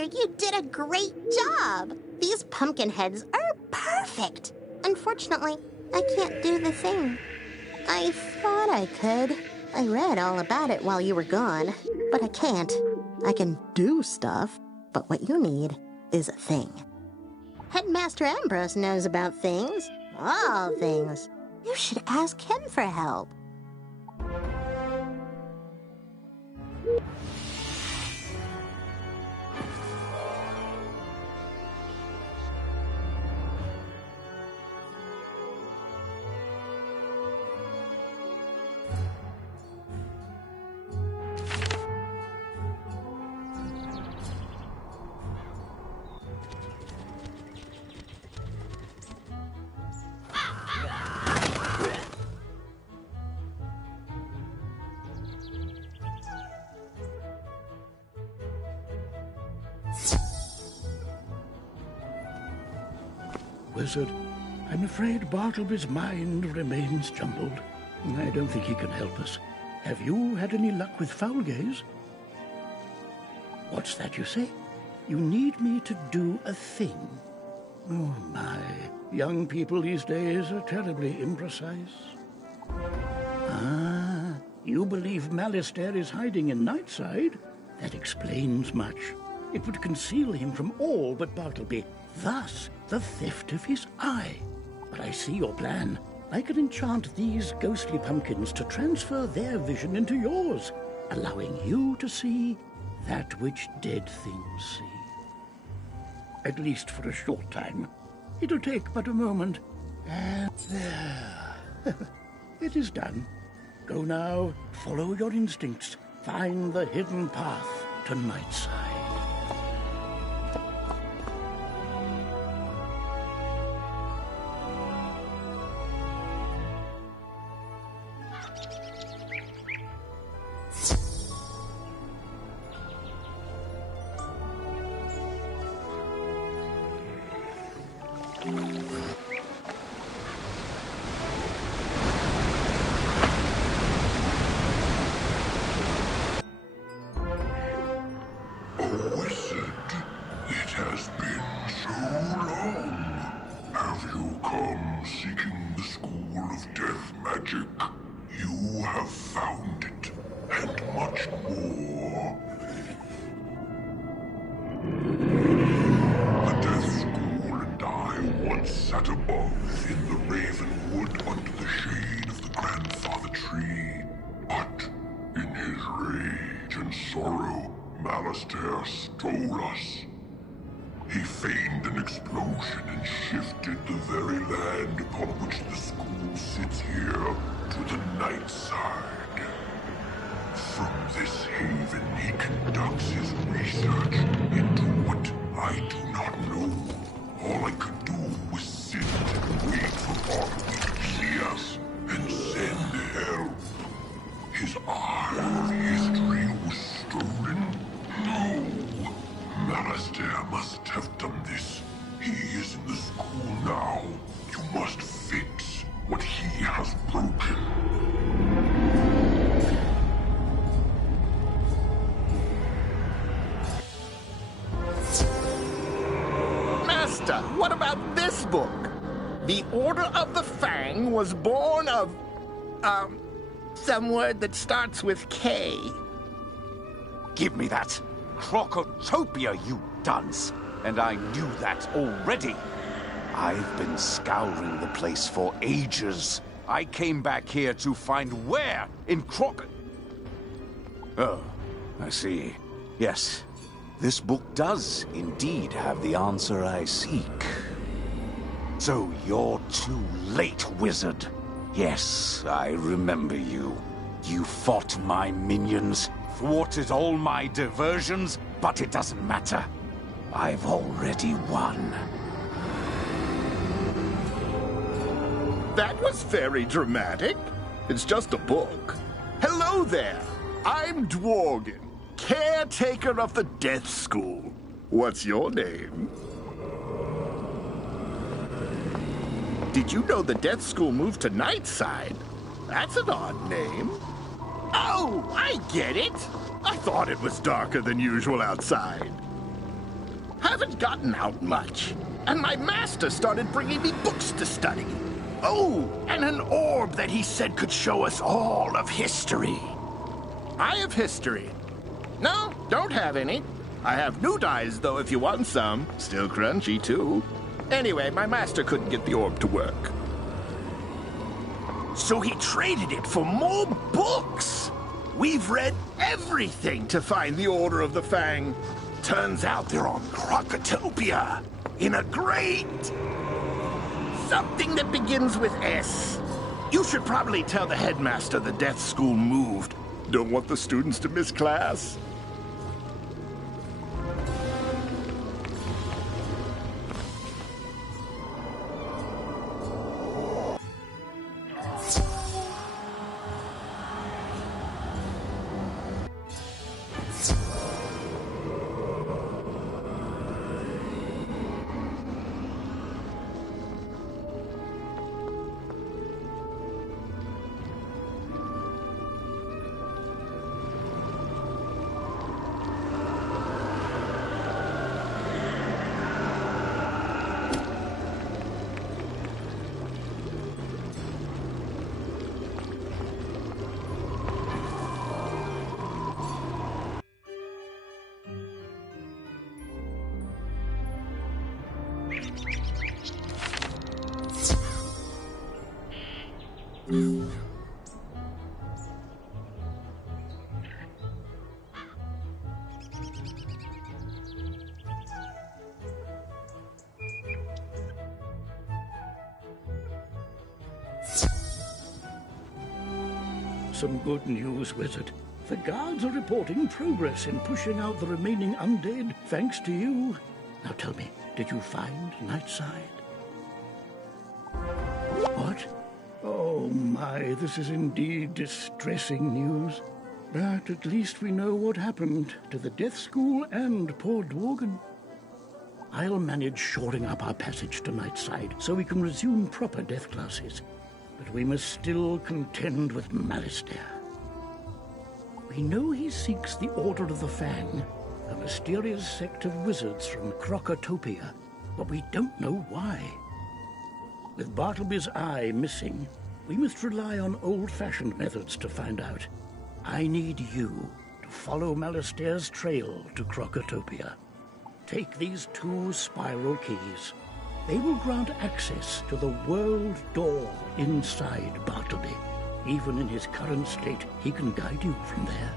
Master, you did a great job. These pumpkin heads are perfect. Unfortunately, I can't do the thing. I thought I could. I read all about it while you were gone, but I can't. I can do stuff, but what you need is a thing. Headmaster Ambrose knows about things. All things. You should ask him for help. Wizard, I'm afraid Bartleby's mind remains jumbled. I don't think he can help us. Have you had any luck with Foulgaze? What's that you say? You need me to do a thing? Oh, my. Young people these days are terribly imprecise. Ah, you believe Malistaire is hiding in Nightside? That explains much. It would conceal him from all but Bartleby, thus the theft of his eye. But I see your plan. I can enchant these ghostly pumpkins to transfer their vision into yours, allowing you to see that which dead things see. At least for a short time. It'll take but a moment. And there. It is done. Go now, follow your instincts. Find the hidden path to Nightside. Malistaire stole us. He feigned an explosion and shifted the very land upon which the school sits here to the night side. From this haven he conducts his research into what I do not know. All I could do was sit and wait for Bartleby to see us and send help. His eye of history was stolen. No! Malistaire must have done this. He is in the school now. You must fix what he has broken. Master, what about this book? The Order of the Fang was born of... some word that starts with K. Give me that! Crocotopia, you dunce! And I knew that already. I've been scouring the place for ages. I came back here to find where in Oh, I see. Yes, this book does indeed have the answer I seek. So you're too late, wizard. Yes, I remember you. You fought my minions, thwarted all my diversions, but it doesn't matter. I've already won. That was very dramatic. It's just a book. Hello there. I'm Dworgen, caretaker of the Death School. What's your name? Did you know the Death School moved to Nightside? That's an odd name. Oh, I get it. I thought it was darker than usual outside. haven't gotten out much. And my master started bringing me books to study. Oh, and an orb that he said could show us all of history. I have history. No, don't have any. I have new dyes, though, if you want some. Still crunchy, too. Anyway, my master couldn't get the orb to work. So he traded it for more books. We've read everything to find the Order of the Fang. Turns out they're on Crocotopia, in a great... something that begins with S. You should probably tell the headmaster the death school moved. Don't want the students to miss class. Some good news, Wizard. The guards are reporting progress in pushing out the remaining undead, thanks to you. Now tell me, did you find Nightside? What? Oh my, this is indeed distressing news. But at least we know what happened to the Death School and poor Dworgen. I'll manage shoring up our passage to Nightside so we can resume proper death classes. But we must still contend with Malistaire. We know he seeks the Order of the Fang, a mysterious sect of wizards from Crocotopia, but we don't know why. With Bartleby's eye missing, we must rely on old-fashioned methods to find out. I need you to follow Malistaire's trail to Crocotopia. Take these 2 spiral keys. They will grant access to the world door inside Bartleby. Even in his current state, he can guide you from there.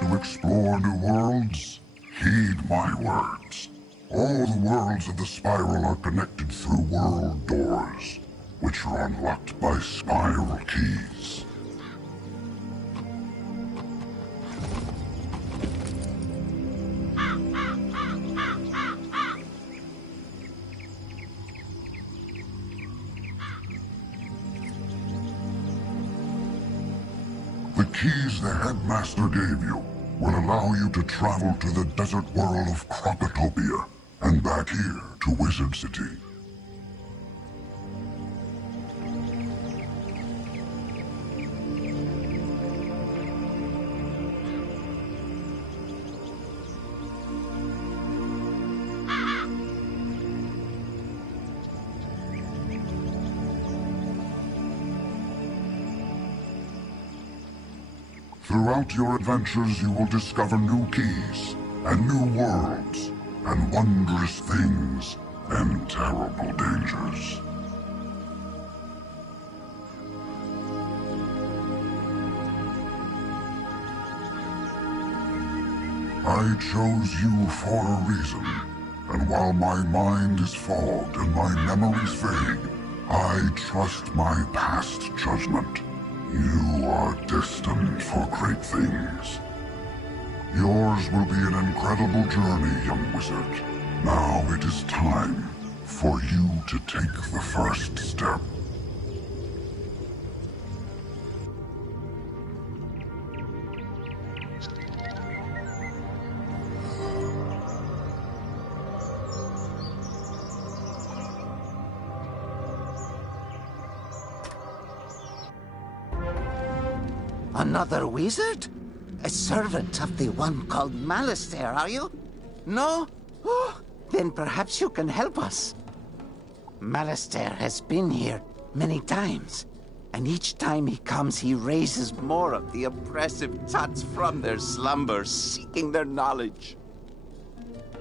To explore new worlds, heed my words. All the worlds of the spiral are connected through world doors, which are unlocked by spiral keys. The keys the headmaster gave you will allow you to travel to the desert world of Crocotopia and back here to Wizard City. Throughout your adventures, you will discover new keys, and new worlds, and wondrous things, and terrible dangers. I chose you for a reason, and while my mind is fogged and my memories vague, I trust my past judgment. You are destined for great things. Yours will be an incredible journey, young wizard. Now it is time for you to take the first step. Another wizard? A servant of the one called Minecath, are you? No? Oh, then perhaps you can help us. Minecath has been here many times, and each time he comes, he raises more of the oppressive tots from their slumbers, seeking their knowledge.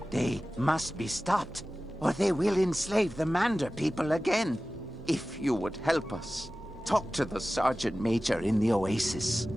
They must be stopped, or they will enslave the Mander people again. If you would help us, talk to the Sergeant Major in the Oasis.